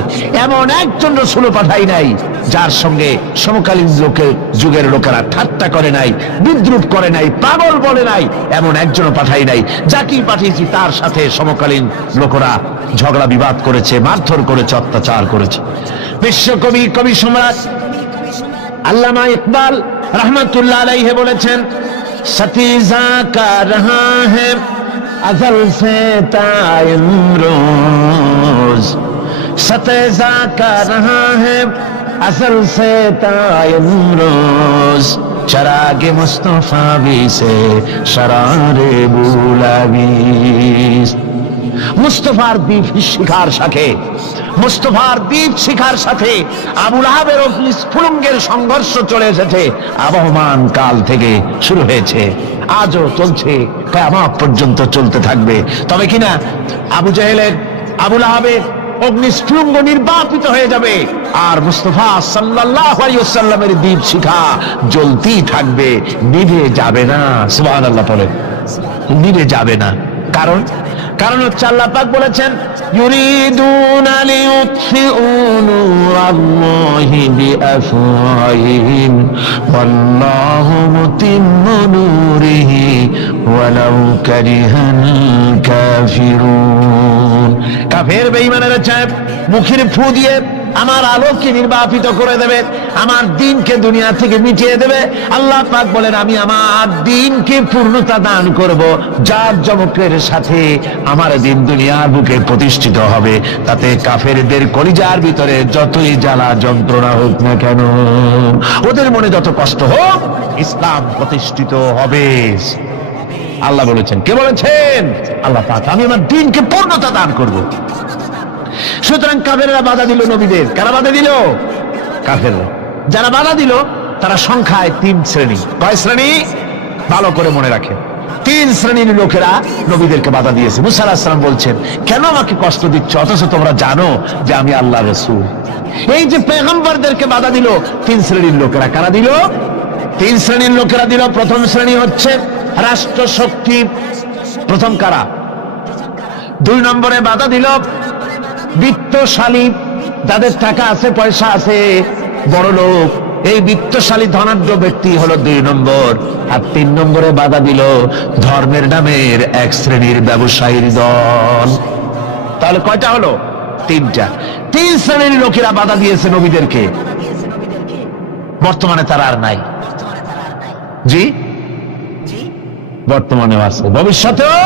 এমন একজন রাসূল পাঠাই নাই যার সঙ্গে সমকালীন যুগের লোকেরা ঠাট্টা করে নাই, বিদ্রুপ করে নাই, পাগল বলে নাই। এমন একজনও পাঠাই নাই। যাকেই পাঠিয়েছি তার সাথে সমকালীন লোকেরা ঝগড়া বিবাদ করেছে, মারধর করেছে, অত্যাচার করেছে। বিশ্বকবি, কবি সম্রাট আল্লামা ইকবাল রহমতুল্লাহ আলাইহি বলেছেন, সতীজা কা রহা है अज़ल से ता इमरोज, सतेजा का रहा है अज़ल से ता इमरोज, चरागे मुस्तफा भी से शरारे बुलावीस। মুস্তফার দ্বীপ শিখার সাথে, মুস্তফার দ্বীপ শিখার সাথে আবু লাহাবের অগ্নিস্ফুলিঙ্গের সংঘর্ষ চলে এসেছে। আবহমান কাল থেকে শুরু হয়েছে, আজও চলছে, কিয়ামত পর্যন্ত চলতে থাকবে। তবে কিনা আবু জাহেলের, আবু লাহাবের অগ্নিস্ফুলিঙ্গ নির্বাপিত হয়ে যাবে, আর মুস্তাফা সাল্লাল্লাহু আলাইহি ওয়াসাল্লামের দ্বীপ শিখা জ্বলতেই থাকবে, নিভে যাবে না। সুবহানাল্লাহ বলেন, নিভে যাবে না। কারণ হচ্ছে আল্লাহ পাক বলেছেন, ইউরিদুনা লিইউতফিউ নূরাল্লাহি বিআফওয়াহিহিম ওয়াল্লাহু মুতিম্মু নূরিহি ওয়ালাউ কারিহাল কাফিরুন। কাফের বেঈমানেরা চায় মুখের ফু দিয়ে আমার আলোকে নির্বাপিত করে দেবে, আমার দ্বীনকে দুনিয়া থেকে মিটিয়ে দেবে। আল্লাহ পাক বলেন, আমি আমার দ্বীনকে পূর্ণতা দান করব, যার জমকের সাথে আমার দ্বীন দুনিয়ার বুকে প্রতিষ্ঠিত হবে। তাতে কাফেরদের কলিজার ভিতরে যতই জ্বালা যন্ত্রণা হোক না কেন, ওদের মনে যত কষ্ট হোক, ইসলাম প্রতিষ্ঠিত হবে। আল্লাহ বলেছেন, কে বলেছেন? আল্লাহ পাক, আমি আমার দ্বীনকে পূর্ণতা দান করব। সুতরাং কাফেররা বাধা দিল নবীদের। কারা বাধা দিল? কাফেররা। যারা বাধা দিল তারা সংখ্যায় 3 শ্রেণী। কয় শ্রেণী? ভালো করে মনে রাখে, 3 শ্রেণীর লোকেরা নবীদেরকে বাধা দিয়েছে। মুসা আলাইহিস সালাম বলছেন, কেন আমাকে কষ্ট দিচ্ছ, অথচ তোমরা জানো যে আমি আল্লাহর রাসূল। এই যে পয়গম্বরদেরকে বাধা দিল 3 শ্রেণীর লোকেরা। কারা দিল? 3 শ্রেণীর লোকেরা দিল। প্রথম শ্রেণী হচ্ছে রাষ্ট্র শক্তি। প্রথম কারা? 2 নম্বরে বাধা দিল বিত্তশালী, যাদের টাকা আছে, পয়সা আছে, বড় লোক। এই বিত্তশালী ধনাঢ্য ব্যক্তি হলো 2 নম্বর। আর 3 নম্বরে বাধা দিল ধর্মের নামের 1 শ্রেণীর ব্যবসায়ীর দল। তাহলে কয়টা হলো? 3টা। 3 শ্রেণীর লোকেরা বাধা দিয়েছে নবীদেরকে। বর্তমানে তারা আর নাই। জি, বর্তমানেও আছে, ভবিষ্যতেও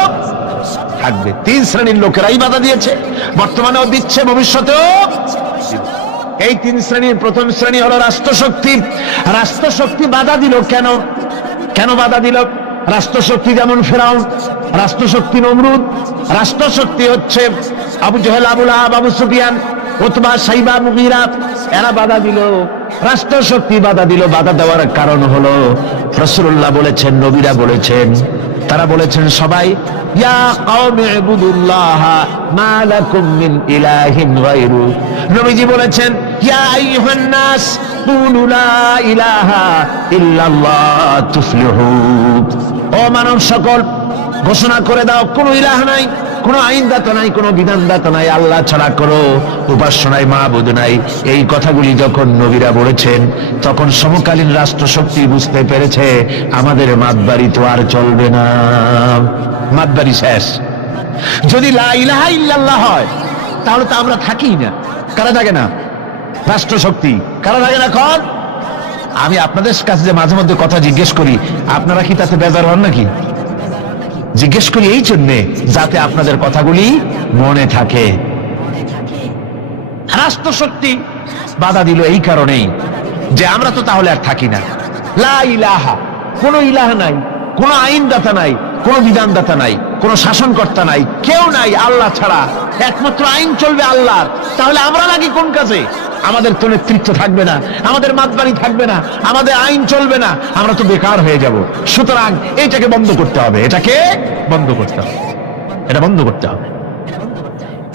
থাকবে। 3 শ্রেণীর লোকেরাই বাধা দিয়েছে, বর্তমানেও দিচ্ছে, ভবিষ্যতেও। এই 3 শ্রেণীর প্রথম শ্রেণী হলো রাষ্ট্রশক্তি। রাষ্ট্রশক্তি বাধা দিল কেন? কেন বাধা দিল? রাষ্ট্রশক্তি যেমন ফেরাউন, রাষ্ট্রশক্তি নমরুদ, রাষ্ট্রশক্তি হচ্ছে আবু জেহেল, আবু লাহাব, আবু সুফিয়ান, উতবা, সাইবা, মুগীরা, এরা বাধা দিল। রাষ্ট্রশক্তি বাধা দিল। বাধা দেওয়ার কারণ হলো রাসূলুল্লাহ বলেছেন, নবীরা বলেছেন, তারা বলেছেন সবাই, ইয়া কওমি ইবুদুল্লাহ মা লাকুম মিন ইলাহিন গায়রু। নবীজি বলেছেন, ইয়া আইয়ুহান নাস কুলু লা ইলাহা ইল্লাল্লাহ তুফলিহুন। ও মানব সকল, ঘোষণা করে দাও, কোন ইলাহ নাই, কোন আইনদাতা নাই, কোন বিধানদাতা নাই, আল্লাহ ছাড়া কোনো উপাস্য নাই, মাবুদ নাই। এই কথাগুলি যখন নবীরা বলেছেন, তখন সমকালীন রাষ্ট্রশক্তি বুঝতে পেরেছে আমাদের মাতবাড়ি তো আর চলবে না, মাতবাড়ি শেষ। যদি লা ইলাহা ইল্লাল্লাহ হয় তাহলে তো আমরা থাকি না। কারা থাকে না? রাষ্ট্রশক্তি। কারা থাকে না? কর। আমি আপনাদের কাছে যে মাঝে মধ্যে কথা জিজ্ঞেস করি, আপনারা কি তাতে বেজার হন নাকি? জিজ্ঞেস করি এই জন্যে যাতে আপনাদের কথাগুলি মনে থাকে। রাষ্ট্রশক্তি বাধা দিল এই কারণেই যে আমরা তো তাহলে আর থাকি না। লা ইলাহা, কোন ইলাহ নাই, কোন আইনদাতা নাই, কোন বিধানদাতা নাই, কোন শাসনকর্তা নাই, কেউ নাই আল্লাহ ছাড়া। একমাত্র আইন চলবে আল্লাহর। তাহলে আমরা নাকি কোন কাজে? আমাদের তো নেতৃত্ব থাকবে না, আমাদের মাতবাড়ি থাকবে না, আমাদের আইন চলবে না, আমরা তো বেকার হয়ে যাব। সুতরাং এটাকে বন্ধ করতে হবে, এটাকে বন্ধ করতে হবে, এটা বন্ধ করতে হবে।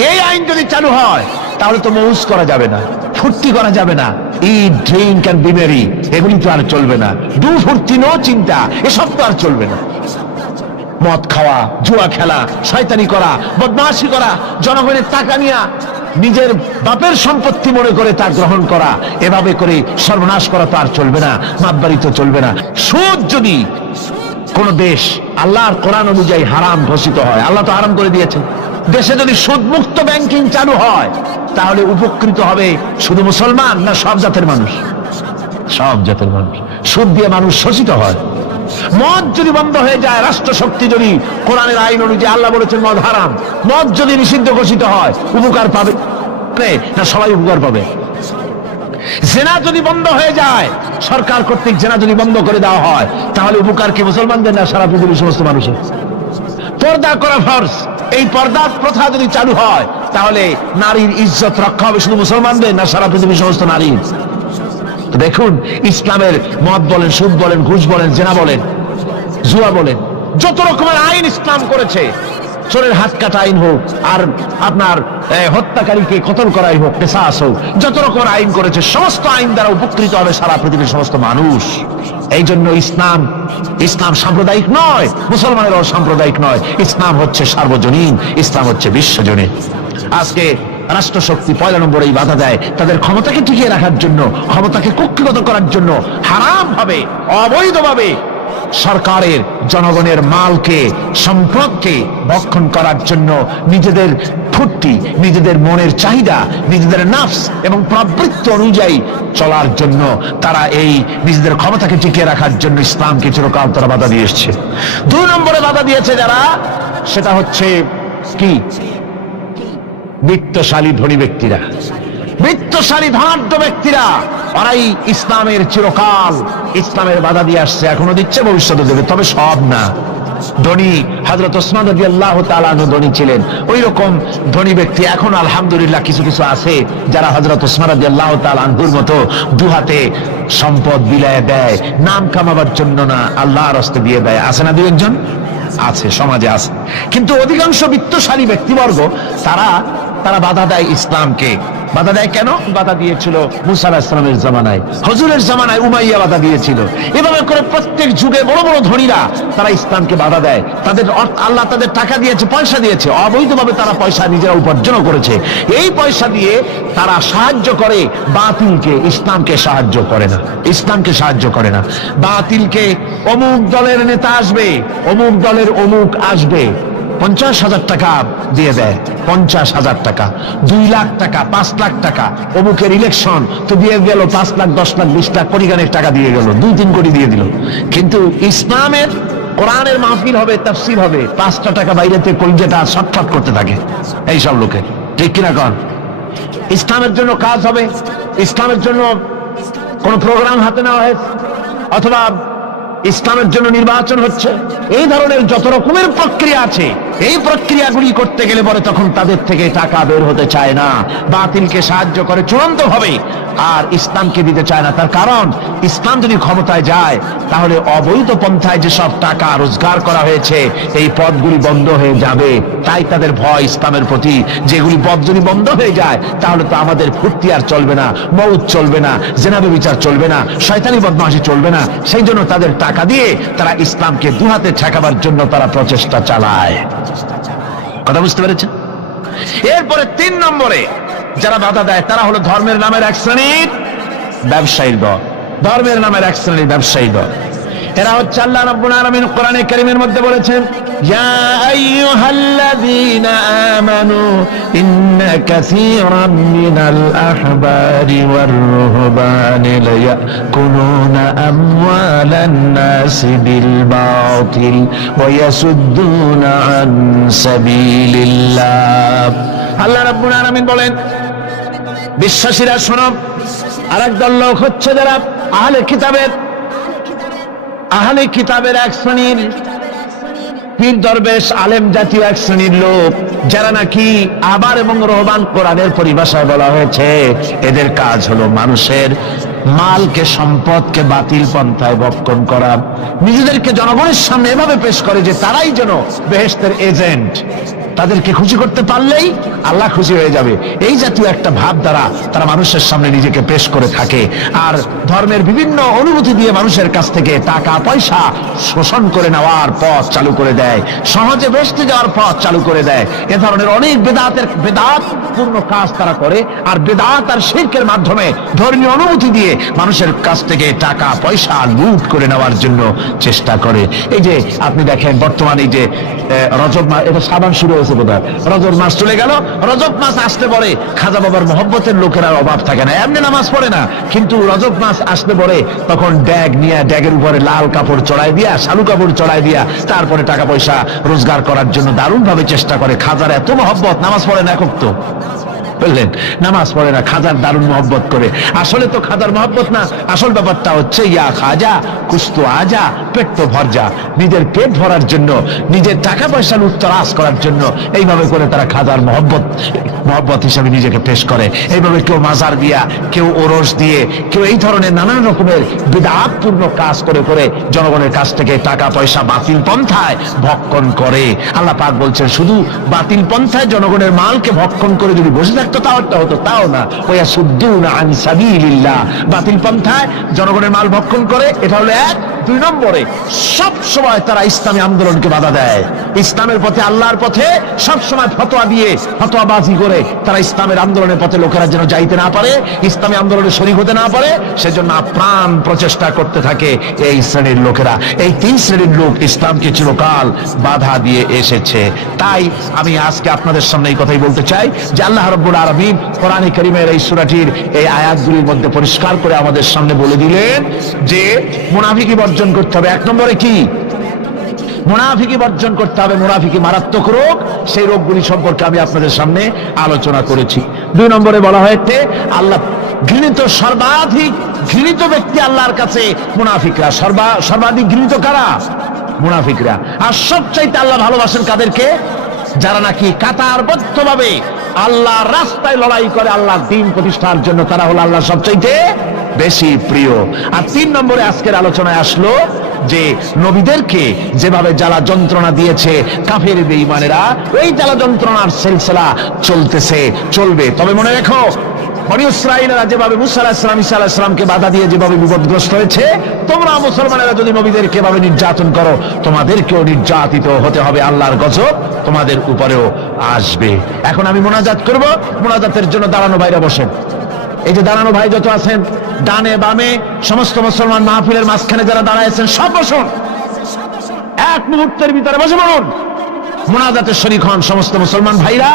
এই আইন যদি চালু হয় তাহলে তো মৌজ করা যাবে না, ফুর্তি করা যাবে না, ইট ড্রিঙ্ক এন্ড বি মেরি, এগুলি তো আর চলবে না। ডু ফুর্তি নো চিন্তা, এসব তো আর চলবে না। মদ খাওয়া, জুয়া খেলা, শয়তানি করা, বদমাশি করা, জনগণের টাকা নিয়ে নিজের বাপের সম্পত্তি মনে করে তা গ্রহণ করা, এভাবে করে সর্বনাশ করা তো আর চলবে না। মাতবাড়ি তো চলবে না। সুদ যদি কোন দেশ আল্লাহর কোরআন অনুযায়ী হারাম ঘোষিত হয়, আল্লাহ তো হারাম করে দিয়েছেন, দেশে যদি সুদ মুক্ত ব্যাংকিং চালু হয়, তাহলে উপকৃত হবে শুধু মুসলমান না সব জাতের মানুষ? সব জাতের মানুষ। সুদ দিয়ে মানুষ শোষিত হয়। মদ যদি বন্ধ হয়ে যায়, রাষ্ট্র শক্তি যদি কোরআনের আইন অনুযায়ী, আল্লাহ বলেছেন মদ হারাম, মদ যদি নিষিদ্ধ ঘোষিত হয়, উপকার পাবে না সবাই উপকার পাবে? জেনা যদি বন্ধ হয়ে যায়, সরকার কর্তৃক জেনা যদি বন্ধ করে দেওয়া হয়, তাহলে উপকার কি মুসলমানদের না সারা পৃথিবীর সমস্ত মানুষের? পর্দা করা ফরজ, এই পর্দা প্রথা যদি চালু হয়, তাহলে নারীর ইজ্জত রক্ষা হবে শুধু মুসলমানদের না সারা পৃথিবীর সমস্ত নারীর? তো দেখুন, ইসলামের মদ বলেন, সুদ বলেন, ঘুষ বলেন, জেনা বলেন, জুয়া বলেন, যত রকমের আইন ইসলাম করেছে, চোরের হাত কাটা আইন হোক, আর আপনার হত্যাকারীকে কতল করাই হোক, কিসাস হোক, যত রকমের আইন করেছে, সমস্ত আইন দ্বারা উপকৃত হবে সারা পৃথিবীর সমস্ত মানুষ। এই জন্য ইসলাম সাম্প্রদায়িক নয়, মুসলমানেরও সাম্প্রদায়িক নয়। ইসলাম হচ্ছে সার্বজনীন, ইসলাম হচ্ছে বিশ্বজনীন। আজকে রাষ্ট্র শক্তি ১ নম্বরেই বাধা দেয় তাদের ক্ষমতাকে টিকিয়ে রাখার জন্য, ক্ষমতাকে কুক্ষিগত করার জন্য, হারাম ভাবে, অবৈধভাবে সরকারের জনগণের মালকে, সম্পদকে ভক্ষণ করার জন্য, নিজেদের ফুর্তি, নিজেদের মনের চাহিদা, নিজেদের নাফস এবং প্রবৃত্তি অনুযায়ী চলার জন্য তারা এই নিজেদের ক্ষমতাকে টিকিয়ে রাখার জন্য ইসলামকে চিরকাল তারা বাধা দিয়ে এসছে। ২ নম্বরে বাধা দিয়েছে যারা, সেটা হচ্ছে কি? বিত্তশালী ধনী ব্যক্তিরা, বিত্তশালী ধনাঢ্য ব্যক্তিরা, ওরাই ইসলামের চিরকাল ইসলামের বাধা দিয়ে আসছে, এখনো দিচ্ছে, ভবিষ্যতে দেবে, তবে সব না। ধনী হযরত ওসমান রাদিয়াল্লাহু তাআলা আনহু ধনী ছিলেন, ওই রকম ধনী ব্যক্তি এখন আলহামদুলিল্লাহ কিছু কিছু আছে যারা হযরত ওসমান রাদিয়াল্লাহু তাআলা আনহুর মতো দুহাতে সম্পদ বিলায় দেয়, নাম কামাবার জন্য না, আল্লাহর রাস্তায় দিয়ে দেয়। আছে না ২ একজন? আছে, সমাজে আছে। কিন্তু অধিকাংশ বিত্তশালী ব্যক্তিবর্গ তারা বাধা দেয় ইসলামকে। বাধা দেয় কেন? বাধা দিয়েছিল মুসা আলাইহিস সালামের জামানায়, হুজুরের জামানায় উমাইয়া বাধা দিয়েছিল। এভাবে করে প্রত্যেক যুগে বড় বড় ধনীরা তারা ইসলামকে বাধা দেয়। আল্লাহ তাদের টাকা দিয়েছে, পয়সা দিয়েছে, অবৈধভাবে তারা পয়সা নিজেরা উপার্জন করেছে। এই পয়সা দিয়ে তারা সাহায্য করে বাতিলকে, ইসলামকে সাহায্য করে না, ইসলামকে সাহায্য করে না। বাতিলকে অমুক দলের নেতা আসবে, অমুক দলের অমুক আসবে, ৫০,০০০ টাকা দিয়ে দেয়, ৫০,০০০ টাকা, ২ লাখ টাকা, ৫ লাখ টাকা, অমুকের ইলেকশন তো দিয়ে গেল ৫ লাখ, ১০ লাখ, ২০ লাখ, কোটি গানের টাকা দিয়ে গেল, ২-৩ কোটি দিয়ে দিল। কিন্তু ইসলামের কোরআনের মাহফিল হবে, তাফসীর হবে, ৫টা টাকা বাইরেতে কলিজাটা ছটফট করতে থাকে এইসব লোকের, ঠিক কিনা কন? ইসলামের জন্য কাজ হবে, ইসলামের জন্য কোন প্রোগ্রাম হাতে নেওয়া হয়েছে, অথবা ইসলামের জন্য নির্বাচন হচ্ছে, এই ধরনের যত রকমের প্রক্রিয়া আছে, এই প্রক্রিয়াগুলি করতে গেলে পরে তখন তাদের থেকে টাকা বের হতে চায় না, বাতিলকে সাহায্য করে চূড়ান্ত ভাবে, আর ইসলামকে দিতে চায় না। তার কারণ ইসলাম যদি ক্ষমতায় যায়, তাহলে অবৈধ পন্থায় যেসব টাকা রোজগার করা হয়েছে, এই পথগুলি বন্ধ হয়ে যাবে। তাই তাদের ভয় ইসলামের প্রতি, যেগুলি পথ যদি বন্ধ হয়ে যায়, তাহলে তো আমাদের ফুর্তি আর চলবে না, মউত চলবে না, জেনা ব্যভিচার চলবে না, শয়তানি বদমাশি চলবে না। সেই জন্য তাদের টাকা দিয়ে তারা ইসলামকে দুহাতে ঠেকাবার জন্য তারা প্রচেষ্টা চালায়। কথা বুঝতে পেরেছেন? এরপরে ৩ নম্বরে যারা বাধা দেয়, তারা হলো ধর্মের নামের এক শ্রেণীর ব্যবসায়ীর দল, ধর্মের নামের এক শ্রেণীর ব্যবসায়ী দল। এরা হচ্ছে, আল্লাহ রাব্বুল আলামিন কোরআনে কারীমের মধ্যে বলেছেন, ইয়া আইয়ুহাল্লাযীনা আমানু ইন্না কাসীরাম মিনাল আহবারি ওয়ার রুহবানি লায়াকুলুনা আমওয়ালান নাসি বিল বাতিল ওয়া ইয়াসুদ্দুনা আন সাবিলিল্লাহ। আল্লাহ রাব্বুল আলামিন বলেন, বিশ্বাসীরা শোনো, আরেক দল লোক হচ্ছে যারা আহলে কিতাবের এক শ্রেণীর পীর দরবেশ আলেম জাতীয় এক শ্রেণীর লোক, যারা নাকি আবার এবং রহবান, কোরআনের পরিভাষায় বলা হয়েছে এদের কাজ হলো মানুষের মালকে, সম্পদকে বাতিল পন্থায় ভক্ষণ করা, নিজেদেরকে জনগণের সামনে এভাবে পেশ করে যে তারাই যেন বেহেশতের এজেন্ট, তাদেরকে খুশি করতে পারলেই আল্লাহ খুশি হয়ে যাবে, এই জাতীয় একটা ভাব দ্বারা তারা মানুষের সামনে নিজেকে পেশ করে থাকে। আর ধর্মের বিভিন্ন অনুভূতি দিয়ে মানুষের কাছ থেকে টাকা পয়সা শোষণ করে নেওয়ার পথ চালু করে দেয়, সহজে বেহেশতে যাওয়ার পথ চালু করে দেয়। এ ধরনের অনেক বেদাতপূর্ণ কাজ তারা করে, আর বেদাত আর শিরকের মাধ্যমে ধর্মীয় অনুভূতি দিয়ে মানুষের কাছ থেকে টাকা পয়সা লুট করে নেওয়ার জন্য চেষ্টা করে। এই যে আপনি দেখেন বর্তমানে এই যে রজব মাস, এটা সাবান শুরু হয়েছে বোধহয়, রজব মাস চলে গেল, রজব মাস আসতে পরে খাজা বাবার মহব্বতের লোকের আর অভাব থাকে না, এমনি নামাজ পড়ে না, কিন্তু রজব মাস আসতে পরে তখন ড্যাগ নিয়ে ড্যাগের উপরে লাল কাপড় চড়াই দিয়া, শালু কাপড় চড়াই দিয়া তারপরে টাকা পয়সা রোজগার করার জন্য দারুণ ভাবে চেষ্টা করে। খাজার এত মহব্বত, নামাজ পড়ে না একক তো, বললেন নামাজ পড়ে না, খাজার দারুণ মহব্বত করে। আসলে তো খাজার মহব্বত না, আসল ব্যাপারটা হচ্ছে ইয়া খাজা কুস্তু আজা, পেট তো ভর যা, নিজের পেট ভরার জন্য, নিজের টাকা পয়সা লুটতরাজ করার জন্য এইভাবে করে তারা খাজার মহব্বত হিসাবে নিজেকে পেশ করে। এইভাবে কেউ মাজার দিয়া, কেউ ওরস দিয়ে, কেউ এই ধরনের নানান রকমের বিদআতপূর্ণ কাজ করে করে জনগণের কাছ থেকে টাকা পয়সা বাতিল পন্থায় ভক্ষণ করে। আল্লাহ পাক বলছেন শুধু বাতিল পন্থায় জনগণের মালকে ভক্ষণ করে যদি বসে থাকতো তাও একটা হতো, তাও না, ওয়াসুদ্দুনা আন সাবিলিল্লাহ, বাতিল পন্থায় জনগণের মাল ভক্ষণ করে, এটা হলো এক। দুই নম্বরে সব সময় তারা ইসলামী আন্দোলনকে বাধা দেয়, ইসলামের পথে, আল্লাহর পথে সব সময় ফতোয়া দিয়ে, ফতোয়াবাজি করে তারা ইসলামের আন্দোলনের পথে লোকেরা যেন যাইতে না পারে, ইসলামী আন্দোলনে শরীক হতে না পারে, সেজন্য আপ্রাণ প্রচেষ্টা করতে থাকে এই শ্রেণীর লোকেরা। এই তিন শ্রেণীর লোক ইসলামকে চিরকাল বাধা দিয়ে এসেছে। তাই আমি আজকে আপনাদের সামনে এই কথাই বলতে চাই যে আল্লাহ রাব্বুল আলামিন কোরআনে কারীমের এই সূরাটির এই আয়াতগুলির মধ্যে পরিষ্কার করে আমাদের সামনে বলে দিলেন যে মুনাফিকি বর্জন করতে হবে। এক নম্বরে কি? মুনাফিকি বর্জন করতে হবে। মুনাফিকি মারাত্মক রোগ, সেই রোগগুলি সম্পর্কে আমি আপনাদের সামনে আলোচনা করেছি। দুই নম্বরে বলা হয়েছে আল্লাহ ঘৃণিত, সর্বাধিক ঘৃণিত ব্যক্তি আল্লাহর কাছে মুনাফিকরা। সর্বাধিক ঘৃণিত কারা? মুনাফিকরা। আর সবচাইতে আল্লাহ ভালোবাসেন কাদেরকে? যারা নাকি কাতারবদ্ধভাবে আল্লাহর রাস্তায় লড়াই করে আল্লাহর দ্বীন প্রতিষ্ঠার জন্য, তারা হলো আল্লাহর সবচাইতে বেশি প্রিয়। আর তিন নম্বরে আজকের আলোচনায় আসলো যে নবীদেরকে যেভাবে জ্বালা যন্ত্রণা দিয়েছে কাফের বেঈমানেরা, এই জ্বালা যন্ত্রণার সিলসিলা চলতেছে, চলবে। তবে মনে রেখো, বনী ইসরাঈলরা যেভাবে মুসা আলাইহিস সালাম, ঈসা আলাইহিস সালামকে বাধা দিয়ে যেভাবে বিপদগ্রস্ত হয়েছে, তোমরা মুসলমানেরা যদি নবীদেরকে এভাবে নির্যাতন করো, তোমাদেরকেও নির্যাতিত হতে হবে, আল্লাহর গজব তোমাদের উপরেও আসবে। এখন আমি মোনাজাত করব, মোনাজাতের জন্য দাঁড়ানো ভাইরা বসেন। এই যে দাঁড়ানো ভাই যত আছেন, ডানে বামে সমস্ত মুসলমান মাহফিলের মাঝখানে যারা দাঁড়ায় আছেন, সব বসুন, এক মুহূর্তের ভিতরে বসে পড়ুন, মোনাজাতে শরীক হন। সমস্ত মুসলমান ভাইরা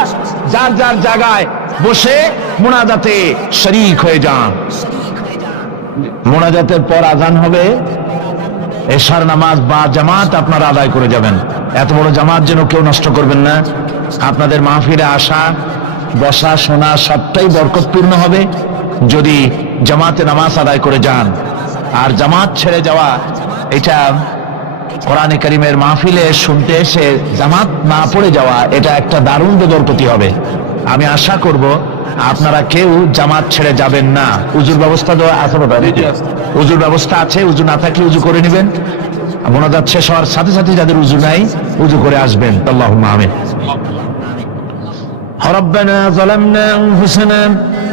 যার যার জায়গায় বসে মোনাজাতে শরীক হয়ে যান। মোনাজাতের পর আজান হবে, এশার নামাজ বা জামাত আপনারা আদায় করে যাবেন। এত বড় জামাত যেন কেউ নষ্ট করবেন না। আপনাদের মাহফিলে আসা, বসা, শোনা সবটাই বরকতপূর্ণ হবে যদি জামাতে নামাজ আদায় করে যান। আর জামাত ছেড়ে যাওয়া, এটা কোরআনে কারীমের মাহফিলে শুনতে এসে জামাত না পড়ে যাওয়া, এটা একটা দারুণ বেদরকতি হবে। আমি আশা করব আপনারা কেউ জামাত ছেড়ে যাবেন না। উজুর ব্যবস্থা দেওয়া আছে? উজুর ব্যবস্থা আছে, উজু না থাকলে উজু করে নেবেন। মোনাজাত শেষ হওয়ার সাথে সাথে যাদের উজু নাই, উজু করে আসবেন। আল্লাহুম্মা আমিন। ربنا ظلمنا أنفسنا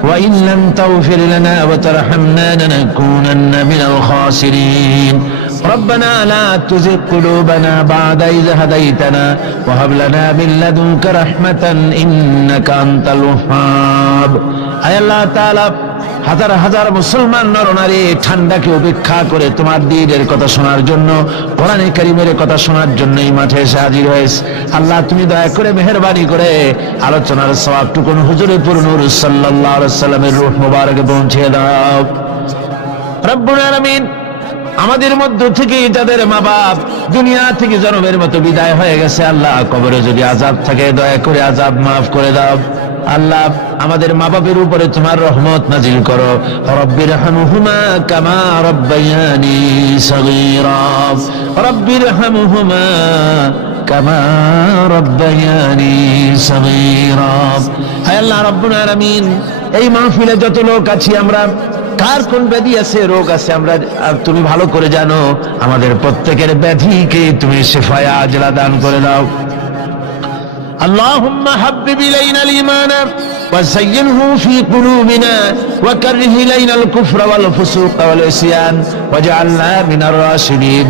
وإن لم تغفر لنا وترحمنا لنكونن من الخاسرين ربنا لا تزغ قلوبنا بعد إذ هديتنا وهب لنا من لدنك رحمة إنك أنت الوهاب أي الله تعالى হাজার হাজার মুসলমান নরনারী ঠান্ডাকে উপেক্ষা করে তোমার দ্বীনের কথা শোনার জন্য, কোরআনে কারীমের কথা শোনার জন্য এই মাঠে এসে হাজির হয়েছে। আল্লাহ তুমি দয়া করে মেহেরবানি করে আলোচনার সওয়াবটুকু হুজুরে পুরো নূর সাল্লাল্লাহু আলাইহি ওয়াসাল্লামের রূহ মুবারকে পৌঁছে দাও। রব্বুল আলামিন, আমাদের মধ্য থেকে যাদের মা বাপ দুনিয়া থেকে জন্মের মতো বিদায় হয়ে গেছে, আল্লাহ কবরে যদি আযাব থাকে দয়া করে আযাব মাফ করে দাও। আল্লাহ আমাদের মা বাপের উপরে তোমার রহমত নাজিল করো। রব্বিরহামহুমা কামা রব্বায়ানি সগীরা, রব্বিরহামহুমা কামা রব্বায়ানি সগীরা। হে আল্লাহ রাব্বুল আলামিন, এই মাহফিলে যত লোক আছি আমরা কার কোন ব্যাধি আছে, রোগ আছে, আমরা তুমি ভালো করে জানো। আমাদের প্রত্যেকের ব্যাধিকে তুমি শিফায়ে আজলা দান করে দাও। আল্লাহুম্মা হাব্বিব ইলাইনাল ঈমান وزينه في قلوبنا وكره إلينا الكفر والفسوق والعصيان واجعلنا من الراشدين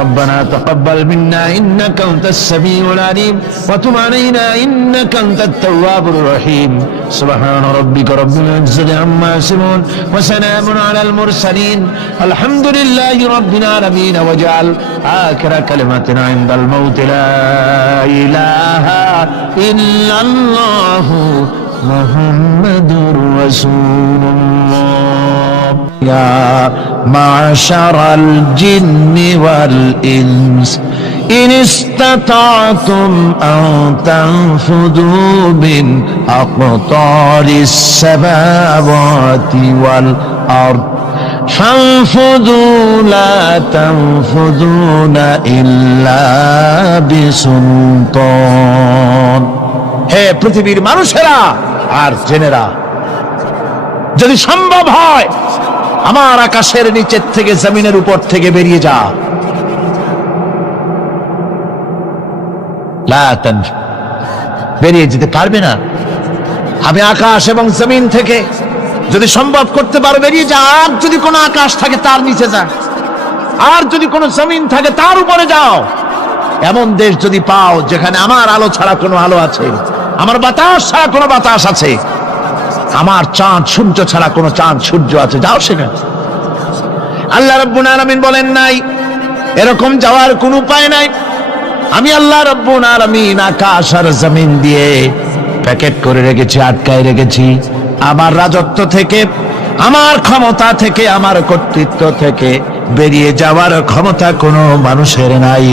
ربنا تقبل منا إنك أنت السميع العليم وتب علينا إنك أنت التواب الرحيم سبحان ربك رب العزة عما يصفون وسلام على المرسلين الحمد لله رب العالمين واجعل آخر كلمتنا عند الموت لا إله إلا الله محمد رسول الله يا معشر الجن والإنس إن استطعتم أن تنفذوا من أقطار السماوات والأرض فانفذوا لا تنفذون إلا بسلطان হে পৃথিবীর মানুষেরা আর জেনেরা, যদি সম্ভব হয় আমার আকাশের নিচের থেকে জমিনের উপর থেকে বেরিয়ে যা, বেরিয়ে যেতে পারবে না। আমি আকাশ এবং জমিন থেকে যদি সম্ভব করতে পারো বেরিয়ে যা। আর যদি কোনো আকাশ থাকে তার নিচে যা, আর যদি কোনো জমিন থাকে তার উপরে যাও। এমন দেশ যদি পাও যেখানে আমার আলো ছাড়া কোনো আলো আছে, আমার বাতাস ছাড়া কোনো বাতাস আছে, আমার চাঁদ সূর্য ছাড়া কোনো চাঁদ সূর্য আছে, যাও সেখানে। আল্লাহ রাব্বুল আলামিন বলেন নাই এরকম যাওয়ার কোনো উপায় নাই। আমি আল্লাহ রাব্বুল আলামিন আকাশ আর জমিন দিয়ে প্যাকেট করে রেখেছি, আটকায় রেখেছি। আমার রাজত্ব থেকে, আমার ক্ষমতা থেকে, আমার কর্তৃত্ব থেকে বেরিয়ে যাওয়ার ক্ষমতা কোনো মানুষের নাই,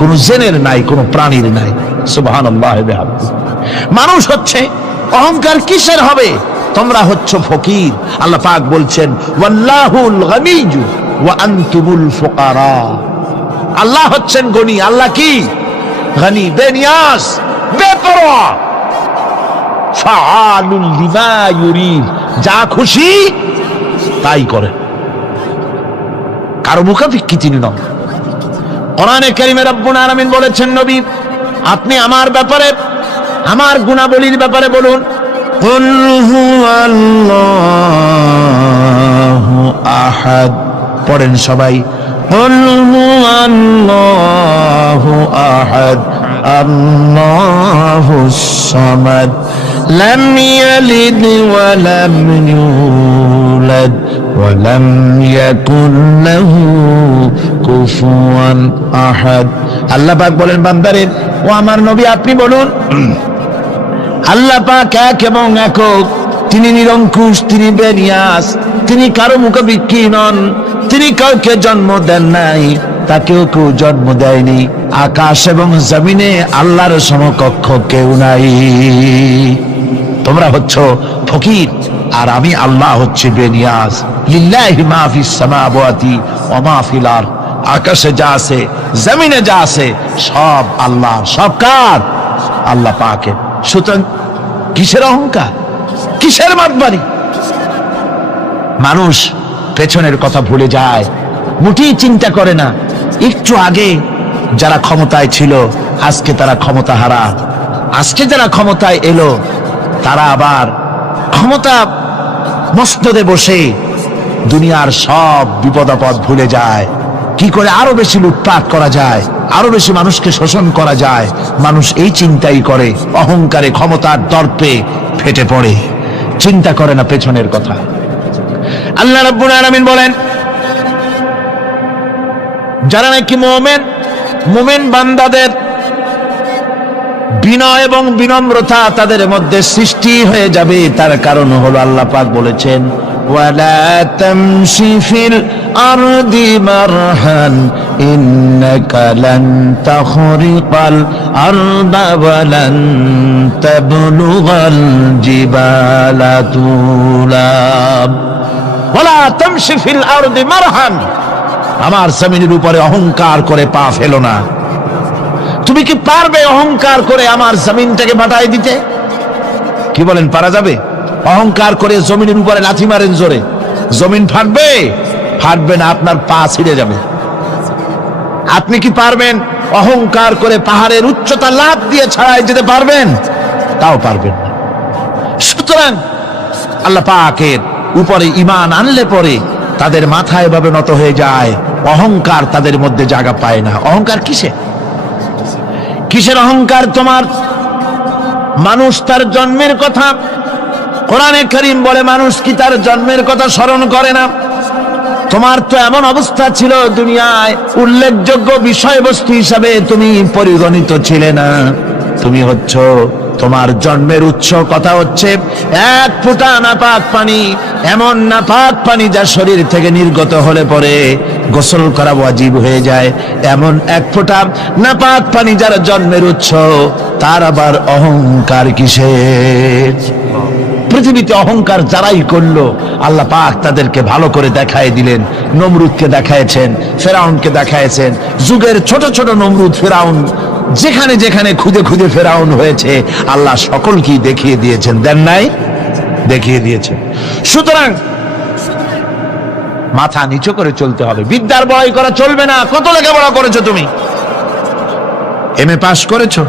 কোনো জিনের নাই, কোনো প্রাণীর নাই। সুবহানাল্লাহ। মানুষ হচ্ছে অহংকার কিসের হবে? তোমরা হচ্ছ ফকির। আল্লাহ পাক বলছেন ওয়াল্লাহুল গনিয়্যু ওয়া আনতুমুল ফুকারা। আল্লাহ হচ্ছেন গনি। আল্লাহ কি? গনি, বেনিয়াজ, বেপরোয়া। ফাআলুল লিমা ইউরিদ, যা খুশি তাই করে, কারো মুখাপেক্ষী তিনি নন। কোরআনে কারীমে রব্বুল আলামিন বলেছেন নবী আপনি আমার ব্যাপারে, আমার গুণাবলীর ব্যাপারে বলুন। কুল হুয়াল্লাহু আহাদ, পড়েন সবাই। কুল হুয়াল্লাহু আহাদ আল্লাহুস সামাদ লাম ইয়ালিদ ওয়া লাম ইউলাদ ওয়া লাম ইয়াকুল লাহু কুফুয়ান আহাদ। আল্লাহ পাক বলেন বান্দারে, ও আমার নবী আপনি বলুন আল্লাহ পাক এক এবং একক, তিনি নিরঙ্কুশ, তিনি বেনিয়াস, তিনি কারো মুখাপেক্ষী নন, তিনি কাউকে জন্ম দেন নাই, তাকেও কেউ জন্ম দেয়নি। আকাশ এবং জমিনে আল্লাহর সমকক্ষ কেউ নাই। তোমরা হচ্ছ ফকির আর আমি আল্লাহ হচ্ছে বেনিয়াস। লিল্লাহি মা ফিস সামাওয়াতি ওয়া মা ফিল আরদ, আকাশে যা আছে জমিনে যা আছে সব আল্লাহ। সব কার? আল্লাহ পাকের। সুতরাং কিসের অহংকার, কিসের মাতবাড়ি? মানুষ পেছনের কথা ভুলে যায়, মোটেই চিন্তা করে না। একটু আগে যারা ক্ষমতায় ছিল আজকে তারা ক্ষমতা হারা, আজকে যারা ক্ষমতায় এলো তারা আবার ক্ষমতা মস্তদে বসে দুনিয়ার সব বিপদ আপদ ভুলে যায়। কি করে আরো বেশি লুটপাট করা যায়, আরো বেশি মানুষকে শোষণ করা যায়, মানুষ এই চিন্তাই করে। অহংকারে, ক্ষমতার দর্পে ফেটে পড়ে, চিন্তা করে না পেছনের কথা। আল্লাহ রাব্বুল আলামিন বলেন যারা নাকি মুমিন বান্দাদের বিনয় এবং বিনম্রতা তাদের মধ্যে সৃষ্টি হয়ে যাবে, তার কারণ হলো আল্লাহ পাক বলেছেন ওয়ালা তামশি ফিল আরদি মারহান ইন্নাকা লান তাখরিকাল আরদা ওয়া লান তাবলুগাল জিবালা তুলা। ওয়ালা তামশি ফিল আরদি মারহান, আমার জমিনের উপরে অহংকার করে পা ফেলো না। তুমি কি পারবে অহংকার করে আমার জমিনটাকে বাটাই দিতে? কি বলেন, পারা যাবে? অহংকার করে জমিনের উপরে লাথি মারেন জোরে, জমিন ফাটবে? ফাটবে না, আপনার পা ছিঁড়ে যাবে। আপনি কি পারবেন অহংকার করে পাহাড়ের উচ্চতা লাফ দিয়ে ছাড়াই যেতে পারবেন? তাও পারবেন না। সুতরাং আল্লাহ পাকের উপরে ঈমান আনলে পরে তাদের মাথা এভাবে নত হয়ে যায়, অহংকার তাদের মধ্যে জায়গা পায় না। অহংকার কিসের অহংকার তোমার? মানুষ তার জন্মের কথা, কোরআনে কারীম বলে মানুষ কি তার জন্মের কথা স্মরণ করে না? তোমার তো এমন অবস্থা ছিল, দুনিয়ায় উল্লেখযোগ্য বিষয়বস্তু হিসাবে তুমি পরিগণিত ছিলে না। তুমি হচ্ছ, তোমার জন্মের উৎস কথা হচ্ছে এক ফোঁটা নাপাক পানি, এমন নাপাক পানি যা শরীর থেকে নির্গত হলে পরে গোসল করা ওয়াজিব হয়ে যায়। এমন এক ফোঁটা নাপাক পানি যার জন্মের উৎস, তার আবার অহংকার কিসের? পৃথিবীতে অহংকার যারাই করলো আল্লাহ পাক তাদেরকে ভালো করে দেখায় দিলেন। নমরুদকে দেখায়ছেন, ফেরাউনকে দেখায়ছেন। যুগের ছোট ছোট নমরুদ, ফেরাউন, যেখানে যেখানে খুদে খুদে ফেরাউন হয়েছে আল্লাহ সকলকেই দেখিয়ে দিয়েছেন, দেন নাই? দেখিয়ে দিয়েছেন। সুতরাং মাথা নিচু করে চলতে হবে, বিদ্যার বড়াই করা চলবে না। কত লেখাপড়া করেছো তুমি? এমএ পাস করেছো,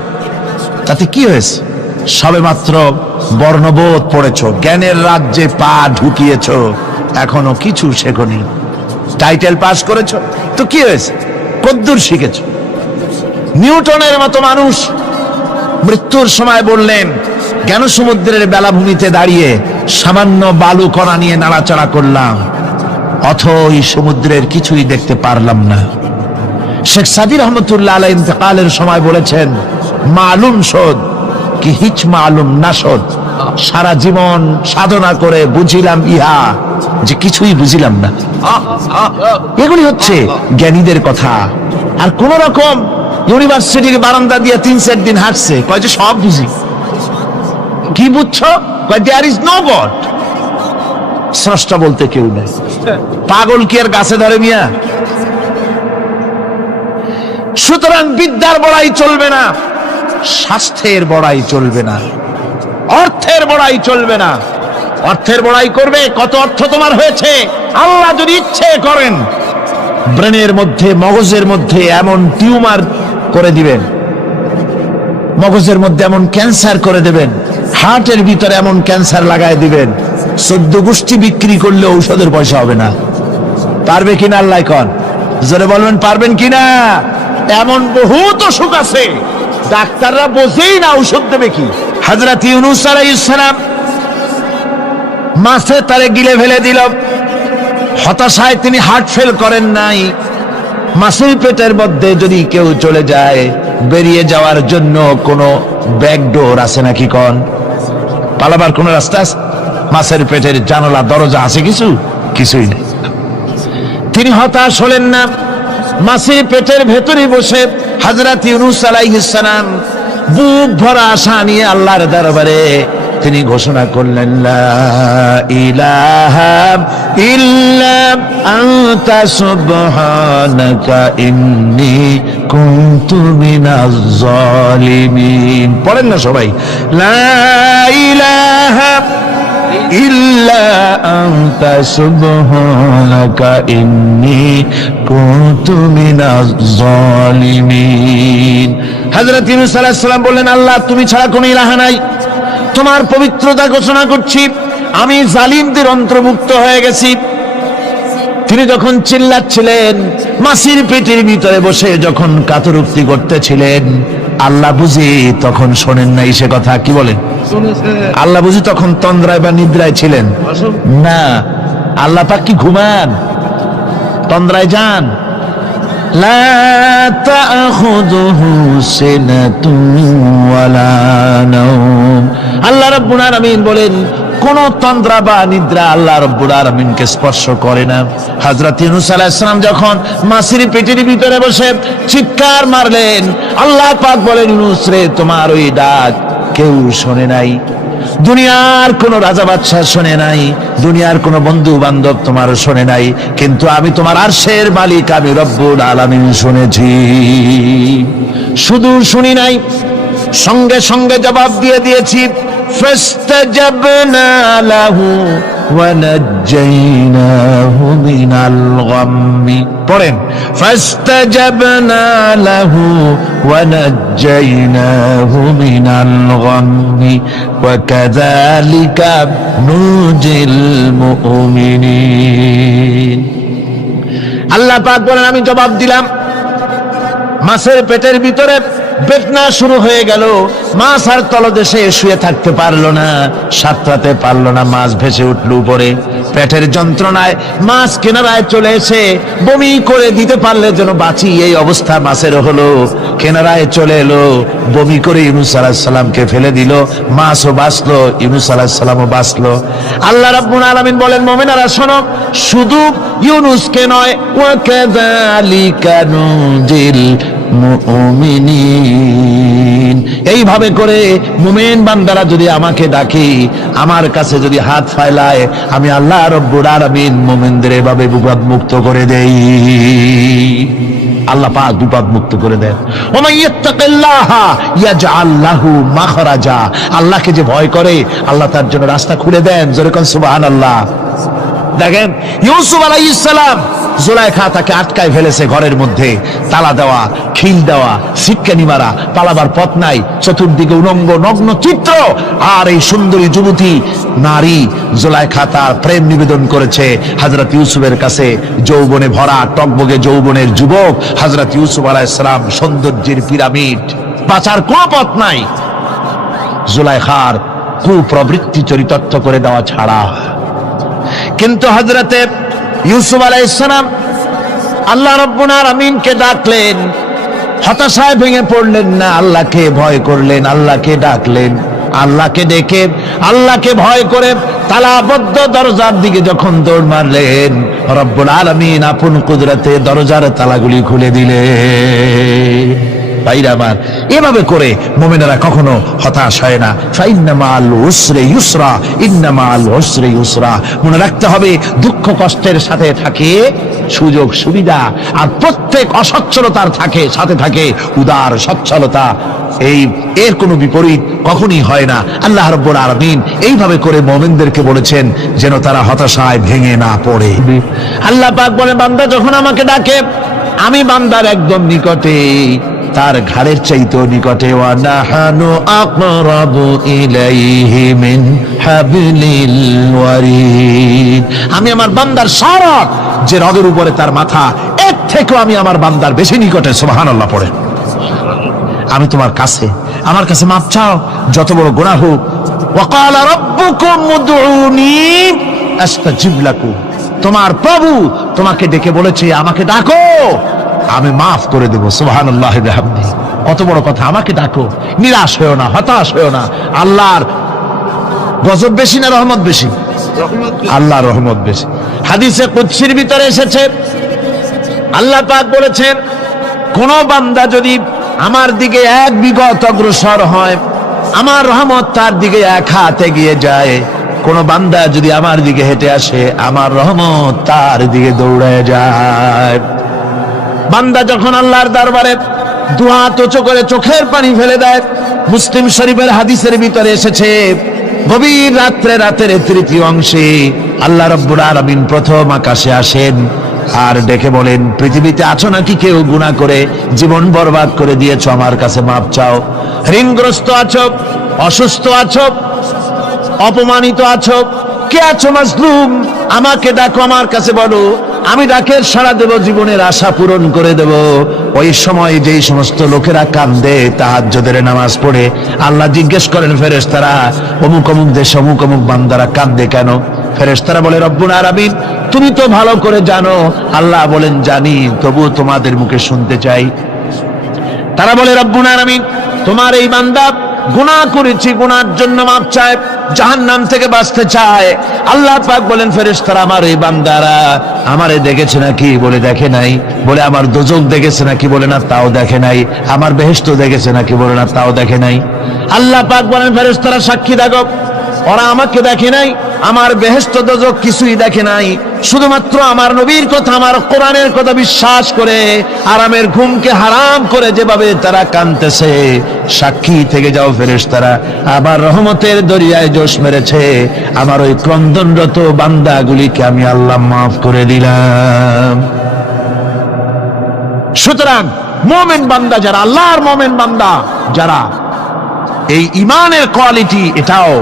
তাতে কি হয়েছে? সবে মাত্র বর্ণবোধ পড়েছো, জ্ঞানের রাজ্যে পা ঢুকিয়েছো, এখনো কিছু শেখনি। টাইটেল পাস করেছো, তো কি হয়েছে? কদ্দুর শিখেছো? নিউটনের মতো মানুষ মৃত্যুর সময় বললেন, জ্ঞান সমুদ্রের বেলাভূমিতে দাঁড়িয়ে সামান্য বালু কণা নিয়ে নাড়াচাড়া করলাম, অথই সমুদ্রের কিছুই দেখতে পারলাম না। শেখ সাদী রহমতুল্লাহ আলাইহি ইন্তেকালের সময় বলেছেন, মালুম শোধ কি হিচ মালুম না শোধ। সারা জীবন সাধনা করে বুঝিলাম ইহা, যে কিছুই বুঝিলাম না। এগুলি হচ্ছে জ্ঞানীদের কথা। আর কোন রকম ইউনিভার্সিটির বারান্দা দিয়ে 3-4 দিন হাঁটছে, কয় যে সব বুঝি। কি বুঝছো? কয় দেয়ার ইজ নো গড, স্রষ্টা বলতে কেউ নেই। পাগল কি আর গাছে ধরে মিয়া? সুতরাং বিদ্যার বড়াই চলবে না, স্বাস্থ্যের বড়াই চলবে না, অর্থের বড়াই চলবে না। অর্থের বড়াই করবে, কত অর্থ তোমার হয়েছে? আল্লাহ যদি ইচ্ছে করেন ব্রেনের মধ্যে, মগজের মধ্যে এমন টিউমার করে দিবেন, মগজের মধ্যে এমন ক্যান্সার করে দেবেন, হার্টের ভিতরে এমন ক্যান্সার লাগায় দিবেন, 14 গোষ্ঠী বিক্রি করলে ঔষধের পয়সা হবে না। পারবে কিনা আল্লাহ কন? জোরে বলবেন, পারবেন কিনা? এমন বহুত অসুখ আছে ডাক্তাররা বোঝেই না ঔষধ দেবে কি। হযরত ইউনূস আলাইহিস সালাম মাছে তারে গিলে ফেলে দিল, হতাশায় তিনি হার্ট ফেল করেন নাই। মাছের পেটের মধ্যে যদি কেউ চলে যায়, বেরিয়ে যাওয়ার জন্য কোনো ব্যাকডোর আছে নাকি কন? পালাবার কোন রাস্তা আছে? মাছের পেটের জানালা দরজা আছে কিছু? কিছুই নেই। তিনি হতাশ হলেন না, মাছের পেটের ভেতরে বসে হযরত ইউনূস আলাইহিস সালাম বুক ভরা আশা নিয়ে আল্লাহর দরবারে তিনি ঘোষণা করলেন, লা ইলাহা ইল্লা আনতা সুবহানাকা ইন্নী কুনতু মিনাজ জালিমিন। পড়েন না সবাই, লা ইলাহা ইল্লা আনতা সুবহানাকা ইন্নী কুনতু মিনাজ জালিমিন। হযরত ইউনূস আলাইহিস সালাম বললেন, আল্লাহ তুমি ছাড়া কোনো ইলাহা নাই, তোমার পবিত্রতা ঘোষণা করছি, আমি জালিমদের অন্তর্ভুক্ত হয়ে গেছি। তিনি যখন চিল্লাচ্ছিলেন, মাছির পেটের ভিতরে বসে যখন কাতরুক্তি করতেছিলেন, আল্লাহ বুঝি তখন শোনেন নাই সে কথা? কি বলেন? আল্লাহ বুঝি তখন তন্দ্রায় বা নিদ্রায় ছিলেন না? আল্লাহ পাক কি ঘুমান? তন্দ্রায় যান? লা তাখুযুহু সিনাতুন ওয়ালা নাওম। আল্লাহ রাব্বুল আলামিন বলেন, কোন তন্দ্রা বা নিদ্রা আল্লাহ রাব্বুল আলামিনকে স্পর্শ করে না। হযরত ইউনূস আলাইহিস সালাম যখন মাছের পেটের ভিতরে বসে চিৎকার মারলেন, আল্লাহ পাক বলেন, ইউনূস রে, তোমার ওই ডাক কেউ শোনে নাই, দুনিয়ার কোন রাজা বাদশাহ শোনে নাই, দুনিয়ার কোন বন্ধু বান্ধব তোমার শোনে নাই, কিন্তু আমি তোমার আরশের মালিক, আমি রব্বুল আলামিন শুনেছি। শুধু শুনি নাই, সঙ্গে সঙ্গে জবাব দিয়ে দিয়েছি। ফাস্তাজাবনা লাহু ونجيناه من الغم পড়েন فاستجبنا له ونجيناه من الغم وكذلك ننجي المؤمنين আল্লাহ পাক বলেন আমি জবাব দিলাম মাছের পেটের ভিতরে বেদনা শুরু হয়ে গেল মাছ আর তলদেশে শুয়ে থাকতে পারলো না সাঁতরাতে পারলো না মাছ ভেসে উঠলো উপরে পেটের যন্ত্রণায় মাছ কিনারায় চলে এসে বমি করে দিতে পারলে যেন বাঁচি এই অবস্থা মাছের হলো কিনারায় চলে এলো বমি করে ইউনূস আলাইহিস সালামকে ফেলে দিল মাছও বাঁচলো ইউনূস আলাইহিস সালামও বাঁচলো আল্লাহ রাব্বুল আলামিন বলেন মুমিনেরা শোনো শুধু ইউনূসকে নয় ওয়া কাযালিকা নুজিল মুমিনিন এইভাবে করে মুমিন বান্দারা যদি আমাকে ডাকে আমার কাছে যদি হাত ফালায় আমি আল্লাহ রব্বুল আলামিন মুমিনদের এভাবে বিপদ মুক্ত করে দেই আল্লাহ পাক বিপদ মুক্ত করে দেন ওয়া মান ইয়াত্তাকিল্লাহা ইয়াজআল লাহু মাখরাজা আল্লাহকে যে ভয় করে আল্লাহ তার জন্য রাস্তা খুলে দেন জোরে কোন সুবহানাল্লাহ দেখেন ইউসুফ আলাইহিস সালাম জুলাইখা তাকে আটকায় ফেলেছে ঘরের মধ্যে তালা দেওয়া খিল দেওয়া সিটকানি মারা পালাবার পথ নাই চতুর্দিকে উলঙ্গ নগ্ন চিত্র আর এই সুন্দরী যুবতী নারী জুলাইখা তার প্রেম নিবেদন করেছে হযরত ইউসুফের কাছে যৌবনে ভরা টকবগে যৌবনের যুবক হযরত ইউসুফ আলাইহিস সালাম সৌন্দর্যের পিরামিড বাঁচার কোনো পথ নাই জুলাইখার কুপ্রবৃত্তি চরিতার্থ করে দেওয়া ছাড়া কিন্তু হযরতে ইউসুফ আলাইহিস সালাম আল্লাহ রাব্বুল আলামিনকে ডাকলেন হতাশায় ভেঙে পড়লেন না আল্লাহকে ভয় করলেন আল্লাহকে ডাকলেন আল্লাহকে ডেকে আল্লাহকে ভয় করে তালাবদ্ধ দরজার দিকে যখন দৌড় মারলেন রব্বুল আলামিন আপন কুদরতে দরজার তালাগুলি খুলে দিলেন ভাইরা আমার এভাবে করে মুমিনেরা কখনো হতাশ হয় না ফাইন্না মাআল উসরি ইউসরা ইন্না মাআল উসরি ইউসরা মনে রাখতে হবে দুঃখ কষ্টের সাথে থাকে সুযোগ সুবিধা আর প্রত্যেক অসচ্ছলতার সাথে থাকে উদার সচ্ছলতা এর কোনো বিপরীত কখনই হয় না আল্লাহ রাব্বুল আলামিন এইভাবে করে মুমিনদেরকে বলেছেন যেন তারা হতাশায় ভেঙে না পড়ে আল্লাহ পাক বলে বান্দা যখন আমাকে ডাকে আমি বান্দার একদম নিকটে তার ঘাড়ের চাইতেও নিকটে ওয়া নাহানু আকরাবু ইলাইহি মিন হাবলিল ওয়ারিদ আমি আমার বান্দার শরৎ যে রগের উপরে তার মাথা এর থেকেও আমি আমার বান্দার বেশি নিকটে সুবহানাল্লাহ পড়ে আমি তোমার কাছে আমার কাছে মাপ চাও যত বড় গুনাহ হোক ওয়া ক্বালা রাব্বুকুম উদউনি আস্তাজিব লাকুম তোমার প্রভু তোমাকে ডেকে বলেছে আমাকে ডাকো আমি মাফ করে দেব সুবহানাল্লাহি ওয়া বিহামদিহি কত বড় কথা আমাকে ডাকো নিরাশ হয়ো না হতাশ হয়ো না আল্লাহর গজব বেশি না রহমত বেশি আল্লাহর রহমত বেশি হাদিসে কুদসির ভিতরে এসেছে আল্লাহ পাক বলেছেন কোন বান্দা যদি আমার দিকে এক বিগত অগ্রসর হয় আমার রহমত তার দিকে এক হাত এগিয়ে যায় কোন বান্দা যদি আমার দিকে হেঁটে আসে আমার রহমত তার দিকে দৌড়ে যায় বান্দা যখন আল্লাহর দরবারে দুহাত উঁচু করে চোখের পানি ফেলে দেয় মুসলিম শরীফের হাদিসের ভিতরে এসেছে গভীর রাত্রে রাতের তৃতীয় অংশে আল্লাহ রাব্বুল আলামিন প্রথম আকাশে আসেন আর ডেকে বলেন পৃথিবীতে আছো নাকি কেউ গুনাহ করে জীবন বরবাদ করে দিয়েছো আমার কাছে মাপ চাও ঋণগ্রস্ত আছো অসুস্থ আছো অপমানিত আছো কে আছো মাজলুম আমাকে ডাকো আমার কাছে বলো আমি ডাকের সাড়া দেব জীবনের আশা পূরণ করে দেব ওই সময় যেই সমস্ত লোকেরা কান্দে তাহাজ্জুদের নামাজ পড়ে আল্লাহ জিজ্ঞেস করেন ফেরেশতারা অমুক অমুক দেশে অমুক অমুক বান্দারা কান্দে কেন ফেরেশতারা বলে রব্বুল আলামিন তুমি তো ভালো করে জানো আল্লাহ বলেন জানি তবু তোমাদের মুখে শুনতে চাই তারা বলে রব্বুল আলামিন তোমার এই বান্দা গুনাহ করেছি গুনার জন্য মাপ চায় জাহান্নাম থেকে বাঁচতে চায় আল্লাহ পাক বলেন ফেরেশতারা আমার এই বান্দারা আমারে দেখেছে নাকি বলে দেখে নাই বলে আমার দোজখ দেখেছে নাকি বলে না তাও দেখে নাই আমার বেহেশত দেখেছে নাকি বলে না তাও দেখে নাই আল্লাহ পাক বলেন ফেরেশতারা সাক্ষী থাকো ওরা আমাকে দেখে নাই আমার বেহেশত দোজখ কিছুই দেখে নাই শুধুমাত্র আমার নবীর কথা, আমার কোরআনের কথা বিশ্বাস করে আরামের ঘুমকে হারাম করে যেভাবে তারা কাঁদতেছে, সাক্ষী থেকে যাও ফেরেশতারা, আবার রহমতের দরিয়ায় জোশ মেরেছে আমার ওই ক্রন্দনরত বান্দাগুলিকে আমি আল্লাহ মাফ করে দিলাম। সুতরাং মুমিন বান্দা যারা, আল্লাহর মুমিন বান্দা যারা, এই ইমানের কোয়ালিটি, এটাও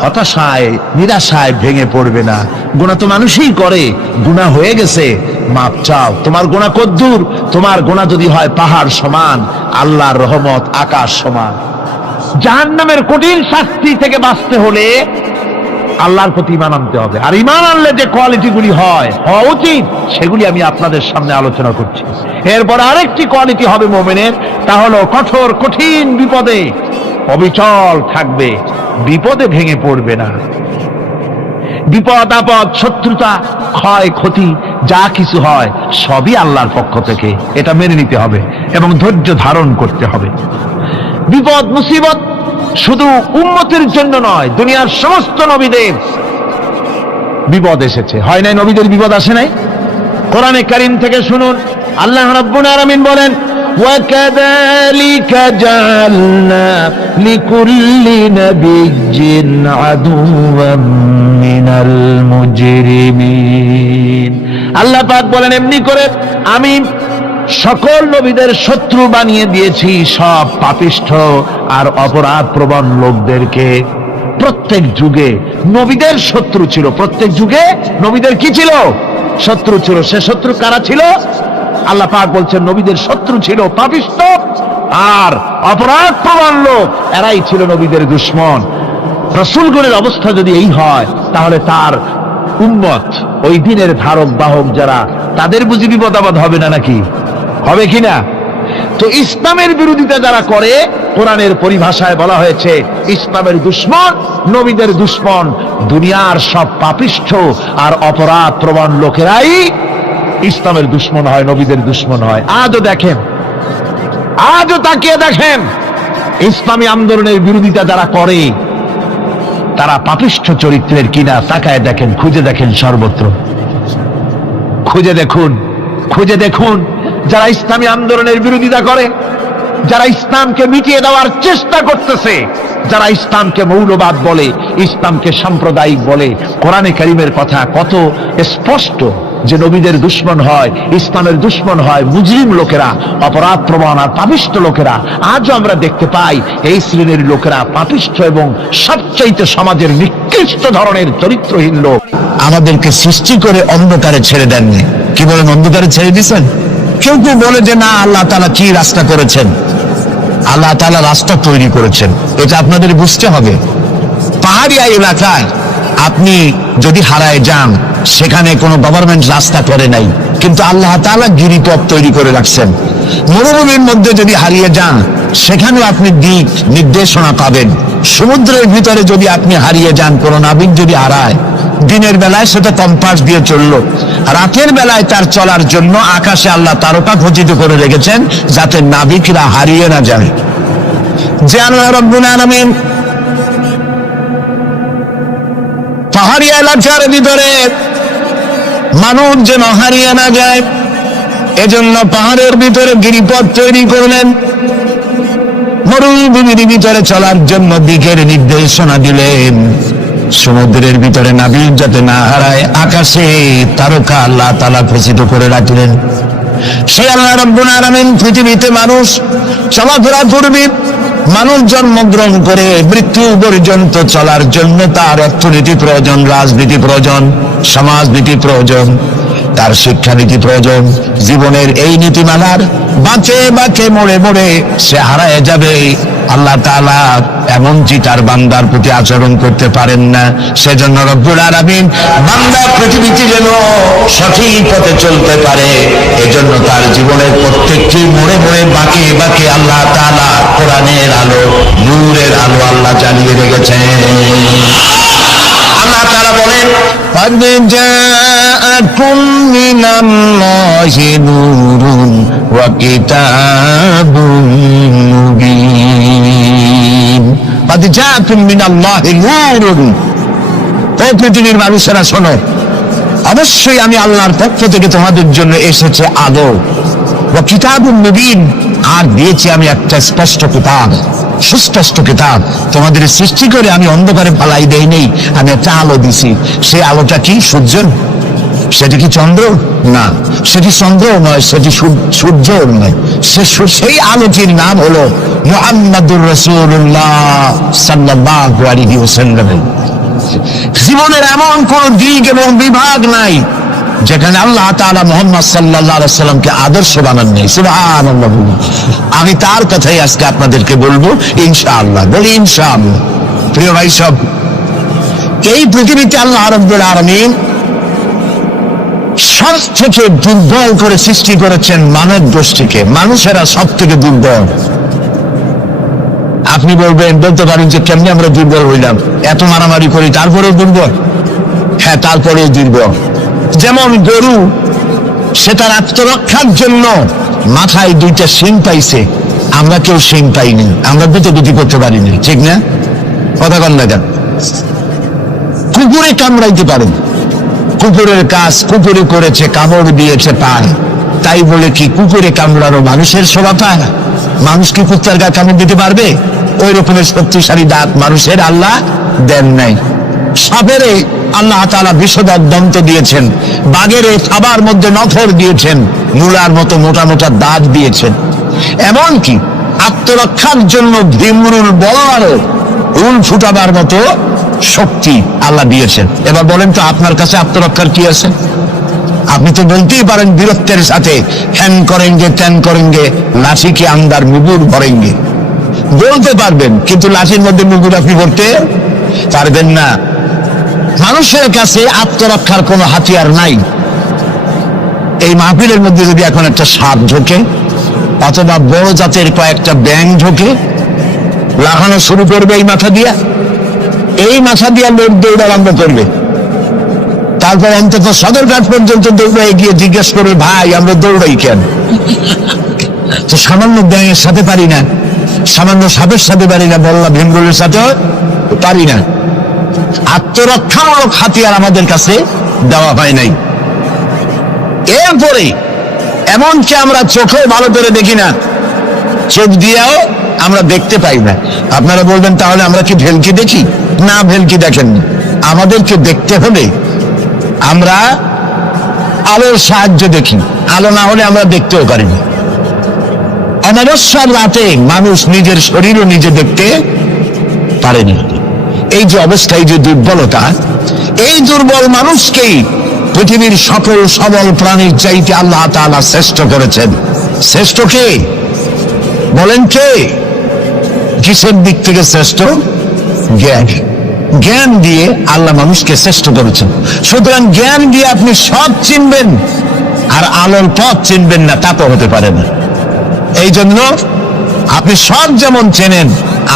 হতাশায় নিরাশায় ভেঙে পড়বে না। গুনাহ তো মানুষই করে, গুনাহ হয়ে গেছে, মাপ চাও। তোমার গুনাহ কদ্দুর? তোমার গুনাহ যদি হয় পাহাড় সমান, আল্লাহর রহমত আকাশ সমান। জাহান্নামের কঠিন শাস্তি থেকে বাঁচতে হলে আল্লাহর প্রতি ঈমান আনতে হবে। আর ঈমান আনলে যে কোয়ালিটিগুলি হওয়া উচিত, সেগুলি আমি আপনাদের সামনে আলোচনা করছি। এরপর আরেকটি কোয়ালিটি হবে মুমিনের, তা হলো কঠোর কঠিন বিপদে অবিচল থাকবে, বিপদে ভেঙে পড়বে না। বিপদ আপদ, শত্রুতা, ক্ষয় ক্ষতি যা কিছু হয় সবই আল্লাহর পক্ষ থেকে, এটা মেনে নিতে হবে এবং ধৈর্য ধারণ করতে হবে। বিপদ মুসিবত শুধু উম্মতের জন্য নয়, দুনিয়ার সমস্ত নবীদের বিপদ এসেছে, হয় নাই? নবীদের বিপদ আসে নাই? কোরআনে কারীম থেকে শুনুন, আল্লাহ রাব্বুল আলামিন বলেন, وَكَذَلِكَ جَعَلْنَا لِكُلِّ نَبِيٍّ عَدُوًّا مِنَ الْمُجْرِمِينَ। আল্লাহ পাক বলেন, এমনি করে আমি সকল নবীদের শত্রু বানিয়ে দিয়েছি সব পাপিষ্ঠ আর অপরাধ প্রবণ লোকদেরকে। প্রত্যেক যুগে নবীদের শত্রু ছিল, প্রত্যেক যুগে নবীদের কি ছিল? শত্রু ছিল। সে শত্রু কারা ছিল? আল্লাহ পাক বলছেন নবীদের শত্রু ছিল পাপিষ্ঠ আর অপরাধ প্রবণ লোক, এরাই ছিল নবীদের দুশমন। রাসূলগণের অবস্থা যদি এই হয়, তাহলে তার উম্মত, ওই দিনের ধারক বাহক যারা, তাদের বুঝি বিপদ আপদ হবে না? নাকি হবে কিনা? তো ইসলামের বিরোধিতা যারা করে, কোরআনের পরিভাষায় বলা হয়েছে ইসলামের দুশমন, নবীদের দুশমন। দুনিয়ার সব পাপিষ্ঠ আর অপরাধ প্রবণ লোকেরাই ইসলামের দুশমন হয়, নবীদের দুশমন হয়। আজও দেখেন, আজও তাকিয়ে দেখেন, ইসলামী আন্দোলনের বিরোধিতা যারা করে তারা পাপিষ্ঠ চরিত্রের কিনা, তাকায় দেখেন, খুঁজে দেখেন, সর্বত্র খুঁজে দেখুন, খুঁজে দেখুন। যারা ইসলামী আন্দোলনের বিরোধিতা করে, যারা ইসলামকে মিটিয়ে দেওয়ার চেষ্টা করতেছে, যারা ইসলামকে মৌলবাদ বলে, ইসলামকে সাম্প্রদায়িক বলে, কোরআনে কারীমের কথা কত স্পষ্ট যে নবীদের দুশমন হয়, ইসলামের দুশমন হয় মুজরিম লোকেরা, অপরাধ প্রবণ আর পাপিষ্ঠ লোকেরা। আজও আমরা দেখতে পাই এই শ্রেণীর লোকেরা পাপিষ্ঠ এবং সবচাইতে সমাজের নিকৃষ্ট ধরনের চরিত্রহীন লোক। আমাদেরকে সৃষ্টি করে অন্ধকারে ছেড়ে দেননি। কি বলেন? অন্ধকারে ছেড়ে দিয়েছেন। কেউ কেউ বলে যে না, আল্লাহ তাআলা কি রাস্তা করেছেন? আল্লাহ তাআলা রাস্তা তৈরি করেছেন, এটা আপনাদের বুঝতে হবে। পাহাড়িয়া এলাকায় আপনি যদি হারায় যান, সেখানে কোনো গভর্নমেন্ট রাস্তা করে নাই, কিন্তু আল্লাহ তাআলা গিরিপথ তৈরি করে রাখছেন। মরুভূমির মধ্যে যদি হারিয়ে যান, সেখানেও আপনি দিক নির্দেশনা পাবেন। সমুদ্রের ভিতরে যদি আপনি হারিয়ে যান, কোনো নাবিক যদি হারায়, দিনের বেলায় সেটা কম্পাস দিয়ে চললো, রাতের বেলায় তার চলার জন্য আকাশে আল্লাহ তারকা খচিত করে রেখেছেন, যাতে নাবিকরা হারিয়ে না যায়। যে আল্লাহ রাব্বুল আলামিন পাহাড়িয়া এলাকার ভিতরে মানুষ যেন হারিয়ে না যায়, এজন্য পাহাড়ের ভিতরে গিরিপথ তৈরি করলেন। মরুভূমির ভিতরে চলার জন্য দিকের নির্দেশনা দিলেন। সমুদ্রের ভিতরে নাবিক যাতে না হারায়, আকাশে তারকা আল্লাহ তাআলা খচিত করে রাখলেন। সে আল্লাহ রাব্বুল আলামিন পৃথিবীতে মানুষ চলাফেরা করবে, মানুষ জন্মগ্রহণ করে মৃত্যু পর্যন্ত চলার জন্য তার অর্থনীতি প্রয়োজন, রাজনীতি প্রয়োজন, সমাজনীতি প্রয়োজন, তার শিক্ষানীতি প্রয়োজন। জীবনের এই নীতিমালার বাঁচে বাঁচে মোড়ে মোড়ে সে হারায় যাবে। আল্লাহ তাআলা এমনটি তার বান্দার প্রতি আচরণ করতে পারেন না। সেজন্য রব্বুল আলামিন বান্দা পৃথিবীতে যেন সঠিক পথে চলতে পারে, এজন্য তার জীবনের প্রত্যেকটি মোড়ে মোড়ে বাঁকে বাঁকে আল্লাহ তাআলা কোরআনের আলো, নূরের আলো আল্লাহ জ্বালিয়ে রেখেছেন। আল্লাহ তাআলা বলেন, قد جاءكم من الله نور وكتاب مبين। قد جاءكم من الله نور। ও পৃথিবীর মানুষেরা শোনো, অবশ্যই আমি আল্লাহর পক্ষ থেকে তোমাদের জন্য এসেছে আলো ওয়া কিতাবুন মুবিন, আর দিয়েছি আমি একটা স্পষ্ট কিতাব, সুস্পষ্ট কিতাব। তোমাদের সৃষ্টি করে আমি অন্ধকারে ফালাই দেই নেই, আমি একটা আলো দিছি। সেই আলোটা কি? সূর্য? সেটি কি চন্দ্র? না, সেটি চন্দ্র নয়, সেটি সূর্য নয়। সেই আলোটির নাম হলো মুহাম্মাদুর রাসূলুল্লাহ সাল্লাল্লাহু আলাইহি ওয়াসাল্লাম। জীবনের এমন কোন দিক এবং বিভাগ নাই যেখানে আল্লাহ তাআলা মুহাম্মদ সাল্লাল্লাহু আলাইহি ওয়াসাল্লামকে আদর্শ বানাননি। সুবহানাল্লাহ। আমি তার কথাই আজকে আপনাদেরকে বলবো ইনশাআল্লাহ। বলি ইনশাআল্লাহ। প্রিয় ভাই সব, এই পৃথিবীতে আল্লাহ রাব্বুল আলামিন সব থেকে দুর্বল করে সৃষ্টি করেছেন মানব গোষ্ঠীকে। মানুষেরা সব থেকে দুর্বল। আপনি বলতে পারেন যে কেমনি আমরা দুর্বল হইলাম, এত মারামারি করি তারপরেও দুর্বল? হ্যাঁ, তারপরেও দুর্বল। যেমন গরু, সে তার আত্মরক্ষার জন্য মাথায় দুইটা শিং পাইছে, আমরা কেউ শিং পাইনি, আমরা গুটি করতে পারিনি, ঠিক না? কথা কন না কেন? কুকুরে কামড়াইতে পারে, কুকুরের কাজ কুকুরে করেছে, কামড় দিয়েছে পায়, তাই বলে কি কুকুরে কামড়ানো মানুষের শোভা পায়? মানুষ কি কুত্তার গায়ে কামড় দিতে পারবে? ওই রকমের শক্তিশালী দাঁত মানুষের আল্লাহ দেন নাই। সাপের আল্লাহ তাআলা বিষধর দন্ত দিয়েছেন, বাঘের খাবার মধ্যে নখর দিয়েছেন, মূলার মতো মোটা মোটা দাঁত দিয়েছেন। এমনকি আত্মরক্ষার জন্য ভীমরুল বলারও উল ফুটাবার মতো শক্তি আল্লাহ দিয়েছেন। এবার বলেন তো, আপনার কাছে আত্মরক্ষার কি আছে? আপনি তো বলতেই পারেন বীরত্বের সাথে, হ্যান করেঙ্গে ত্যান করেঙ্গে, লাঠি কে আন্দার মুগুর ভরেঙ্গে, বলতে পারবেন, কিন্তু লাঠির মধ্যে মুগুর আপনি ভরতে পারবেন না। মানুষের কাছে আত্মরক্ষার কোনো হাতিয়ার নাই। এই মাহফিলের মধ্যে যদি এখন একটা সাপ ঢোকে অথবা বড় জাতের কয়েকটা ব্যাঙ ঢোকে, লাগানো শুরু করবে এই মাথা দিয়া, এই মাথা দিয়া লোক দৌড় আরম্ভ করবে। তারপর অন্তত সদরঘাট পর্যন্ত দৌড়ে গিয়ে জিজ্ঞেস করবে, ভাই আমরা দৌড়াই কেন? তো সামান্য ব্যাঙের সাথে পারি না, সামান্য সাপের সাথে পারি না, বললা ভীমরুলের সাথেও পারি না। আত্মরক্ষামূলক হাতিয়ার আমাদের কাছে দেওয়া হয় নাই। এরপরে এমনকি আমরা চোখেও ভালো করে দেখি না, চোখ দিয়েও আমরা দেখতে পাই না। আপনারা বলবেন তাহলে আমরা কি ভেলকি দেখি? না, ভেলকি দেখেন না। আমাদেরকে দেখতে হলে আমরা আলোর সাহায্য দেখি, আলো না হলে আমরা দেখতেও পারি না। অমাবস্যার রাতে মানুষ নিজের শরীরও নিজে দেখতে পারেনি। এই যে অবস্থা, এই যে দুর্বলতা, এই দুর্বল মানুষকেই পৃথিবীর সকল সবল প্রাণীর চাইতে আল্লাহ তাআলা শ্রেষ্ঠ করেছেন। শ্রেষ্ঠ কে? বলেন কে? কিসের দিক থেকে শ্রেষ্ঠ? জ্ঞান। জ্ঞান দিয়ে আল্লাহ মানুষকে শ্রেষ্ঠ করেছেন। সুতরাং জ্ঞান দিয়ে আপনি সব চিনবেন, আর আলোর পথ চিনবেন না, তা তো হতে পারে না। এই জন্য আপনি সব যেমন চেনেন,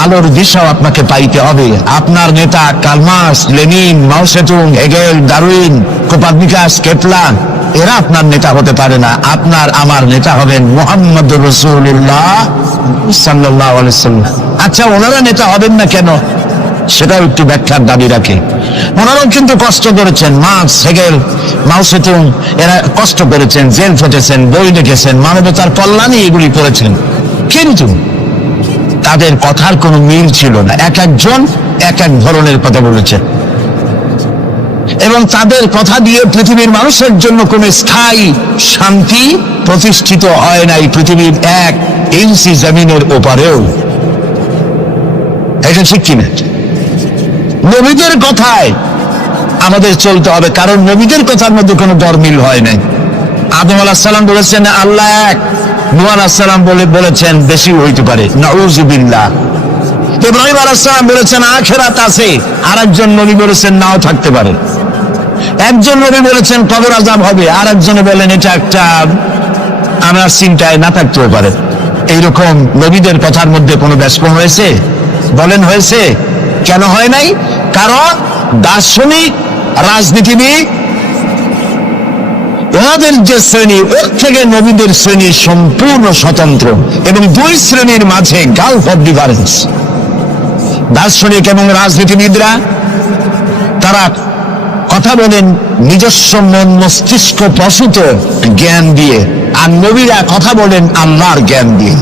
আলোর দিশাও আপনাকে পাইতে হবে। আপনার নেতা Karl Marx, Lenin, Mao Tse tung, Hegel, Darwin, Copernicus, Kepler, এরা আপনার নেতা হতে পারে না। আপনার আমার নেতা হবেন মুহাম্মদুর রাসূলুল্লাহ সাল্লাল্লাহু আলাইহি ওয়াসাল্লাম। আচ্ছা, ওনারা নেতা হবেন না কেন? সেটাও একটু ব্যাখ্যার দাবি রাখে। ওনারাও কিন্তু কষ্ট করেছেন। মার্কস, হেগেল, মাও সেতুং, এরা কষ্ট করেছেন, জেল খেটেছেন, বই লিখেছেন, মানবতার কল্যাণে এগুলি করেছেন, কিন্তু তাদের কথার কোনো মিল ছিল না। এক একজন এক এক ধরনের কথা বলেছেন, এবং তাদের কথা দিয়ে পৃথিবীর মানুষের জন্য কোনো স্থায়ী শান্তি প্রতিষ্ঠিত হয় নাই পৃথিবীর 1 ইঞ্চি জমিনের ওপারেও। এটা ঠিক কিনা? নবীদের কথায় আমাদের চলতে হবে, কারণ নবীদের কথার মধ্যে কোনো গরমিল হয় নাই। আদম আলাইহিস সালাম বলেছেন আল্লাহ এক, নূহ আলাইহিস সালাম বলেছেন বেশি হইতে পারে, নাউযুবিল্লাহ। ইব্রাহিম আলাইহিস সালাম বলেছেন আখিরাত আছে, আরেকজন নবী বলেছেন নাও থাকতে পারে। একজন নবী বলেছেন কবর আযাব হবে, আর একজনে বলেন এটা একটা আমার চিন্তায় না থাকতেও পারে। এইরকম নবীদের কথার মধ্যে কোনো ব্যস্তম হয়েছে? বলেন হয়েছে? কেন হয় নাই? কারণ দার্শনিক, রাজনীতিবিদ, ওনাদের যে শ্রেণী, ওর থেকে নবীদের শ্রেণী সম্পূর্ণ স্বতন্ত্র, এবং 2 শ্রেণীর মাঝে গালফ অফ ডিফারেন্স। দার্শনিক এবং রাজনীতিবিদরা তারা কথা কথা বলেন নিজস্ব মন মস্তিষ্ক প্রসূত জ্ঞান দিয়ে, আর নবীরা কথা বলেন আল্লাহর জ্ঞান দিয়ে।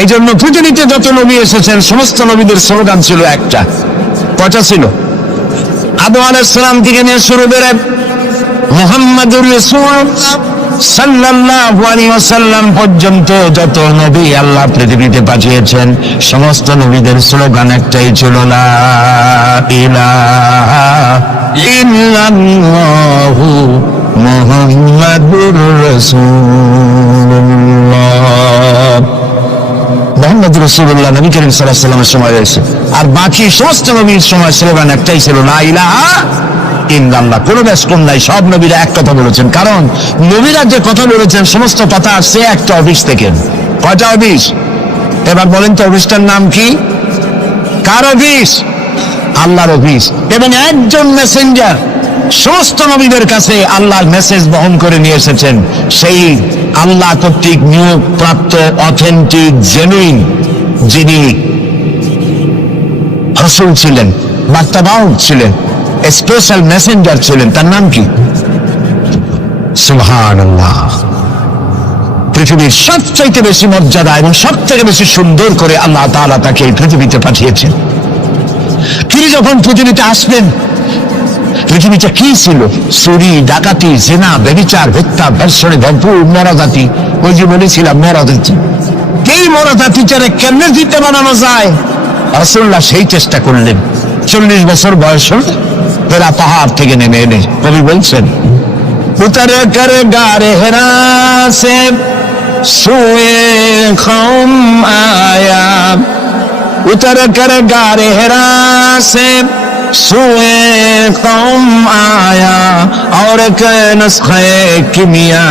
এই জন্য পৃথিবীতে যত নবী এসেছেন সমস্ত নবীদের স্লোগান ছিল একটা। কয়টা ছিল? আদম আলাইহিস সালাম থেকে নিয়ে শুরু করে মুহাম্মাদুর রাসূলুল্লাহ সাল্লাল্লাহু আলাইহি ওয়াসাল্লাম পর্যন্ত যত নবী আল্লাহ পৃথিবীতে পাঠিয়েছেন সমস্ত নবীদের স্লোগান একটাই ছিল, লা ইলাহা ইল্লাল্লাহু মুহাম্মাদুর রাসূলুল্লাহ। মুহাম্মাদুর রাসূলুল্লাহ নবী করিম সাল্লাল্লাহু আলাইহি ওয়াসাল্লামের সময় রয়েছে, আর বাকি সমস্ত নবীর সময় স্লোগান একটাই ছিল, লা ইলাহা ইল্লাল্লাহ। কোনো ব্যাস কম নাই, সব নবীরা এক কথা বলেছেন। কারণ নবীরা যে কথা বলেছেন সমস্ত কথা আসছে একটা অফিস থেকে। কয়টা অফিস? এবার বলেন তো অফিসটার নাম কি? কার অফিস? আল্লাহর অফিস। এবং একজন মেসেঞ্জার সমস্ত নবীদের কাছে আল্লাহর মেসেজ বহন করে নিয়ে এসেছেন, সেই আল্লাহ কর্তৃক নিয়োগ প্রাপ্ত অথেন্টিক জেনুইন যিনি রাসূল ছিলেন, বার্তাবাহক ছিলেন, স্পেশাল মেসেঞ্জার ছিলেন, তার নাম কি? সুবহানাল্লাহ। পৃথিবীর সবচাইতে বেশি মর্যাদা এবং সব থেকে বেশি সুন্দর করে আল্লাহ তাআলা তাকে এই পৃথিবীতে পাঠিয়েছেন। তিনি যখন পৃথিবীতে আসবেন, পৃথিবীটা কি ছিল? চুরি, ডাকাতি, জিনা, ব্যভিচার, হত্যা, ধর্ষণে ভরপুর মরা জাতি। ওই যে বলেছিলাম মরা জাতি, এই মরা জাতিটারে কেমনে জিতে বানানো যায়, রাসূলুল্লাহ সেই চেষ্টা করলেন। 40 বছর বয়স হল হেরা পাহাড় থেকে নেমে এলে কবি বলছেন, উতর কর গারে হেরা সে সুয়ে কওম আয়া, উতর কর গারে হেরা সে সুয়ে কওম আয়া, और नस्खे किमिया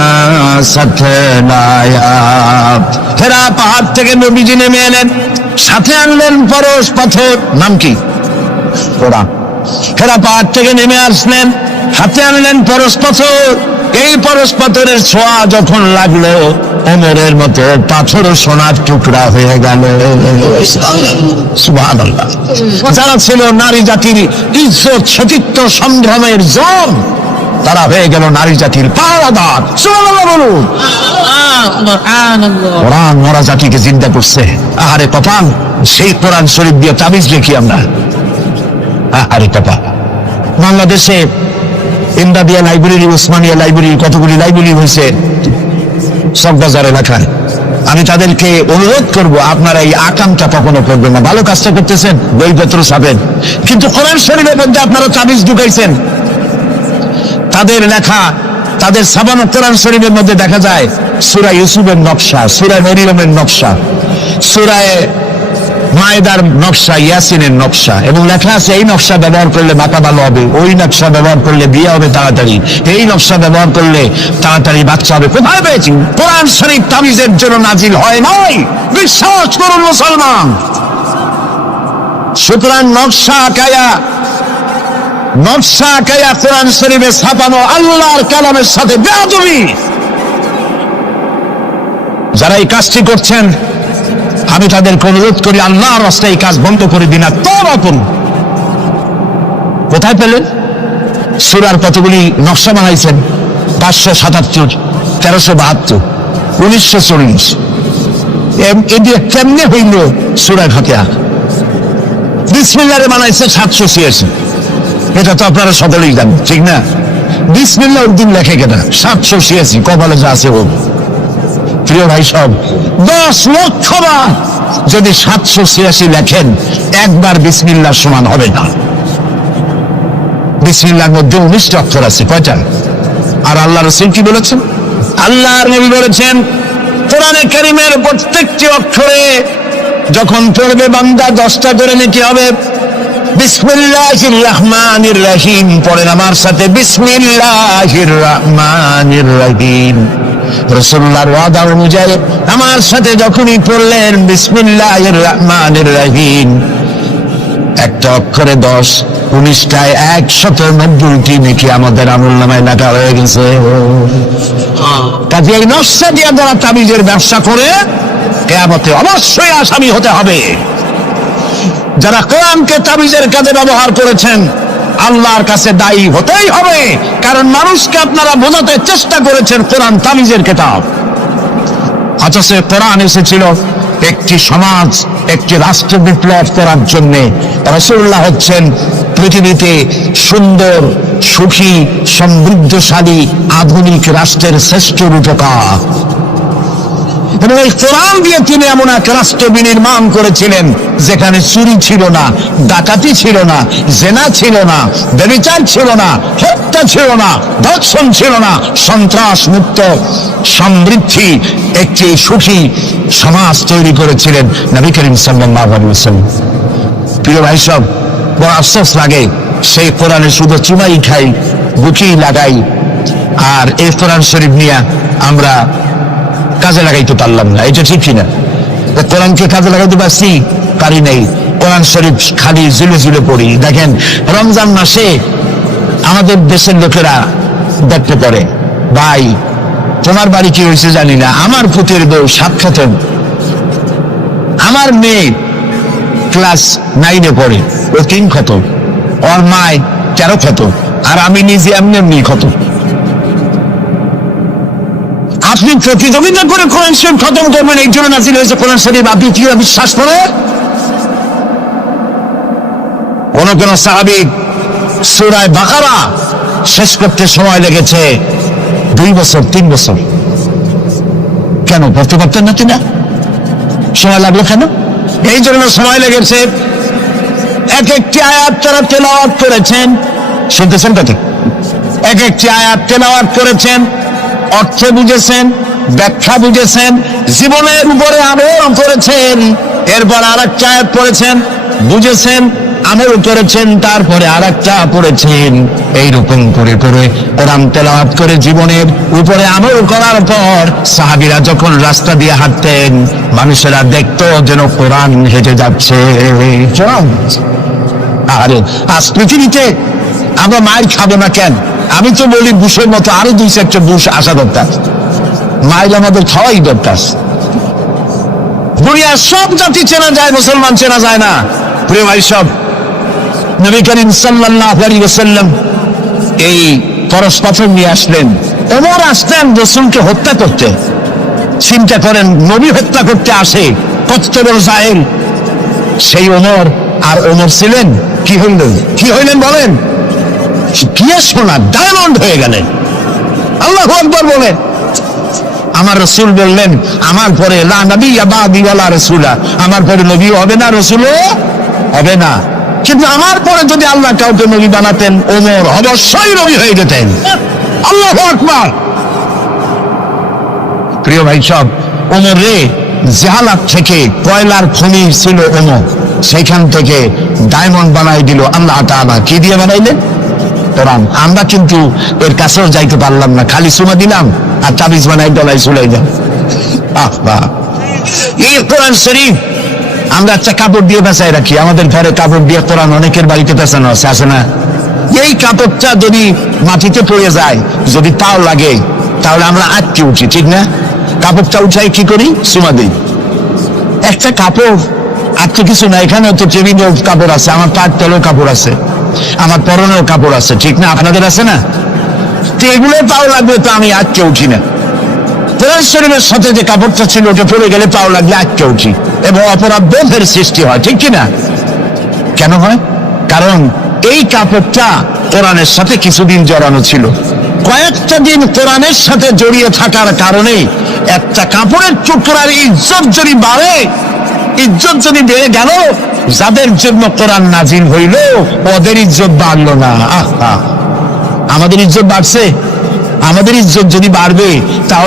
साथ लाया। হেরা পাহাড় থেকে নবীজি নেমে এলেন, সাথে আনলেন পরশ পাথর, নাম কি? কোরআন। হেরা পাহাড় থেকে নেমে আসলেন, হাতে আনলেন পরশ পাথর। এই পরশ পাথরের ছোঁয়া যখন লাগলো ওমরের মতো পাথর সোনার টুকরা হয়ে গেল। সুবহানাল্লাহ। যারা ছিল নারী জাতির ইজ্জত, সতীত্ব, সম্ভ্রমের জম, তারা হয়ে গেল নারী জাতির পাহারাদার। সুবহানাল্লাহ বলুন। কোরআন মরা জাতিকে জিন্দা করছে। আহারে কপাল, সেই কোরআন শরীফ দিয়ে তাবিজ দেখি আমরা। আরে কপা, বাংলাদেশে ইমদাদিয়া লাইব্রেরি, উসমানিয়া লাইব্রেরি, কতগুলি লাইব্রেরি হয়েছে চকবাজার এলাকায়। আমি তাদেরকে অনুরোধ করব, আপনারা এই আকামটা কখনো করবেন না। ভালো কাজটা করতেছেন, বইপত্র ছাপেন, কিন্তু কোরআন শরীফের মধ্যে আপনারা তাবিজ ঢুকাইছেন। তাদের লেখা, তাদের ছাপানো কোরআন শরীফের মধ্যে দেখা যায় সূরা ইউসুফের নকশা, সূরা মরিয়মের নকশা, সূরা মায়েদার নকশা, ইয়াসিনের নকশা, এবং লেখা আছে এই নকশা ব্যবহার করলে মাথা ভালো হবে, ওই নকশা ব্যবহার করলে বিয়ে হবে তাড়াতাড়ি, এই নকশা ব্যবহার করলে তাড়াতাড়ি বাচ্চা হবে। কোথায় পেয়েছি? কোরআন শরীফ তাবিজের জন্য নাজিল হয় নাই, বিশ্বাস করুন মুসলমান। সুতরাং নকশা আঁকায়া কোরআন শরীফে ছাপানো আল্লাহর কালামের সাথে বেয়াদবি। যারা এই কাজটি করছেন আমি তাদেরকে অনুরোধ করি, আল্লাহর রাস্তায় এই কাজ বন্ধ করে দিন, আর তওবা করুন। কোথায় পেলেন? সূরার কতগুলি নকশা বানাইছেন, 577, 1372, 1940। এদিকে কেমনে হইল সূরা ফাতিহা? বিসমিল্লাহ বানাইছে 786। এটা তো আপনারা সকলেই জানেন, ঠিক না? বিসমিল্লাহ উদ্দিন লেখে কেনা 786, কপালে যা আছে হোক। প্রিয় ভাই সব, 10 লক্ষ বার যদি 786 লেখেন, একবার বিসমিল্লাহ সমান হবে না। বিসমিল্লাহর মধ্যে 19টা অক্ষর আছে। কয়টা? আর আল্লাহ রাসূল কি বলেছেন? আল্লাহর নবী বলেছেন, কোরআনে কারীমের প্রত্যেকটি অক্ষরে যখন পড়বে বান্দা 10টা করে নেকি হবে। বিসমিল্লাহির রহমানির রহিম পড়েন আমার সাথে, বিসমিল্লাহির রহমানির রহিম। রাসূলুল্লাহর ওয়াদা অনুযায়ী আমার সাথে যখনই পড়লেন বিসমিল্লাহির রহমানির রহিম, একটা অক্ষরে 10, 19টায় 190টি নেকি আমাদের আমলনামায় লেখা হয়ে গেছে। কাজে এই নকশা দিয়ে যারা তাবিজের ব্যবসা করে কিয়ামতে অবশ্যই আসামি হতে হবে। যারা কোরআনকে তাবিজের কাজে ব্যবহার করেছেন আল্লাহর কাছে দায়ী হতেই হবে, কারণ মানুষকে আপনারা বোঝাতে চেষ্টা করেছেন কোরআন তামিজের কিতাব। অথচ কোরআন এসেছিল একটি সমাজ, একটি রাষ্ট্র বিপ্লব করার জন্য। রাসূলুল্লাহ হচ্ছেন পৃথিবীতে সুন্দর, সুখী, সমৃদ্ধশালী আধুনিক রাষ্ট্রের শ্রেষ্ঠ রূপকার। এবং এই কোরআন দিয়ে তিনি এমন এক রাষ্ট্র বিনির্মাণ করেছিলেন যেখানে চুরি ছিল না, ডাকাতি ছিল না, জেনা ছিল না, ব্যভিচার ছিল না, হত্যা ছিল না, ধর্ষণ ছিল না, সন্ত্রাস মুক্ত সমৃদ্ধি একটি সুখী সমাজ তৈরি করেছিলেন নবী করিম সাল্লাল্লাহু আলাইহি ওয়াসাল্লাম। প্রিয় ভাই সব, বড় আফসোস লাগে সেই কোরআনে শুধু চুমাই খাই, বুকি লাগাই, আর এই কোরআন শরীফ নিয়ে আমরা কাজে লাগাইতে পারলাম না। এটা ঠিক কিনা? কোরআনকে কাজে লাগাইতে পারছি? পারি নাই। কোরআন শরীফ খালি ঝুলে ঝুলে পড়ি। দেখেন, রমজান মাসে আমাদের দেশের লোকেরা দেখতে পারে, ভাই তোমার বাড়ি কি হয়েছে জানি না, আমার পুতের বউ 7 খতম, আমার মেয়ে ক্লাস 9-এ পড়ে, ও 3 খতম, ওর মায় 13 খতম, আর আমি নিজে এমনি খতম। আপনি প্রতিযোগিতা করে কোরআন শরীফ খতম করবেন, এই জন্য নাযিল হয়েছে কোরআন শরীফ। আপনি কি বিশ্বাস করেন? কোন সাহাবী সূরা বাকারা শেষ করতে সময় লেগেছে 2 বছর 3 বছর। কেন পড়তে পারতেন না তিনি? সময় লাগলো কেন? এই জন্য সময় লেগেছে, এক একটি আয়াত তারা তেলাওয়াত করেছেন। শুনতেছেন তো? ঠিক, এক একটি আয়াত তেলাওয়াত করেছেন, অর্থ বুঝেছেন, ব্যাখ্যা বুঝেছেন, জীবনের উপরে আমল করেছেন, এরপর আরেকটা আয়াত পড়েছেন, বুঝেছেন, আমল করেছেন, তারপরে আরেকটা পড়েছেন। এইরকম করে করে কোরআন তেলাওয়াত করে জীবনের উপরে আমল করার পর সাহাবীরা যখন রাস্তা দিয়ে হাঁটতেন, মানুষেরা দেখতো যেন কোরআন হেঁটে যাচ্ছে। আরে আজ পৃথিবীতে আমরা মায়ের খাবো না কেন? আমি তো বলি বুশের মতো আরো 2-4টা বুশ আসা দরকার। মাইল আমাদের খাওয়াই দরকার। দুনিয়ার সব জাতি চেনা যায়, মুসলমান চেনা যায় না। প্রিয় ভাই সব, নবী করিম সাল্লাল্লাহু আলাইহি ওয়াসাল্লাম এই পরশ পাথর নিয়ে আসলেন। ওমর আসলেন রাসূলকে হত্যা করতে। চিন্তা করেন, নবী হত্যা করতে আসে কত বড় জাহেল সেই ওমর। আর ওমর ছিলেন কি হইলেন বলেন? গিয়ে সোনা ডায়মন্ড হয়ে গেলেন। আল্লাহু আকবার বলেন। আমার রাসূল বললেন, আমার পরে লা নবিয়্যা বা'দি ওয়ালা রাসূলা, আমার পরে নবী হবে না, রাসূলও হবে না। কিন্তু আমার পরে যদি আল্লাহ কাউকে নবী বানাতেন, ওমর অবশ্যই নবী হয়ে যেতেন। আল্লাহু আকবার। প্রিয় ভাই সব, ওমর রে জাহালাত থেকে কয়লার খনি ছিল ওমর, সেখান থেকে ডায়মন্ড বানাই দিল আল্লাহ তাআলা। কি দিয়ে বানাইলেন? কোরআন। আমরা কিন্তু এর কাছেও যাইতে পারলাম না, খালি সুমা দিলাম আর তাবিজ বানাই ডলাই চুলাই দেন। এই কোরআন শরীফ আমরা একটা কাপড় দিয়ে পেঁচাই রাখি। আমাদের ঘরে কাপড় দিয়ে কোরআন অনেকের বাড়িতে পেঁচানো আছে, আছে না? এই কাপড়টা যদি মাটিতে পড়ে যায়, যদি পাও লাগে, তাহলে আমরা আটকে উঠি, ঠিক না? কাপড়টা উঠাই কি করি? সুমা দিই। একটা কাপড় আর তো কিছু না, এখানে তো টেবিলেও কাপড় আছে, আমার পায়ের তলেও কাপড় আছে, আমার পরনেও কাপড় আছে, ঠিক না? আপনাদের আছে না? তো এগুলো পাও লাগবে তো আমি আটকে উঠি না। কোরআন শরীফের সাথে যে কাপড়টা ছিল ওটা পড়ে গেলে পাও লাগলে আটকে উঠি এবং অপরাধ বোধের সৃষ্টি হয়, ঠিক কিনা? কেন হয়? কারণ এই কাপড়টা কোরআনের সাথে কিছুদিন জড়ানো ছিল। কয়েকটা দিন কোরআনের সাথে জড়িয়ে থাকার কারণে একটা কাপড়ের টুকরার ইজ্জত যদি বাড়ে, ইজ্জত যদি বেড়ে গেল, যাদের জন্য কোরআন নাজিল হইল ওদের ইজ্জত বাড়লো না। আমাদের ইজ্জত বাড়ছে। আমাদের ইজ্জত যদি বাড়বে তাহলে